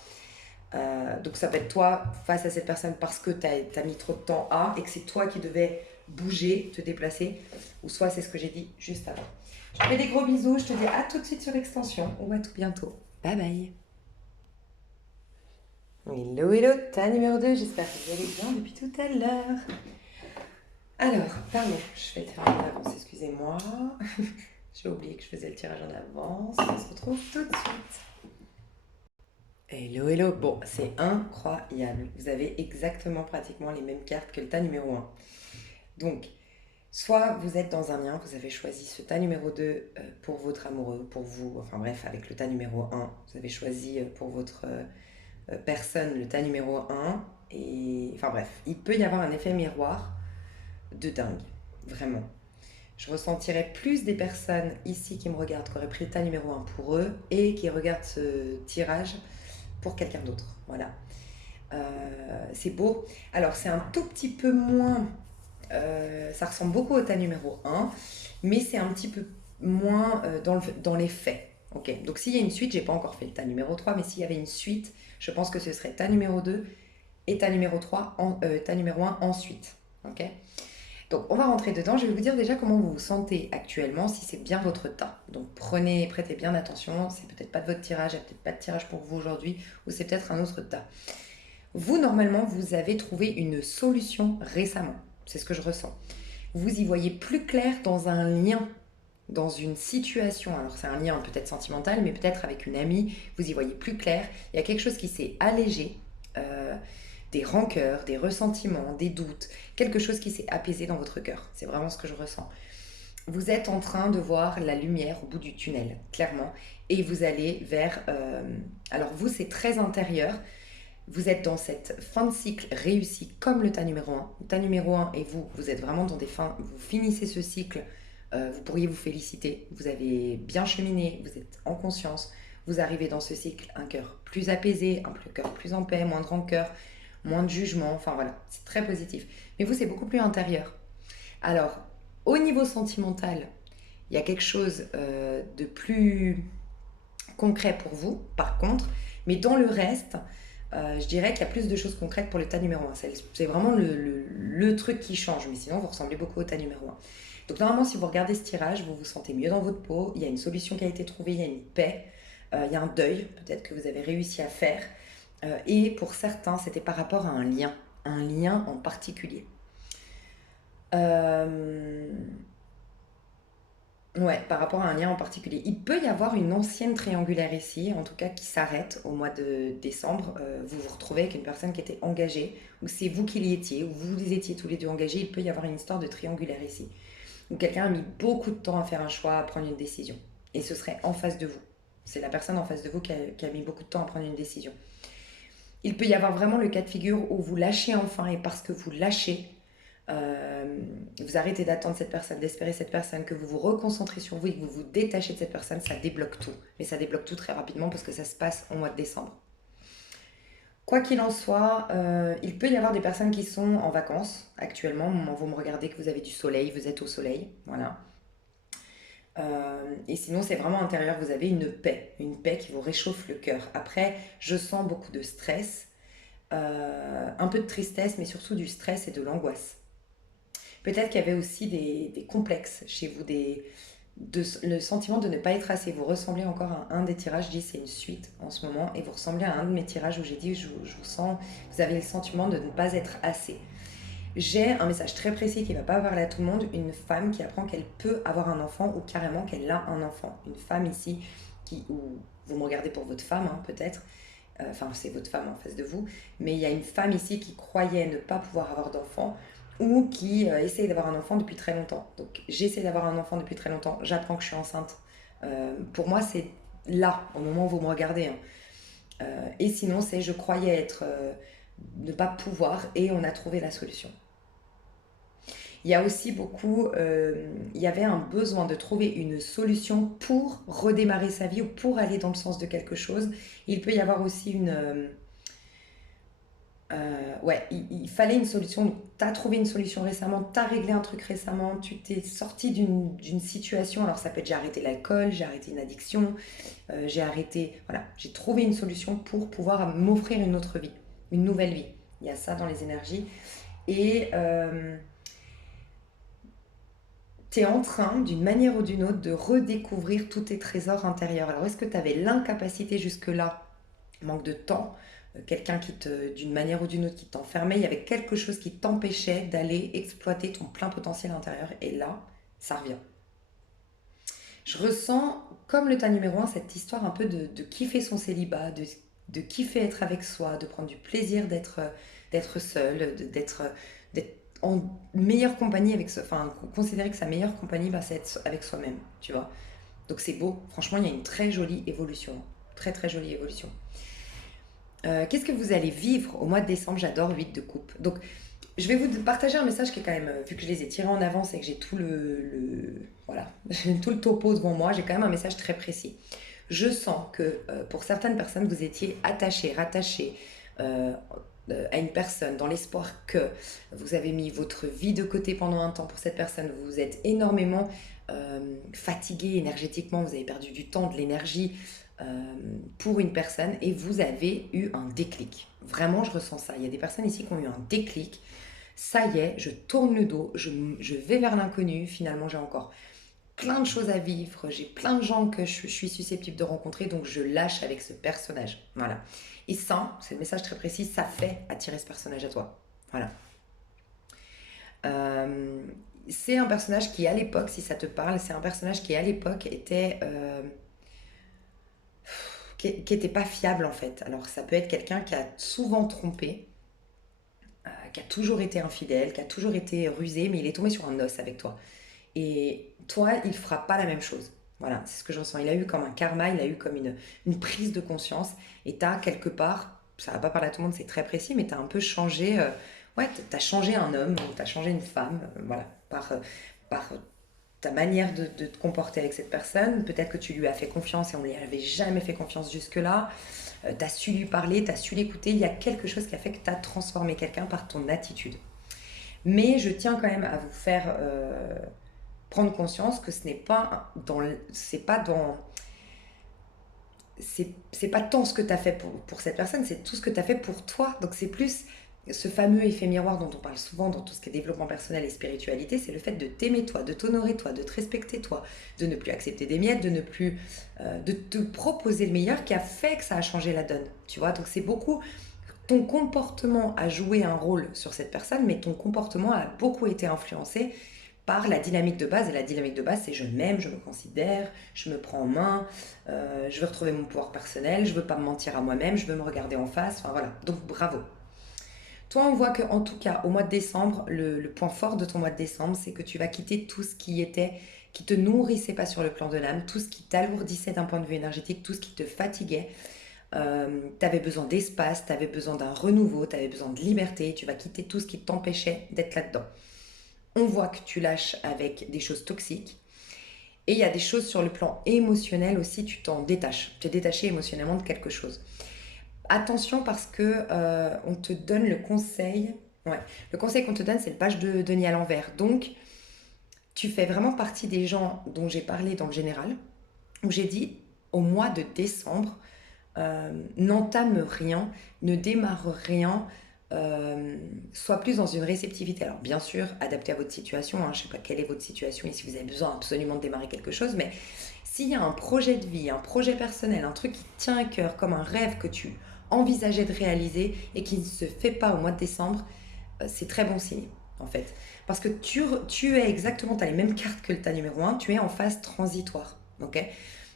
Donc ça peut être toi face à cette personne parce que tu as mis trop de temps à et que c'est toi qui devais bouger, te déplacer, ou soit c'est ce que j'ai dit juste avant. Je te fais des gros bisous, je te dis à tout de suite sur l'extension ou à tout bientôt. Bye bye. Hello, hello, ta numéro 2, j'espère que vous allez bien depuis tout à l'heure. Alors, pardon, je fais le tirage en avance, excusez-moi. J'ai oublié que je faisais le tirage en avance. On se retrouve tout de suite. Hello, hello. Bon, c'est incroyable. Vous avez exactement pratiquement les mêmes cartes que le tas numéro 1. Donc, soit vous êtes dans un lien, vous avez choisi ce tas numéro 2 pour votre amoureux, pour vous, enfin bref, avec le tas numéro 1, vous avez choisi pour votre personne le tas numéro 1. Et enfin bref, il peut y avoir un effet miroir de dingue, vraiment. Je ressentirais plus des personnes ici qui me regardent, qui auraient pris le tas numéro 1 pour eux et qui regardent ce tirage pour quelqu'un d'autre. Voilà. C'est beau. Alors, c'est un tout petit peu moins... ça ressemble beaucoup au tas numéro 1, mais c'est un petit peu moins dans les faits. Ok. Donc, s'il y a une suite, j'ai pas encore fait le tas numéro 3, mais s'il y avait une suite, je pense que ce serait tas numéro 2 et tas numéro 3, tas numéro 1 ensuite. Ok. Donc, on va rentrer dedans. Je vais vous dire déjà comment vous vous sentez actuellement, si c'est bien votre tas. Donc, prêtez bien attention. C'est peut-être pas de votre tirage, il n'y a peut-être pas de tirage pour vous aujourd'hui, ou c'est peut-être un autre tas. Vous, normalement, vous avez trouvé une solution récemment. C'est ce que je ressens. Vous y voyez plus clair dans un lien, dans une situation. Alors, c'est un lien peut-être sentimental, mais peut-être avec une amie. Vous y voyez plus clair. Il y a quelque chose qui s'est allégé. Des rancœurs, des ressentiments, des doutes, quelque chose qui s'est apaisé dans votre cœur. C'est vraiment ce que je ressens. Vous êtes en train de voir la lumière au bout du tunnel, clairement, et vous allez vers... alors vous, c'est très intérieur. Vous êtes dans cette fin de cycle réussie comme le tas numéro 1. Le tas numéro 1 et vous êtes vraiment dans des fins... Vous finissez ce cycle, vous pourriez vous féliciter. Vous avez bien cheminé, vous êtes en conscience, Vous arrivez dans ce cycle un cœur plus apaisé, un cœur plus en paix, moins de rancœur, moins de jugement, enfin voilà, c'est très positif. Mais vous, c'est beaucoup plus intérieur. Alors, au niveau sentimental, il y a quelque chose de plus concret pour vous, par contre, mais dans le reste, je dirais qu'il y a plus de choses concrètes pour le tas numéro un. C'est vraiment le truc qui change, mais sinon vous ressemblez beaucoup au tas numéro un. Donc normalement, si vous regardez ce tirage, vous vous sentez mieux dans votre peau, il y a une solution qui a été trouvée, il y a une paix, il y a un deuil peut-être que vous avez réussi à faire. Et pour certains, c'était par rapport à un lien en particulier. Euh, Ouais, par rapport à un lien en particulier. Il peut y avoir une ancienne triangulaire ici, en tout cas qui s'arrête au mois de décembre. Vous vous retrouvez avec une personne qui était engagée, ou c'est vous qui l'y étiez, ou vous étiez tous les deux engagés. Il peut y avoir une histoire de triangulaire ici, où quelqu'un a mis beaucoup de temps à faire un choix, à prendre une décision. Et ce serait en face de vous. C'est la personne en face de vous qui a mis beaucoup de temps à prendre une décision. Il peut y avoir vraiment le cas de figure où vous lâchez enfin, et parce que vous lâchez, vous arrêtez d'attendre cette personne, d'espérer cette personne, que vous vous reconcentrez sur vous et que vous vous détachez de cette personne, ça débloque tout. Mais ça débloque tout très rapidement parce que ça se passe au mois de décembre. Quoi qu'il en soit, il peut y avoir des personnes qui sont en vacances actuellement. Au moment où vous me regardez, que vous avez du soleil, vous êtes au soleil. Voilà. Et sinon, c'est vraiment intérieur. Vous avez une paix qui vous réchauffe le cœur. Après, je sens beaucoup de stress, un peu de tristesse, mais surtout du stress et de l'angoisse. Peut-être qu'il y avait aussi des complexes chez vous, le sentiment de ne pas être assez. Vous ressemblez encore à un des tirages, je dis c'est une suite en ce moment, et vous ressemblez à un de mes tirages où j'ai dit je vous sens, vous avez le sentiment de ne pas être assez. J'ai un message très précis qui ne va pas parler à tout le monde, une femme qui apprend qu'elle peut avoir un enfant ou carrément qu'elle a un enfant. Une femme ici, ou vous me regardez pour votre femme hein, peut-être, enfin c'est votre femme en face de vous, mais il y a une femme ici qui croyait ne pas pouvoir avoir d'enfant ou qui essaye d'avoir un enfant depuis très longtemps. Donc j'essaie d'avoir un enfant depuis très longtemps, j'apprends que je suis enceinte. Pour moi c'est là, au moment où vous me regardez. Hein. Et sinon c'est je croyais être, ne pas pouvoir et on a trouvé la solution. Il y a aussi beaucoup, il y avait un besoin de trouver une solution pour redémarrer sa vie ou pour aller dans le sens de quelque chose. Il peut y avoir aussi ouais, il fallait une solution. Tu as trouvé une solution récemment, tu as réglé un truc récemment, tu t'es sorti d'une situation. Alors ça peut être j'ai arrêté l'alcool, j'ai arrêté une addiction, j'ai arrêté. Voilà, j'ai trouvé une solution pour pouvoir m'offrir une autre vie, une nouvelle vie. Il y a ça dans les énergies. Et tu es en train, d'une manière ou d'une autre, de redécouvrir tous tes trésors intérieurs. Alors est-ce que tu avais l'incapacité jusque-là, manque de temps, quelqu'un d'une manière ou d'une autre, qui t'enfermait, il y avait quelque chose qui t'empêchait d'aller exploiter ton plein potentiel intérieur. Et là, ça revient. Je ressens, comme le tas numéro un, cette histoire un peu de kiffer son célibat, de kiffer être avec soi, de prendre du plaisir d'être seul, d'être en meilleure compagnie avec soi. Enfin, considérer que sa meilleure compagnie, bah, c'est être avec soi-même, tu vois. Donc c'est beau. Franchement, il y a une très jolie évolution. Très très jolie évolution. Qu'est-ce que vous allez vivre au mois de décembre? J'adore 8 de coupe. Donc, je vais vous partager un message qui est quand même, vu que je les ai tirés en avance et que j'ai voilà, j'ai tout le topo devant moi, j'ai quand même un message très précis. Je sens que pour certaines personnes, vous étiez attachés, rattachés euh, à une personne dans l'espoir que vous avez mis votre vie de côté pendant un temps pour cette personne, vous vous êtes énormément fatigué énergétiquement, vous avez perdu du temps, de l'énergie, pour une personne et vous avez eu un déclic. Vraiment, je ressens ça. Il y a des personnes ici qui ont eu un déclic. Ça y est, je tourne le dos, je vais vers l'inconnu. Finalement, j'ai encore plein de choses à vivre. J'ai plein de gens que je suis susceptible de rencontrer, donc je lâche avec ce personnage. Voilà. Et ça, c'est le message très précis, ça fait attirer ce personnage à toi. Voilà. Euh, c'est un personnage qui, à l'époque, si ça te parle, c'est un personnage qui, à l'époque, était qui était pas fiable en fait. Alors ça peut être quelqu'un qui a souvent trompé, qui a toujours été infidèle, qui a toujours été rusé, mais il est tombé sur un os avec toi. Et toi, il fera pas la même chose. Voilà, c'est ce que je ressens. Il a eu comme un karma, il a eu comme une prise de conscience. Et tu as quelque part, ça va pas parler à tout le monde, c'est très précis, mais tu as un peu changé. Ouais, tu as changé un homme, ou tu as changé une femme, voilà, par ta manière de te comporter avec cette personne. Peut-être que tu lui as fait confiance et on ne lui avait jamais fait confiance jusque-là. Tu as su lui parler, tu as su l'écouter. Il y a quelque chose qui a fait que tu as transformé quelqu'un par ton attitude. Mais je tiens quand même à vous faire prendre conscience que ce n'est pas dans... C'est pas dans... C'est pas tant ce que tu as fait pour cette personne, c'est tout ce que tu as fait pour toi. Donc c'est plus ce fameux effet miroir dont on parle souvent dans tout ce qui est développement personnel et spiritualité, c'est le fait de t'aimer toi, de t'honorer toi, de te respecter toi, de ne plus accepter des miettes, de ne plus de te proposer le meilleur qui a fait que ça a changé la donne. Tu vois, donc c'est beaucoup ton comportement a joué un rôle sur cette personne, mais ton comportement a beaucoup été influencé par la dynamique de base. Et la dynamique de base, c'est je m'aime, je me considère, je me prends en main, je veux retrouver mon pouvoir personnel, je veux pas me mentir à moi-même, je veux me regarder en face. Enfin voilà, donc bravo. Toi, on voit que en tout cas, au mois de décembre, le point fort de ton mois de décembre, c'est que tu vas quitter tout ce qui était, qui te nourrissait pas sur le plan de l'âme, tout ce qui t'alourdissait d'un point de vue énergétique, tout ce qui te fatiguait. Tu avais besoin d'espace, tu avais besoin d'un renouveau, tu avais besoin de liberté, tu vas quitter tout ce qui t'empêchait d'être là-dedans. On voit que tu lâches avec des choses toxiques. Et il y a des choses sur le plan émotionnel aussi, tu t'en détaches. Tu es détaché émotionnellement de quelque chose. Attention parce que on te donne le conseil. Ouais, le conseil qu'on te donne, c'est le page de Denis à l'envers. Donc, tu fais vraiment partie des gens dont j'ai parlé dans le général, où j'ai dit au mois de décembre, n'entame rien, ne démarre rien, sois plus dans une réceptivité. Alors bien sûr, adapté à votre situation, hein, je ne sais pas quelle est votre situation et si vous avez besoin absolument de démarrer quelque chose, mais s'il y a un projet de vie, un projet personnel, un truc qui te tient à cœur, comme un rêve que tu envisageais de réaliser et qui ne se fait pas au mois de décembre, c'est très bon signe en fait. Parce que tu es exactement, tu as les mêmes cartes que le tas numéro un, tu es en phase transitoire. Ok.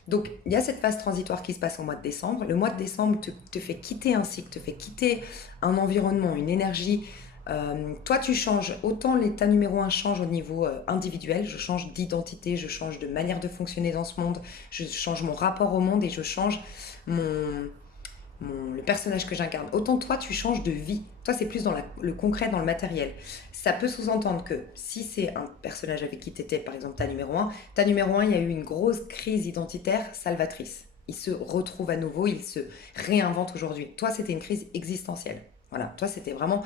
Donc, il y a cette phase transitoire qui se passe au mois de décembre. Le mois de décembre te fait quitter un cycle, te fait quitter un environnement, une énergie. Toi, tu changes. Autant l'état numéro un change au niveau individuel. Je change d'identité, je change de manière de fonctionner dans ce monde. Je change mon rapport au monde et je change mon, le personnage que j'incarne. Autant toi, tu changes de vie. Toi, c'est plus dans le concret, dans le matériel. Ça peut sous-entendre que si c'est un personnage avec qui tu étais, par exemple, ta numéro un, il y a eu une grosse crise identitaire salvatrice. Il se retrouve à nouveau, il se réinvente aujourd'hui. Toi, c'était une crise existentielle. Voilà, toi, c'était vraiment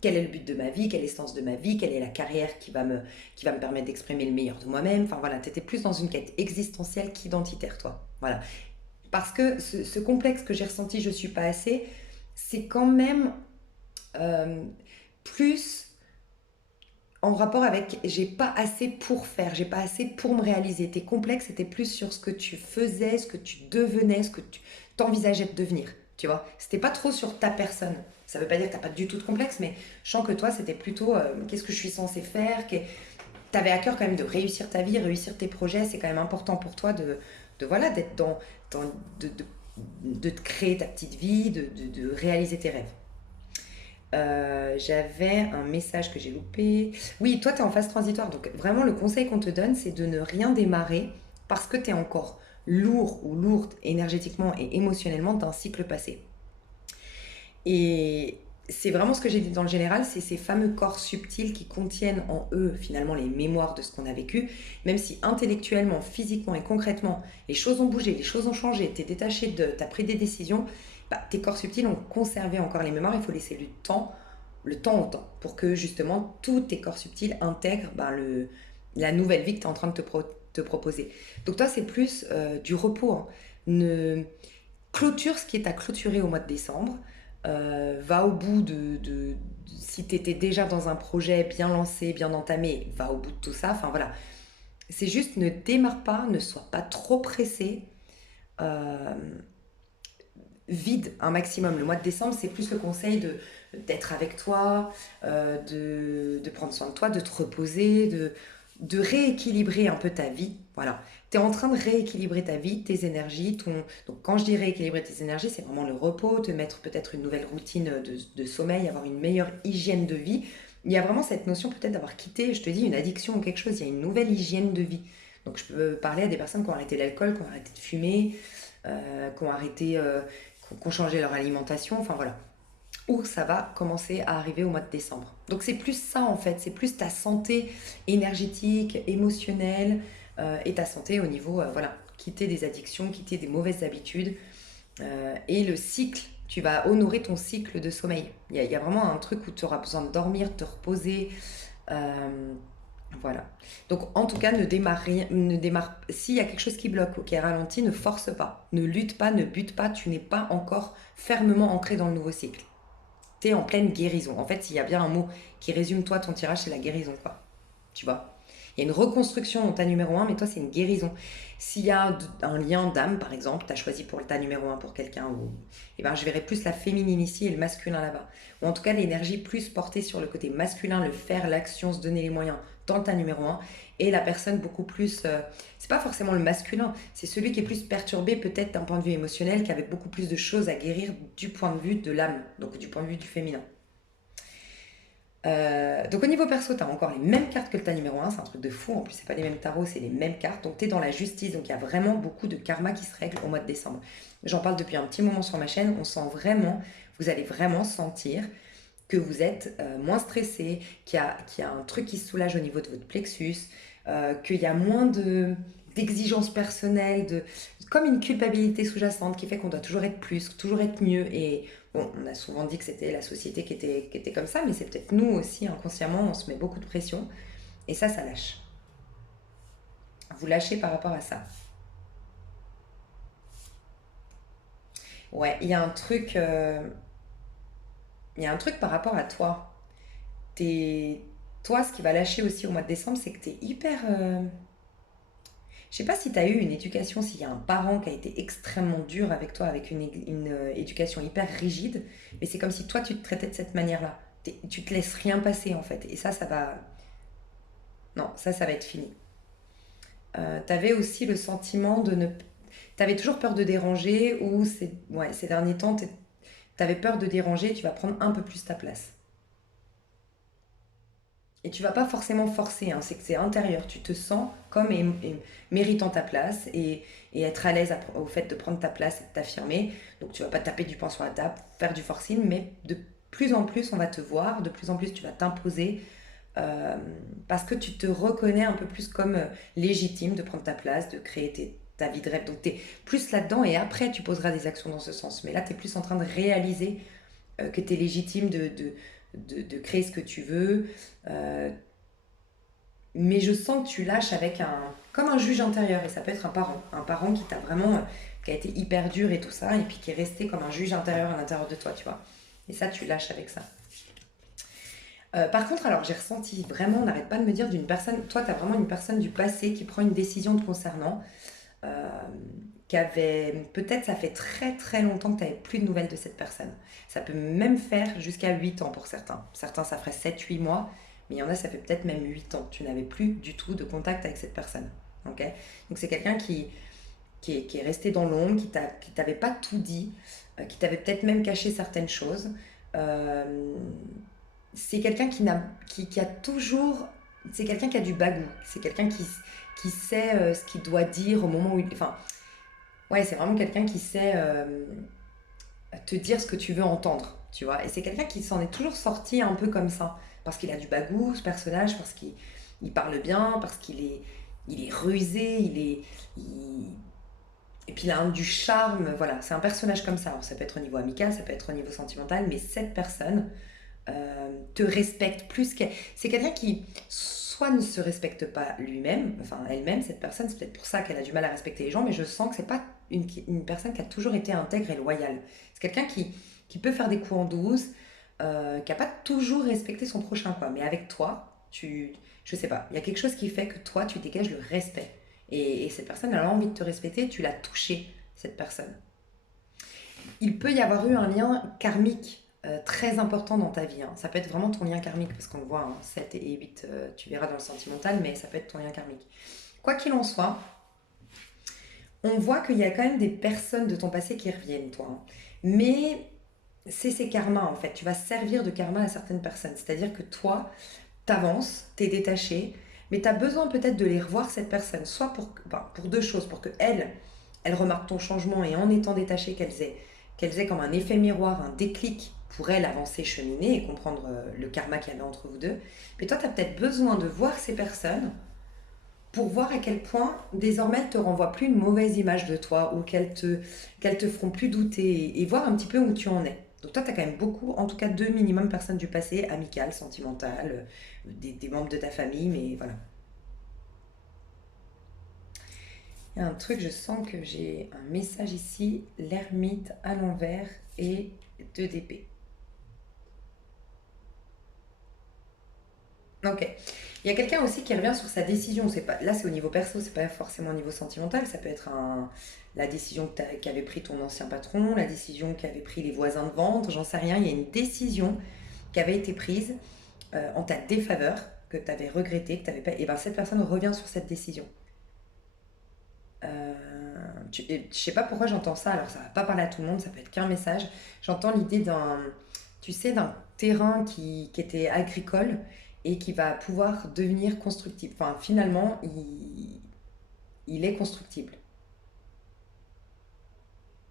quel est le but de ma vie, quelle est l'essence de ma vie, quelle est la carrière qui va me permettre d'exprimer le meilleur de moi-même. Enfin voilà, tu étais plus dans une quête existentielle qu'identitaire, toi. Voilà. Parce que ce complexe que j'ai ressenti, je suis pas assez, c'est quand même euh, plus en rapport avec j'ai pas assez pour faire, j'ai pas assez pour me réaliser. Tes complexes étaient plus sur ce que tu faisais, ce que tu devenais, ce que tu t'envisageais de devenir. Tu vois, c'était pas trop sur ta personne. Ça veut pas dire que t'as pas du tout de complexe, mais je sens que toi, c'était plutôt qu'est-ce que je suis censée faire. T'avais à cœur quand même de réussir ta vie, réussir tes projets. C'est quand même important pour toi voilà, d'être dans de te créer ta petite vie, de réaliser tes rêves. J'avais un message que j'ai loupé. Oui, toi, tu es en phase transitoire. Donc, vraiment, le conseil qu'on te donne, c'est de ne rien démarrer parce que tu es encore lourd ou lourde énergétiquement et émotionnellement d'un cycle passé. Et c'est vraiment ce que j'ai dit dans le général, c'est ces fameux corps subtils qui contiennent en eux finalement les mémoires de ce qu'on a vécu, même si intellectuellement, physiquement et concrètement, les choses ont bougé, les choses ont changé, t'es détaché t'as pris des décisions, bah, tes corps subtils ont conservé encore les mémoires, il faut laisser le temps au temps, pour que justement tous tes corps subtils intègrent bah, la nouvelle vie que tu es en train de te proposer. Donc toi, c'est plus du repos. Hein. Ne, clôture ce qui est à clôturer au mois de décembre. Va au bout si tu étais déjà dans un projet bien lancé, bien entamé, va au bout de tout ça. Enfin voilà, c'est juste ne démarre pas, ne sois pas trop pressé. Euh, Vide un maximum. Le mois de décembre, c'est plus le conseil d'être avec toi, de prendre soin de toi, de te reposer, de rééquilibrer un peu ta vie. Voilà. Tu es en train de rééquilibrer ta vie, tes énergies. Donc, quand je dis rééquilibrer tes énergies, c'est vraiment le repos, te mettre peut-être une nouvelle routine de sommeil, avoir une meilleure hygiène de vie. Il y a vraiment cette notion peut-être d'avoir quitté, je te dis, une addiction ou quelque chose. Il y a une nouvelle hygiène de vie. Donc, je peux parler à des personnes qui ont arrêté l'alcool, qui ont arrêté de fumer, qui ont arrêté, qui ont changé leur alimentation. Enfin, voilà. ou ça va commencer à arriver au mois de décembre. Donc c'est plus ça en fait, c'est plus ta santé énergétique, émotionnelle et ta santé au niveau, voilà, quitter des addictions, quitter des mauvaises habitudes et le cycle, tu vas honorer ton cycle de sommeil. Il y a vraiment un truc où tu auras besoin de dormir, de te reposer. euh, voilà. Donc en tout cas, ne démarre. S'il y a quelque chose qui bloque ou qui est ralenti, ne force pas, ne lutte pas, ne bute pas. Tu n'es pas encore fermement ancré dans le nouveau cycle. Tu es en pleine guérison. En fait, s'il y a bien un mot qui résume toi ton tirage, c'est la guérison, quoi. Tu vois. Il y a une reconstruction dans ta numéro un, mais toi, c'est une guérison. S'il y a un lien d'âme, par exemple, tu as choisi pour ta numéro un pour quelqu'un, eh ben, je verrais plus la féminine ici et le masculin là-bas. Ou en tout cas, l'énergie plus portée sur le côté masculin, le faire, l'action, se donner les moyens dans ta numéro un. Et la personne beaucoup plus. C'est pas forcément le masculin, c'est celui qui est plus perturbé, peut-être d'un point de vue émotionnel, qui avait beaucoup plus de choses à guérir du point de vue de l'âme, donc du point de vue du féminin. Donc au niveau perso, tu as encore les mêmes cartes que le tas numéro un, c'est un truc de fou, en plus c'est pas les mêmes tarots, c'est les mêmes cartes, donc tu es dans la justice, donc il y a vraiment beaucoup de karma qui se règle au mois de décembre. J'en parle depuis un petit moment sur ma chaîne, on sent vraiment, vous allez vraiment sentir que vous êtes moins stressé, qu'il y a un truc qui se soulage au niveau de votre plexus, qu'il y a moins d'exigences personnelles, comme une culpabilité sous-jacente qui fait qu'on doit toujours être plus, toujours être mieux. Et bon, on a souvent dit que c'était la société qui était comme ça, mais c'est peut-être nous aussi, inconsciemment, on se met beaucoup de pression. Et ça lâche. Vous lâchez par rapport à ça. Ouais, il y a un truc par rapport à toi. T'es, toi, ce qui va lâcher aussi au mois de décembre, c'est que tu es hyper. Je sais pas si tu as eu une éducation, s'il y a un parent qui a été extrêmement dur avec toi, avec une éducation hyper rigide, mais c'est comme si toi, tu te traitais de cette manière-là. Tu te laisses rien passer, en fait. Et ça va. Non, ça va être fini. Tu avais aussi le sentiment de ne. Tu avais toujours peur de déranger, ou ouais, ces derniers temps, tu avais peur de déranger, tu vas prendre un peu plus ta place. Et tu vas pas forcément forcer, hein, c'est que c'est intérieur. Tu te sens comme méritant ta place et être à l'aise au fait de prendre ta place et de t'affirmer. Donc tu vas pas taper du poing sur la table, faire du forcing, mais de plus en plus on va te voir, de plus en plus tu vas t'imposer euh, parce que tu te reconnais un peu plus comme légitime de prendre ta place, de créer ta vie de rêve. Donc tu es plus là-dedans et après tu poseras des actions dans ce sens. Mais là tu es plus en train de réaliser que tu es légitime de créer ce que tu veux. Euh, mais je sens que tu lâches avec comme un juge intérieur, et ça peut être un parent qui t'a vraiment, qui a été hyper dur et tout ça, et puis qui est resté comme un juge intérieur à l'intérieur de toi, tu vois. Et ça, tu lâches avec ça. Par contre, alors j'ai ressenti vraiment, on n'arrête pas de me dire d'une personne, toi, tu as vraiment une personne du passé qui prend une décision te concernant, euh, peut-être ça fait très très longtemps que tu n'avais plus de nouvelles de cette personne. Ça peut même faire jusqu'à 8 ans pour certains. Certains, ça ferait 7 8 mois, mais il y en a, ça fait peut-être même 8 ans. Tu n'avais plus du tout de contact avec cette personne. Ok. Donc c'est quelqu'un qui est resté dans l'ombre, qui t'avait pas tout dit, qui t'avait peut-être même caché certaines choses. Euh, c'est quelqu'un qui a toujours... C'est quelqu'un qui a du bagou. C'est quelqu'un qui sait ce qu'il doit dire au moment où il... Enfin, ouais, c'est vraiment quelqu'un qui sait te dire ce que tu veux entendre, tu vois. Et c'est quelqu'un qui s'en est toujours sorti un peu comme ça, parce qu'il a du bagou, ce personnage, parce qu'il parle bien, parce il est rusé, et puis il a du charme, voilà. C'est un personnage comme ça. Alors, ça peut être au niveau amical, ça peut être au niveau sentimental, mais cette personne te respecte plus qu'elle. C'est quelqu'un qui soit ne se respecte pas lui-même, enfin elle-même, cette personne, c'est peut-être pour ça qu'elle a du mal à respecter les gens, mais je sens que c'est pas une personne qui a toujours été intègre et loyale. C'est quelqu'un qui peut faire des coups en douce, qui a pas toujours respecté son prochain, quoi. Mais avec toi, je sais pas, il y a quelque chose qui fait que toi, tu dégages le respect. Et cette personne, elle a envie de te respecter, tu l'as touché, cette personne. Il peut y avoir eu un lien karmique très important dans ta vie, hein. Ça peut être vraiment ton lien karmique, parce qu'on le voit, hein, 7 et 8, tu verras dans le sentimental, mais ça peut être ton lien karmique. Quoi qu'il en soit, on voit qu'il y a quand même des personnes de ton passé qui reviennent, toi, hein. Mais c'est ces karmas, en fait. Tu vas servir de karma à certaines personnes. C'est-à-dire que toi, t'avances, t'es détaché, mais t'as besoin peut-être de les revoir, cette personne, soit pour deux choses, pour que elle remarque ton changement et en étant détachée, qu'elles aient comme un effet miroir, un déclic pour elle avancer, cheminer et comprendre le karma qu'il y avait entre vous deux. Mais toi, tu as peut-être besoin de voir ces personnes pour voir à quel point désormais elles te renvoient plus une mauvaise image de toi ou qu'elles te feront plus douter et voir un petit peu où tu en es. Donc toi, tu as quand même beaucoup, en tout cas deux minimum personnes du passé, amicales, sentimentales, des membres de ta famille, mais voilà. Il y a un truc, je sens que j'ai un message ici, l'ermite à l'envers et deux d'épée. Ok. Il y a quelqu'un aussi qui revient sur sa décision. C'est pas, là, c'est au niveau perso, c'est pas forcément au niveau sentimental. Ça peut être la décision qu'avait pris ton ancien patron, la décision qu'avaient pris les voisins de vente, j'en sais rien. Il y a une décision qui avait été prise en ta défaveur, que tu avais regretté, que tu avais pas. Et ben cette personne revient sur cette décision. Je sais pas pourquoi j'entends ça, alors ça va pas parler à tout le monde, ça peut être qu'un message. J'entends l'idée d'un, tu sais, d'un terrain qui était agricole et qui va pouvoir devenir constructible. Enfin, finalement, il est constructible.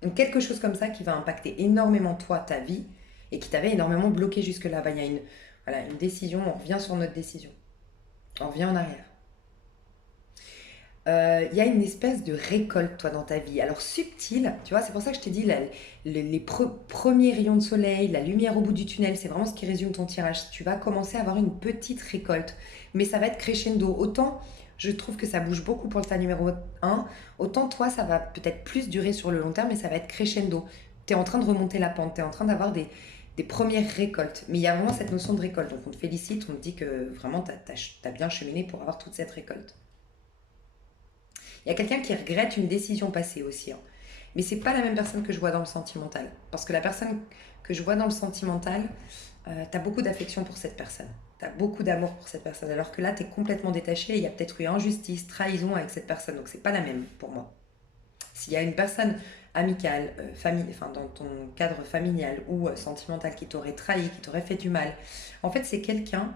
Donc quelque chose comme ça qui va impacter énormément toi, ta vie, et qui t'avait énormément bloqué jusque-là. Bah, il y a voilà, une décision, on revient sur notre décision. On revient en arrière. Il y a une espèce de récolte, toi, dans ta vie. Alors, subtile, tu vois, c'est pour ça que je t'ai dit, premiers rayons de soleil, la lumière au bout du tunnel, c'est vraiment ce qui résume ton tirage. Tu vas commencer à avoir une petite récolte, mais ça va être crescendo. Autant, je trouve que ça bouge beaucoup pour le tas numéro un, autant toi, ça va peut-être plus durer sur le long terme, mais ça va être crescendo. Tu es en train de remonter la pente, tu es en train d'avoir des premières récoltes. Mais il y a vraiment cette notion de récolte. Donc, on te félicite, on te dit que vraiment, tu as bien cheminé pour avoir toute cette récolte. Il y a quelqu'un qui regrette une décision passée aussi, hein. Mais c'est pas la même personne que je vois dans le sentimental. Parce que la personne que je vois dans le sentimental, tu as beaucoup d'affection pour cette personne. Tu as beaucoup d'amour pour cette personne. Alors que là, tu es complètement détaché et il y a peut-être eu injustice, trahison avec cette personne. Donc c'est pas la même pour moi. S'il y a une personne amicale, enfin, dans ton cadre familial ou sentimental qui t'aurait trahi, qui t'aurait fait du mal, en fait, c'est quelqu'un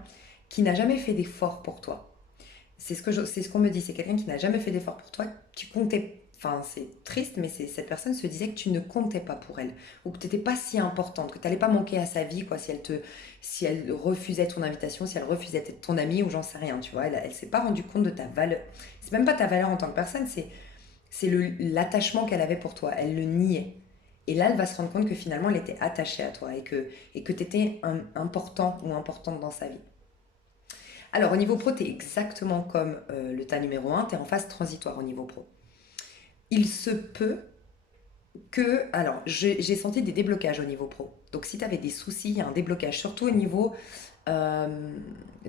qui n'a jamais fait d'effort pour toi. C'est ce qu'on me dit, c'est quelqu'un qui n'a jamais fait d'effort pour toi, tu comptais, enfin c'est triste, mais cette personne se disait que tu ne comptais pas pour elle, ou que tu n'étais pas si importante, que tu n'allais pas manquer à sa vie, quoi, si elle refusait ton invitation, si elle refusait d'être ton amie, ou j'en sais rien, tu vois, elle s'est pas rendue compte de ta valeur, c'est même pas ta valeur en tant que personne, c'est l'attachement qu'elle avait pour toi, elle le niait. Et là, elle va se rendre compte que finalement, elle était attachée à toi et que tu étais important ou importante dans sa vie. Alors, au niveau pro, tu es exactement comme le tas numéro un, tu es en phase transitoire au niveau pro. Il se peut que... Alors, j'ai senti des déblocages au niveau pro. Donc, si tu avais des soucis, il y a un déblocage, surtout au niveau euh,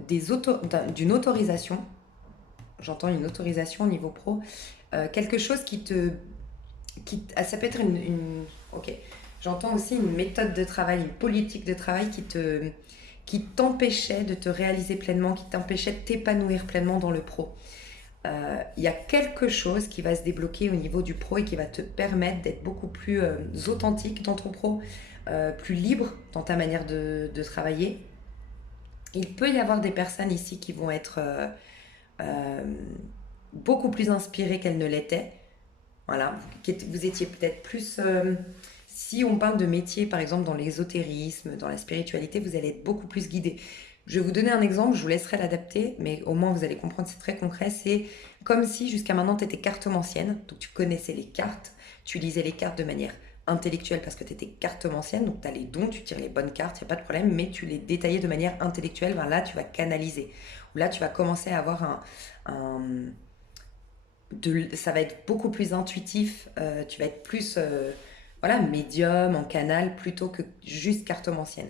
d'une autorisation. J'entends une autorisation au niveau pro. Quelque chose ça peut être ok. J'entends aussi une méthode de travail, une politique de travail qui t'empêchait de te réaliser pleinement, qui t'empêchait de t'épanouir pleinement dans le pro. Il y a quelque chose qui va se débloquer au niveau du pro et qui va te permettre d'être beaucoup plus authentique dans ton pro, plus libre dans ta manière de travailler. Il peut y avoir des personnes ici qui vont être euh, beaucoup plus inspirées qu'elles ne l'étaient. Voilà, vous étiez peut-être plus... si on parle de métier, par exemple, dans l'ésotérisme, dans la spiritualité, vous allez être beaucoup plus guidé. Je vais vous donner un exemple, je vous laisserai l'adapter, mais au moins vous allez comprendre, c'est très concret. C'est comme si jusqu'à maintenant tu étais cartomancienne, donc tu connaissais les cartes, tu lisais les cartes de manière intellectuelle parce que tu étais cartomancienne, donc tu as les dons, tu tires les bonnes cartes, il n'y a pas de problème, mais tu les détaillais de manière intellectuelle. Ben là, tu vas canaliser. Ou là, tu vas commencer à avoir ça va être beaucoup plus intuitif, tu vas être plus voilà, médium, en canal, plutôt que juste cartomancienne.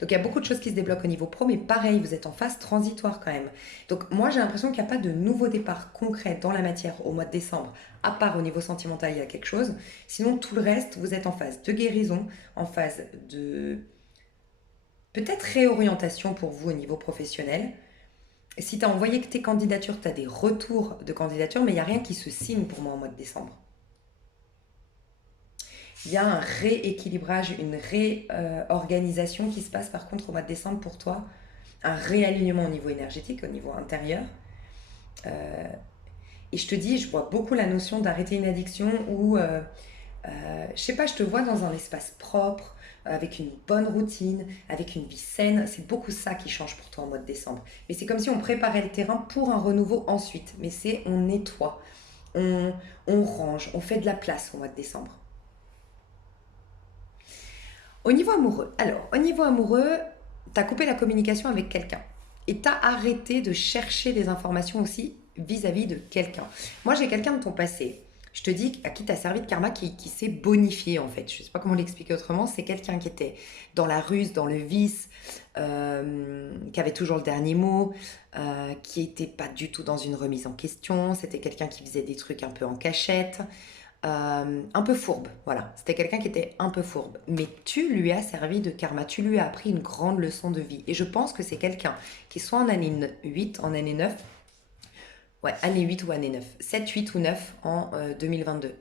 Donc il y a beaucoup de choses qui se débloquent au niveau pro, mais pareil, vous êtes en phase transitoire quand même. Donc moi j'ai l'impression qu'il n'y a pas de nouveau départ concret dans la matière au mois de décembre, à part au niveau sentimental, il y a quelque chose. Sinon tout le reste, vous êtes en phase de guérison, en phase de peut-être réorientation pour vous au niveau professionnel. Si tu as envoyé que tes candidatures, tu as des retours de candidature, mais il n'y a rien qui se signe pour moi au mois de décembre. Il y a un rééquilibrage, une réorganisation qui se passe par contre au mois de décembre pour toi. Un réalignement au niveau énergétique, au niveau intérieur. Euh, et je te dis, je vois beaucoup la notion d'arrêter une addiction où, je sais pas, je te vois dans un espace propre, avec une bonne routine, avec une vie saine. C'est beaucoup ça qui change pour toi en mois de décembre. Mais c'est comme si on préparait le terrain pour un renouveau ensuite. Mais c'est on nettoie, on, on range, on fait de la place au mois de décembre. Au niveau amoureux, alors, au niveau amoureux, tu as coupé la communication avec quelqu'un. Et tu as arrêté de chercher des informations aussi vis-à-vis de quelqu'un. Moi, j'ai quelqu'un de ton passé. Je te dis à qui tu as servi de karma qui s'est bonifié en fait. Je ne sais pas comment l'expliquer autrement. C'est quelqu'un qui était dans la ruse, dans le vice, qui avait toujours le dernier mot, qui n'était pas du tout dans une remise en question. C'était quelqu'un qui faisait des trucs un peu en cachette. Un peu fourbe, voilà. C'était quelqu'un qui était un peu fourbe. Mais tu lui as servi de karma, tu lui as appris une grande leçon de vie. Et je pense que c'est quelqu'un qui soit en année 8, en année 9, ouais, année 8 ou année 9, 7, 8 ou 9 en 2022.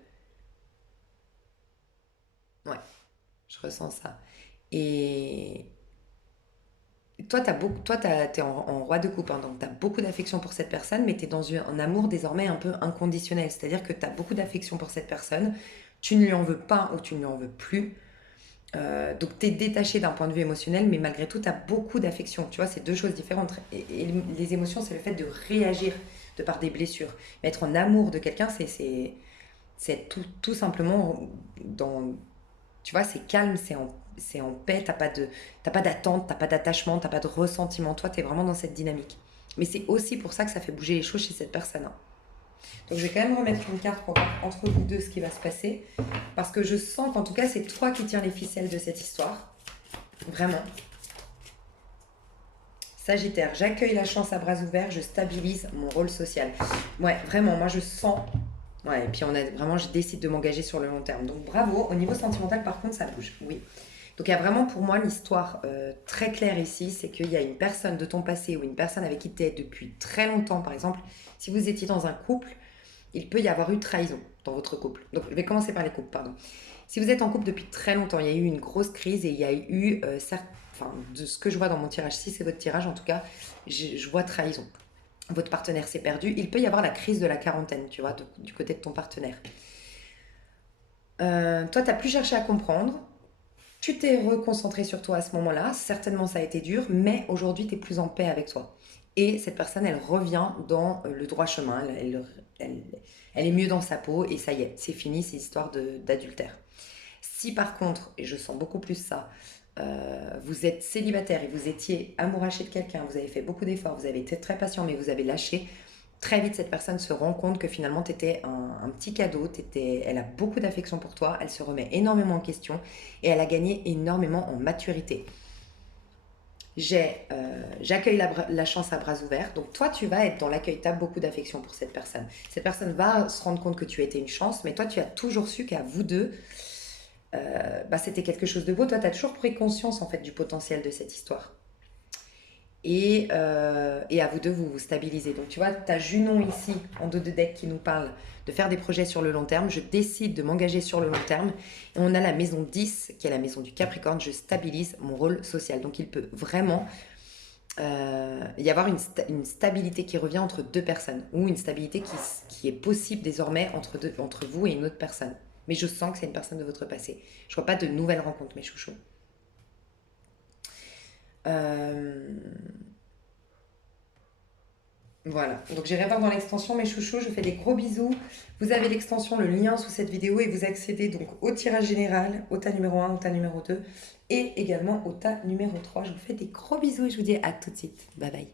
Ouais, je ressens ça. Et toi, t'es en roi de coupe, hein, donc tu as beaucoup d'affection pour cette personne, mais tu es dans un amour désormais un peu inconditionnel. C'est-à-dire que tu as beaucoup d'affection pour cette personne, tu ne lui en veux pas ou tu ne lui en veux plus. Donc tu es détaché d'un point de vue émotionnel, mais malgré tout, tu as beaucoup d'affection. Tu vois, c'est deux choses différentes. Et les émotions, c'est le fait de réagir de par des blessures. Mais être en amour de quelqu'un, c'est être tout simplement dans... Tu vois, c'est calme, c'est en paix, t'as pas d'attente, t'as pas d'attachement, t'as pas de ressentiment. Toi, t'es vraiment dans cette dynamique. Mais c'est aussi pour ça que ça fait bouger les choses chez cette personne, hein. Donc je vais quand même remettre une carte pour voir entre vous deux ce qui va se passer. Parce que je sens qu'en tout cas, c'est toi qui tiens les ficelles de cette histoire. Vraiment. Sagittaire, j'accueille la chance à bras ouverts, je stabilise mon rôle social. Ouais, vraiment, moi je sens. Ouais, et puis on a vraiment, je décide de m'engager sur le long terme. Donc bravo. Au niveau sentimental, par contre, ça bouge. Oui. Donc il y a vraiment pour moi l'histoire très claire ici, c'est qu'il y a une personne de ton passé ou une personne avec qui tu es depuis très longtemps, par exemple, si vous étiez dans un couple, il peut y avoir eu trahison dans votre couple. Donc je vais commencer par les couples, pardon. Si vous êtes en couple depuis très longtemps, il y a eu une grosse crise et il y a eu, enfin, de ce que je vois dans mon tirage, si c'est votre tirage en tout cas, je vois trahison. Votre partenaire s'est perdu. Il peut y avoir la crise de la quarantaine, tu vois, du côté de ton partenaire. Toi, tu n'as plus cherché à comprendre. Tu t'es reconcentré sur toi à ce moment-là. Certainement, ça a été dur, mais aujourd'hui, tu es plus en paix avec toi. Et cette personne, elle revient dans le droit chemin. Elle- elle est mieux dans sa peau et ça y est, c'est fini ces histoires d'adultère. Si par contre, et je sens beaucoup plus ça, vous êtes célibataire et vous étiez amouraché de quelqu'un, vous avez fait beaucoup d'efforts, vous avez été très patient, mais vous avez lâché, très vite cette personne se rend compte que finalement tu étais un petit cadeau, elle a beaucoup d'affection pour toi, elle se remet énormément en question et elle a gagné énormément en maturité. J'accueille la chance à bras ouverts. Donc toi, tu vas être dans l'accueil, tu as beaucoup d'affection pour cette personne. Cette personne va se rendre compte que tu as été une chance, mais toi, tu as toujours su qu'à vous deux, c'était quelque chose de beau. Toi, tu as toujours pris conscience en fait du potentiel de cette histoire. Et à vous deux, vous vous stabilisez. Donc tu vois, tu as Junon ici, en dos de deck, qui nous parle de faire des projets sur le long terme. Je décide de m'engager sur le long terme. Et on a la maison 10, qui est la maison du Capricorne. Je stabilise mon rôle social. Donc il peut vraiment y avoir une stabilité qui revient entre deux personnes. Ou une stabilité qui est possible désormais entre vous et une autre personne. Mais je sens que c'est une personne de votre passé. Je vois pas de nouvelles rencontres, mes chouchous. Euh, Voilà, donc j'irai voir dans l'extension mes chouchous, je vous fais des gros bisous. Vous avez l'extension, le lien sous cette vidéo et vous accédez donc au tirage général, au tas numéro 1, au tas numéro 2 et également au tas numéro 3. Je vous fais des gros bisous et je vous dis à tout de suite. Bye bye.